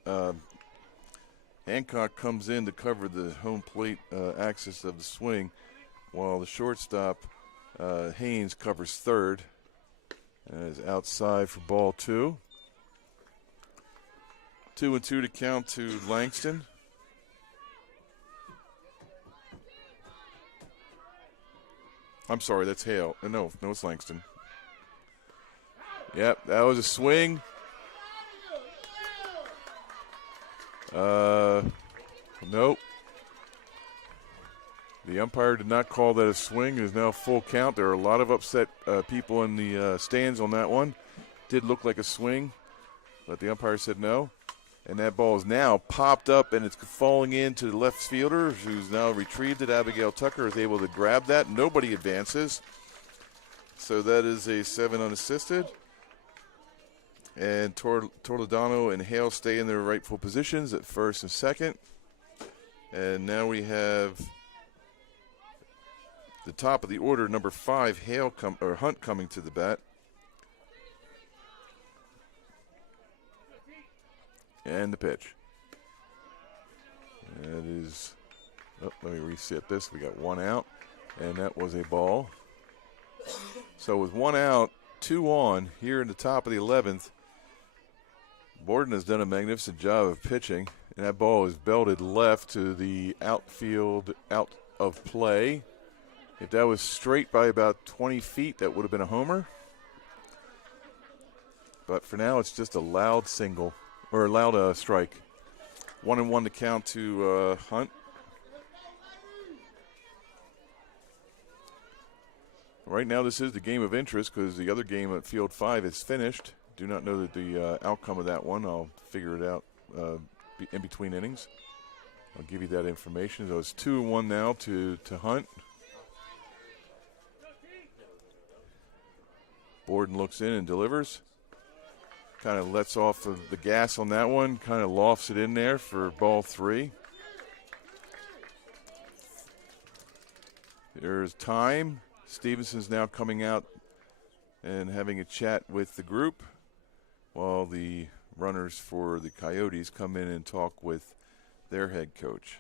Hancock comes in to cover the home plate axis of the swing, while the shortstop, Haynes, covers third. And is outside for ball 2. 2-2 to count to Langston. I'm sorry, that's Hale. No, it's Langston. Yep, that was a swing. Nope. The umpire did not call that a swing. It is now full count. There are a lot of upset people in the stands on that one. Did look like a swing, but the umpire said no. And that ball is now popped up, and it's falling into the left fielder, who's now retrieved it. Abigail Tucker is able to grab that. Nobody advances. So that is a 7 unassisted. And Toledano and Hale stay in their rightful positions at first and second. And now we have the top of the order, number 5, Hunt coming to the bat. And the pitch. That is, let me reset this. We got 1 out, and that was a ball. So with 1 out, 2 on here in the top of the 11th, Borden has done a magnificent job of pitching, and that ball is belted left to the outfield, out of play. If that was straight by about 20 feet, that would have been a homer. But for now, it's just a loud single, or a loud strike. 1-1 to count to Hunt. Right now, this is the game of interest because the other game at Field 5 is finished. Do not know the outcome of that one. I'll figure it out in between innings. I'll give you that information. So it's 2-1 now to Hunt. Borden looks in and delivers. Kind of lets off of the gas on that one. Kind of lofts it in there for ball 3. There's time. Stevenson's now coming out and having a chat with the group while the runners for the Coyotes come in and talk with their head coach.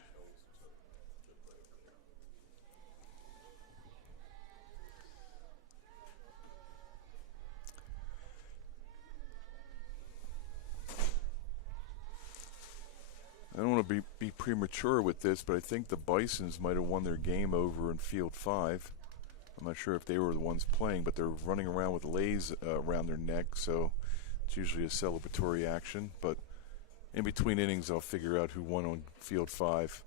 I don't want to be premature with this, but I think the Bisons might have won their game over in Field 5. I'm not sure if they were the ones playing, but they're running around with leis around their neck, so it's usually a celebratory action. But in between innings, I'll figure out who won on field 5.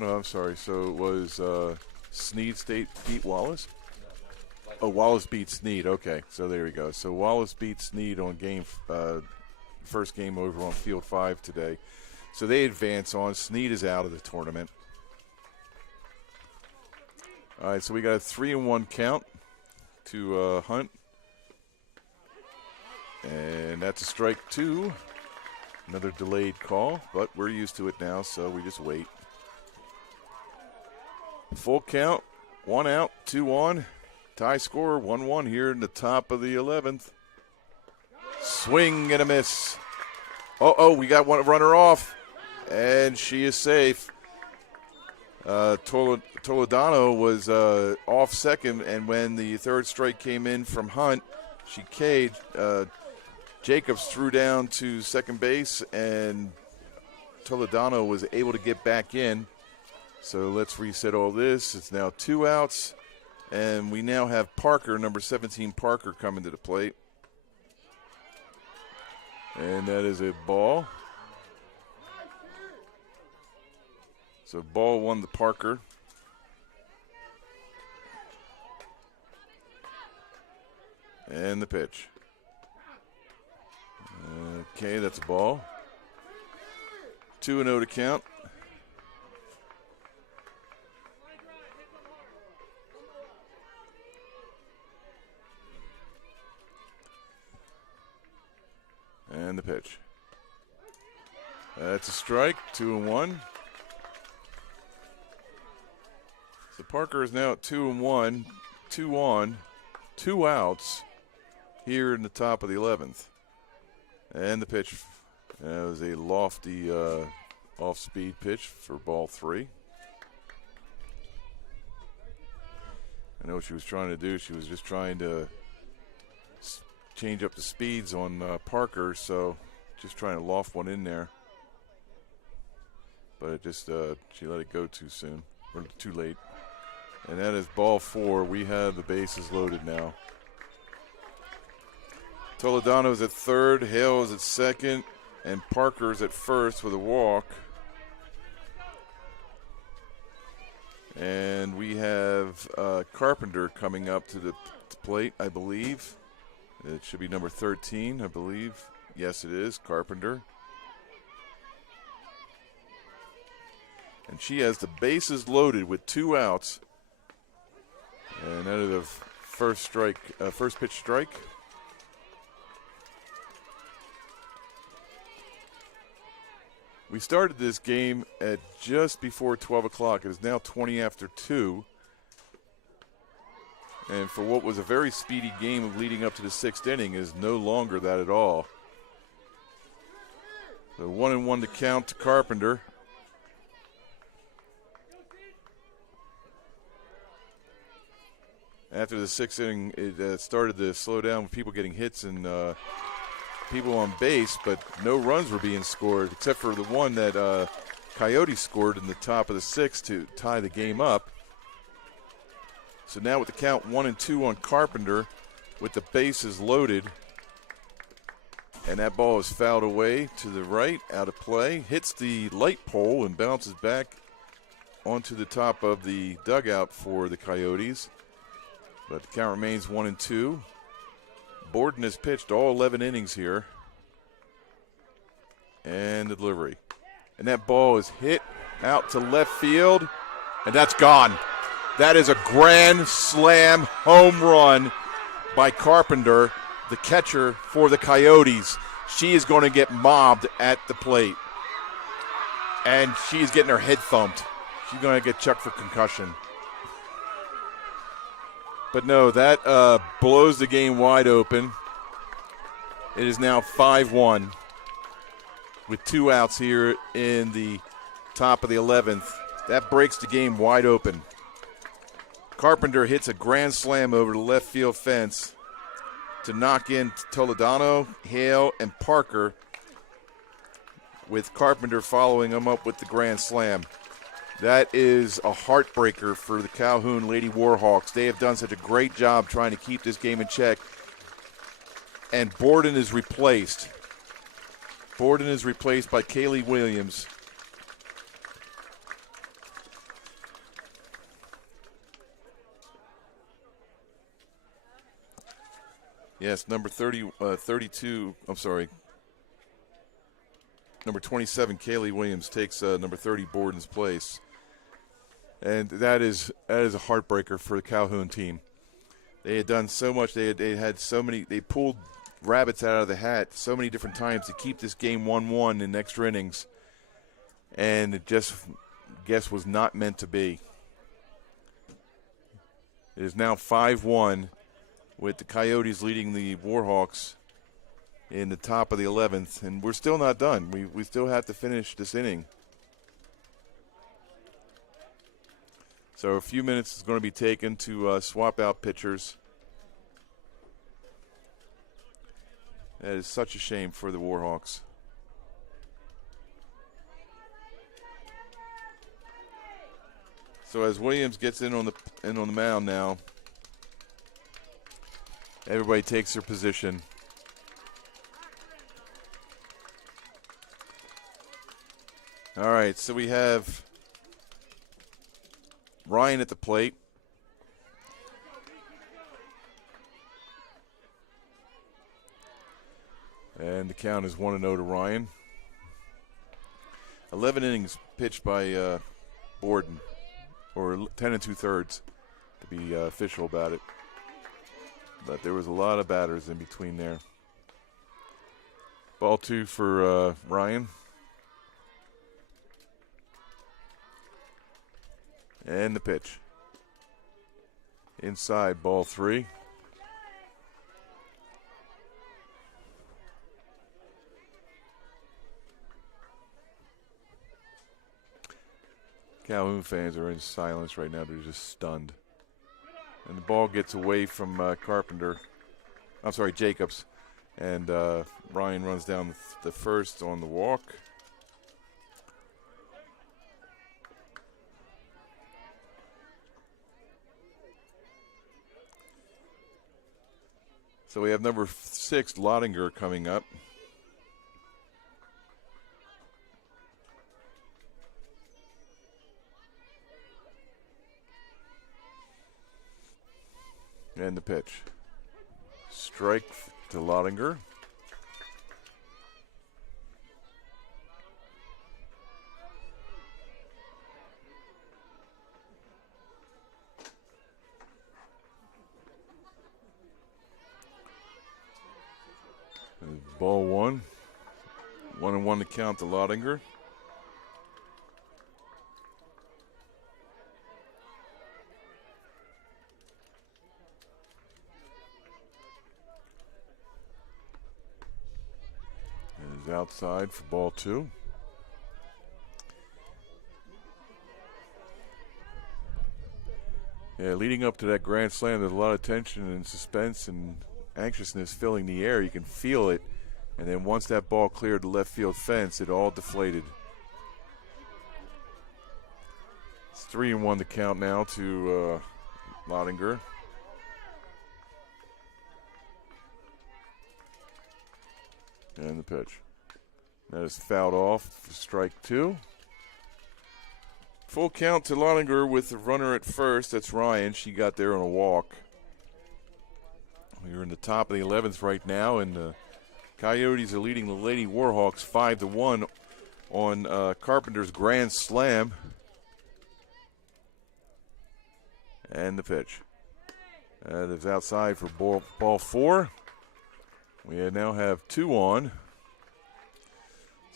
Oh, I'm sorry. So it was Snead State beat Wallace? Oh, Wallace beat Snead. Okay, so there we go. So Wallace beat Snead on first game over on field 5 today. So they advance on. Snead is out of the tournament. All right, so we got a 3-1 count to Hunt. And that's a strike 2. Another delayed call, but we're used to it now, so we just wait. Full count, 1 out, 2 on. Tie score, 1-1 here in the top of the 11th. Swing and a miss. We got one runner off, and she is safe. Toledano was off second, and when the third strike came in from Hunt, she K'd. Jacobs threw down to second base, and Toledano was able to get back in. So let's reset all this. It's now 2 outs, and we now have Parker, number 17 Parker, coming to the plate. And that is a ball. So ball 1 to Parker. And the pitch. Okay, that's a ball. 2-0 to count. And the pitch. That's a strike, 2-1. So Parker is now at 2-1, 2 on, 2 outs here in the top of the 11th. And the pitch. That was a lofty off-speed pitch for ball 3. I know what she was trying to do. She was just trying to change up the speeds on Parker, so just trying to loft one in there. But it just she let it go too soon, or too late. And that is ball 4. We have the bases loaded now. Toledano's at third, Hale is at second, and Parker's at first with a walk. And we have Carpenter coming up to the plate, I believe. It should be number 13, I believe. Yes, it is, Carpenter. And she has the bases loaded with 2 outs. And that is a first pitch strike. We started this game at just before 12 o'clock. It is now 20 after 2. And for what was a very speedy game leading up to the 6th inning is no longer that at all. So 1-1 to count to Carpenter. After the 6th inning, it started to slow down with people getting hits and people on base, but no runs were being scored except for the one that Coyotes scored in the top of the 6th to tie the game up. So now with the count 1-2 on Carpenter with the bases loaded, and that ball is fouled away to the right, out of play, hits the light pole and bounces back onto the top of the dugout for the Coyotes. But the count remains 1-2. Borden has pitched all 11 innings here. And the delivery. And that ball is hit out to left field, and that's gone. That is a grand slam home run by Carpenter, the catcher for the Coyotes. She is going to get mobbed at the plate. And she is getting her head thumped. She's going to get checked for concussion. But no, that blows the game wide open. It is now 5-1 with 2 outs here in the top of the 11th. That breaks the game wide open. Carpenter hits a grand slam over the left field fence to knock in Toledano, Hale, and Parker, with Carpenter following him up with the grand slam. That is a heartbreaker for the Calhoun Lady Warhawks. They have done such a great job trying to keep this game in check. And Borden is replaced. Borden is replaced by Kaylee Williams. Yes, number 32, I'm sorry. Number 27, Kaylee Williams, takes number 30, Borden's place. And that is a heartbreaker for the Calhoun team. They had done so much. They had so many. They pulled rabbits out of the hat so many different times to keep this game 1-1 in extra innings. And it just, was not meant to be. It is now 5-1 with the Coyotes leading the Warhawks in the top of the 11th. And we're still not done. We still have to finish this inning. So a few minutes is going to be taken to swap out pitchers. That is such a shame for the Warhawks. So as Williams gets in on the mound now, everybody takes their position. All right, so we have Ryan at the plate. And the count is 1-0 to Ryan. 11 innings pitched by Borden, or 10 2/3 to be official about it. But there was a lot of batters in between there. Ball 2 for Ryan. And the pitch. Inside, ball 3. Calhoun fans are in silence right now. They're just stunned. And the ball gets away from Jacobs. And Ryan runs down the first on the walk. So we have number 6, Lottinger, coming up. And the pitch. Strike to Lottinger. Ball 1. 1-1 to count to Lottinger. And is outside for ball 2. Yeah, leading up to that grand slam, there's a lot of tension and suspense and anxiousness filling the air. You can feel it. And then once that ball cleared the left field fence, it all deflated. It's 3-1 to count now to Lottinger. And the pitch. That is fouled off for strike 2. Full count to Lottinger with the runner at first. That's Ryan. She got there on a walk. We're in the top of the 11th right now, and the Coyotes are leading the Lady Warhawks 5-1 on Carpenter's grand slam. And the pitch. That is outside for ball 4. We now have 2 on.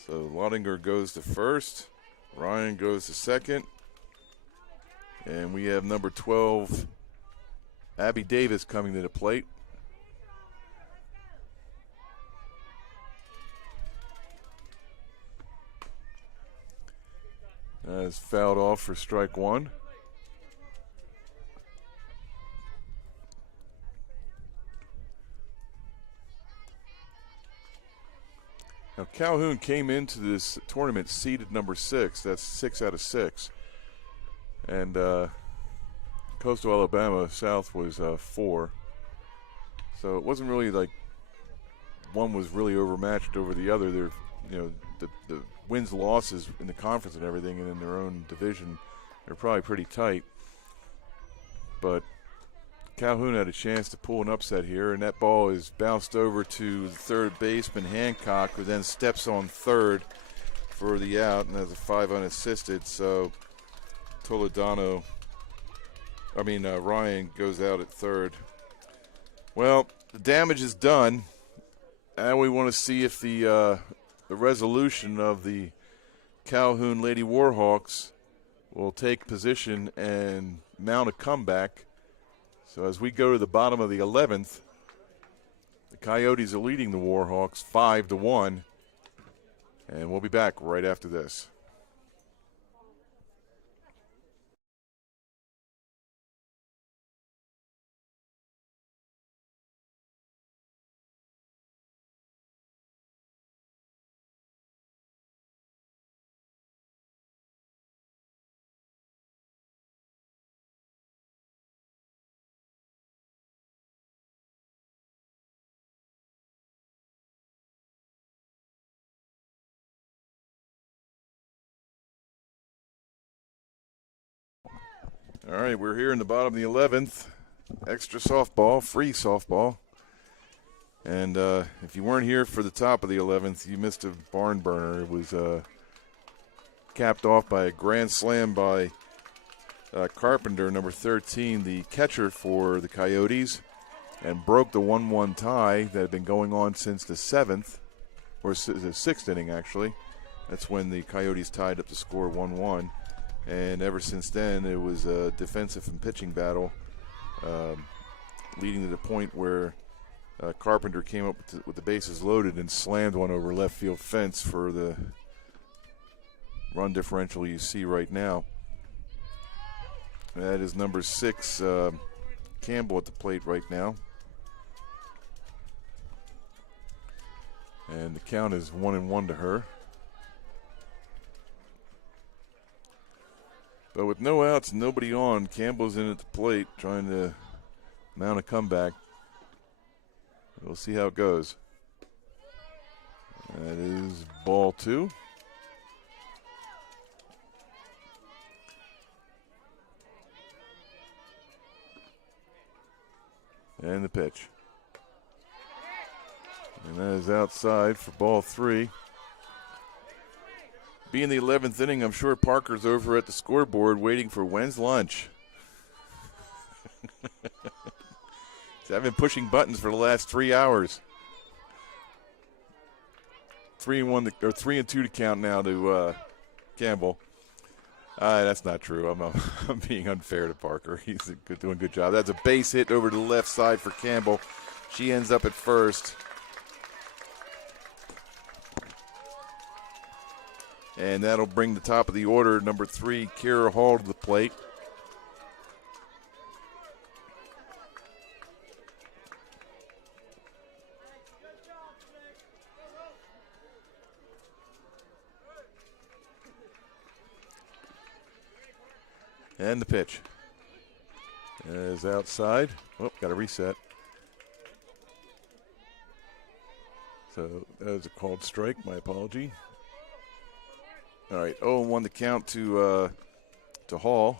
So Lottinger goes to first. Ryan goes to second. And we have number 12, Abby Davis, coming to the plate. That is fouled off for strike 1. Now Calhoun came into this tournament seeded number 6. That's 6 out of 6. And Coastal Alabama South was 4. So it wasn't really like one was really overmatched over the other. They're, the wins, losses in the conference and everything, and in their own division, they're probably pretty tight. But Calhoun had a chance to pull an upset here, and that ball is bounced over to the third baseman Hancock, who then steps on third for the out and has a 5 unassisted. So Ryan goes out at third. Well, the damage is done, and we want to see if the resolution of the Calhoun Lady Warhawks will take position and mount a comeback. So as we go to the bottom of the 11th, the Coyotes are leading the Warhawks 5-1, and we'll be back right after this. All right, we're here in the bottom of the 11th. Extra softball, free softball. And if you weren't here for the top of the 11th, you missed a barn burner. It was capped off by a grand slam by Carpenter, number 13, the catcher for the Coyotes, and broke the 1-1 tie that had been going on since the 7th, or the 6th inning, actually. That's when the Coyotes tied up the score 1-1. And ever since then, it was a defensive and pitching battle, leading to the point where Carpenter came up with the bases loaded and slammed one over left field fence for the run differential you see right now. That is number 6, Campbell, at the plate right now. And the count is 1-1 to her. But with no outs and nobody on, Campbell's in at the plate trying to mount a comeback. We'll see how it goes. That is ball 2. And the pitch. And that is outside for ball 3. Being the 11th inning, I'm sure Parker's over at the scoreboard waiting for when's lunch. I've been pushing buttons for the last 3 hours. 3-1 or 3-2 to count now to Campbell. That's not true. I'm being unfair to Parker. He's doing a good job. That's a base hit over to the left side for Campbell. She ends up at first. And that'll bring the top of the order, number 3, Kira Hall, to the plate. And the pitch is outside. Oh, got a reset. So that was a called strike. My apology. All right, 0-1 to count to Hall.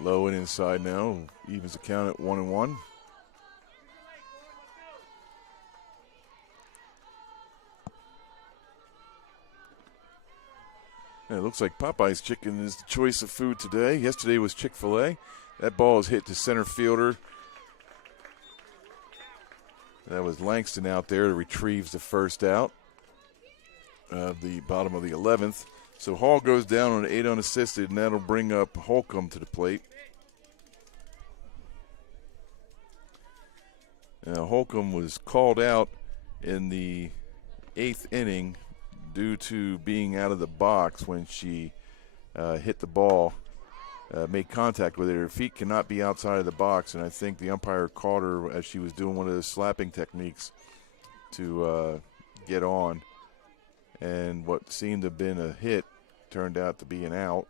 Low and inside now. Evens the count at 1-1. And it looks like Popeye's chicken is the choice of food today. Yesterday was Chick-fil-A. That ball is hit to center fielder. That was Langston out there to retrieve the first out of the bottom of the 11th. So Hall goes down on 8 unassisted, and that'll bring up Holcomb to the plate. Now, Holcomb was called out in the 8th inning due to being out of the box when she hit the ball, made contact with it. Her feet cannot be outside of the box, and I think the umpire caught her as she was doing one of those slapping techniques to get on. And what seemed to have been a hit turned out to be an out.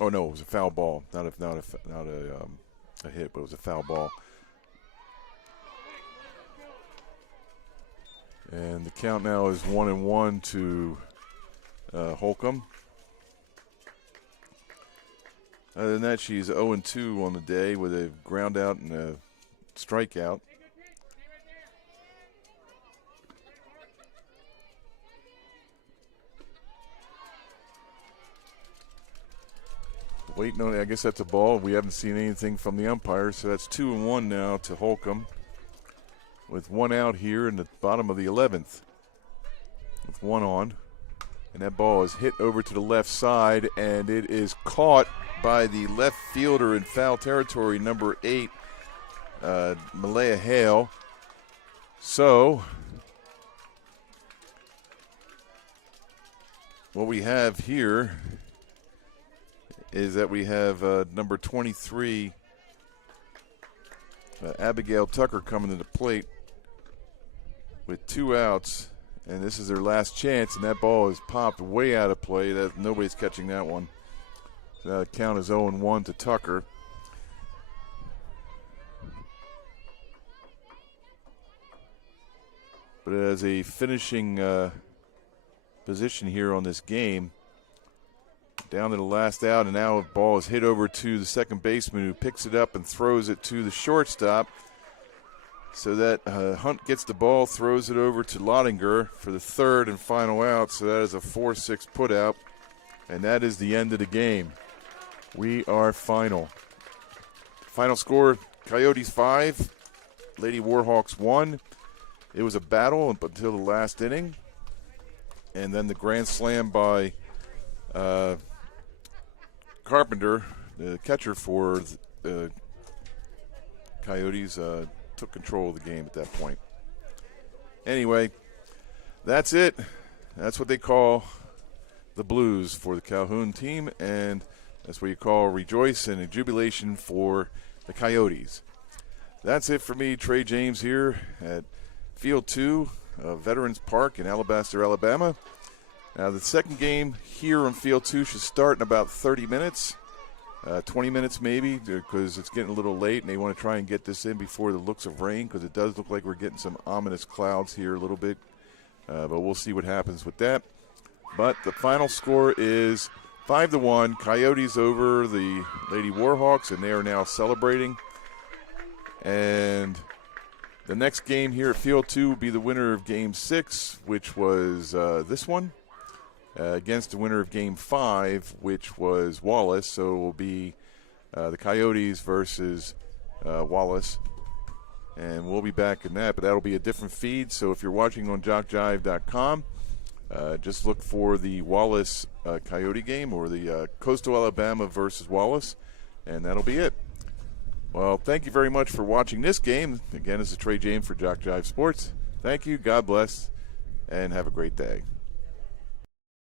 Oh no, it was a foul ball, not a hit, but it was a foul ball. And the count now is 1-1 to Holcomb. Other than that, she's 0-2 on the day with a ground out and a strikeout. Waiting on it. I guess that's a ball. We haven't seen anything from the umpire, so that's 2-1 now to Holcomb, with one out here in the bottom of the 11th, with one on. And that ball is hit over to the left side, and it is caught by the left fielder in foul territory, number 8, Malaya Hale. So what we have here is that we have number 23, Abigail Tucker, coming to the plate with 2 outs, and this is their last chance, and that ball is popped way out of play. That nobody's catching that one. So the count is 0-1 to Tucker. But as a finishing position here on this game, down to the last out, and now the ball is hit over to the second baseman, who picks it up and throws it to the shortstop. So that Hunt gets the ball, throws it over to Lottinger for the third and final out. So that is a 4-6 putout, and that is the end of the game. We are final. Final score, Coyotes 5, Lady Warhawks 1. It was a battle up until the last inning, and then the grand slam by Carpenter, the catcher for the Coyotes, took control of the game at that point. Anyway, that's it. That's what they call the blues for the Calhoun team, and that's what you call rejoice and a jubilation for the Coyotes. That's it for me, Trey James, here at Field 2 of Veterans Park in Alabaster, Alabama. Now, the second game here on Field 2 should start in about 30 minutes, 20 minutes maybe, because it's getting a little late, and they want to try and get this in before the looks of rain, because it does look like we're getting some ominous clouds here a little bit. But we'll see what happens with that. But the final score is 5-1, Coyotes over the Lady Warhawks, and they are now celebrating. And the next game here at Field 2 will be the winner of Game 6, which was this one, against the winner of Game 5, which was Wallace. So it will be the Coyotes versus Wallace. And we'll be back in that, but that'll be a different feed. So if you're watching on JockJive.com, just look for the Wallace Coyote game, or the Coastal Alabama versus Wallace, and that'll be it. Well, thank you very much for watching this game. Again, this is Trey James for JockJive Sports. Thank you, God bless, and have a great day.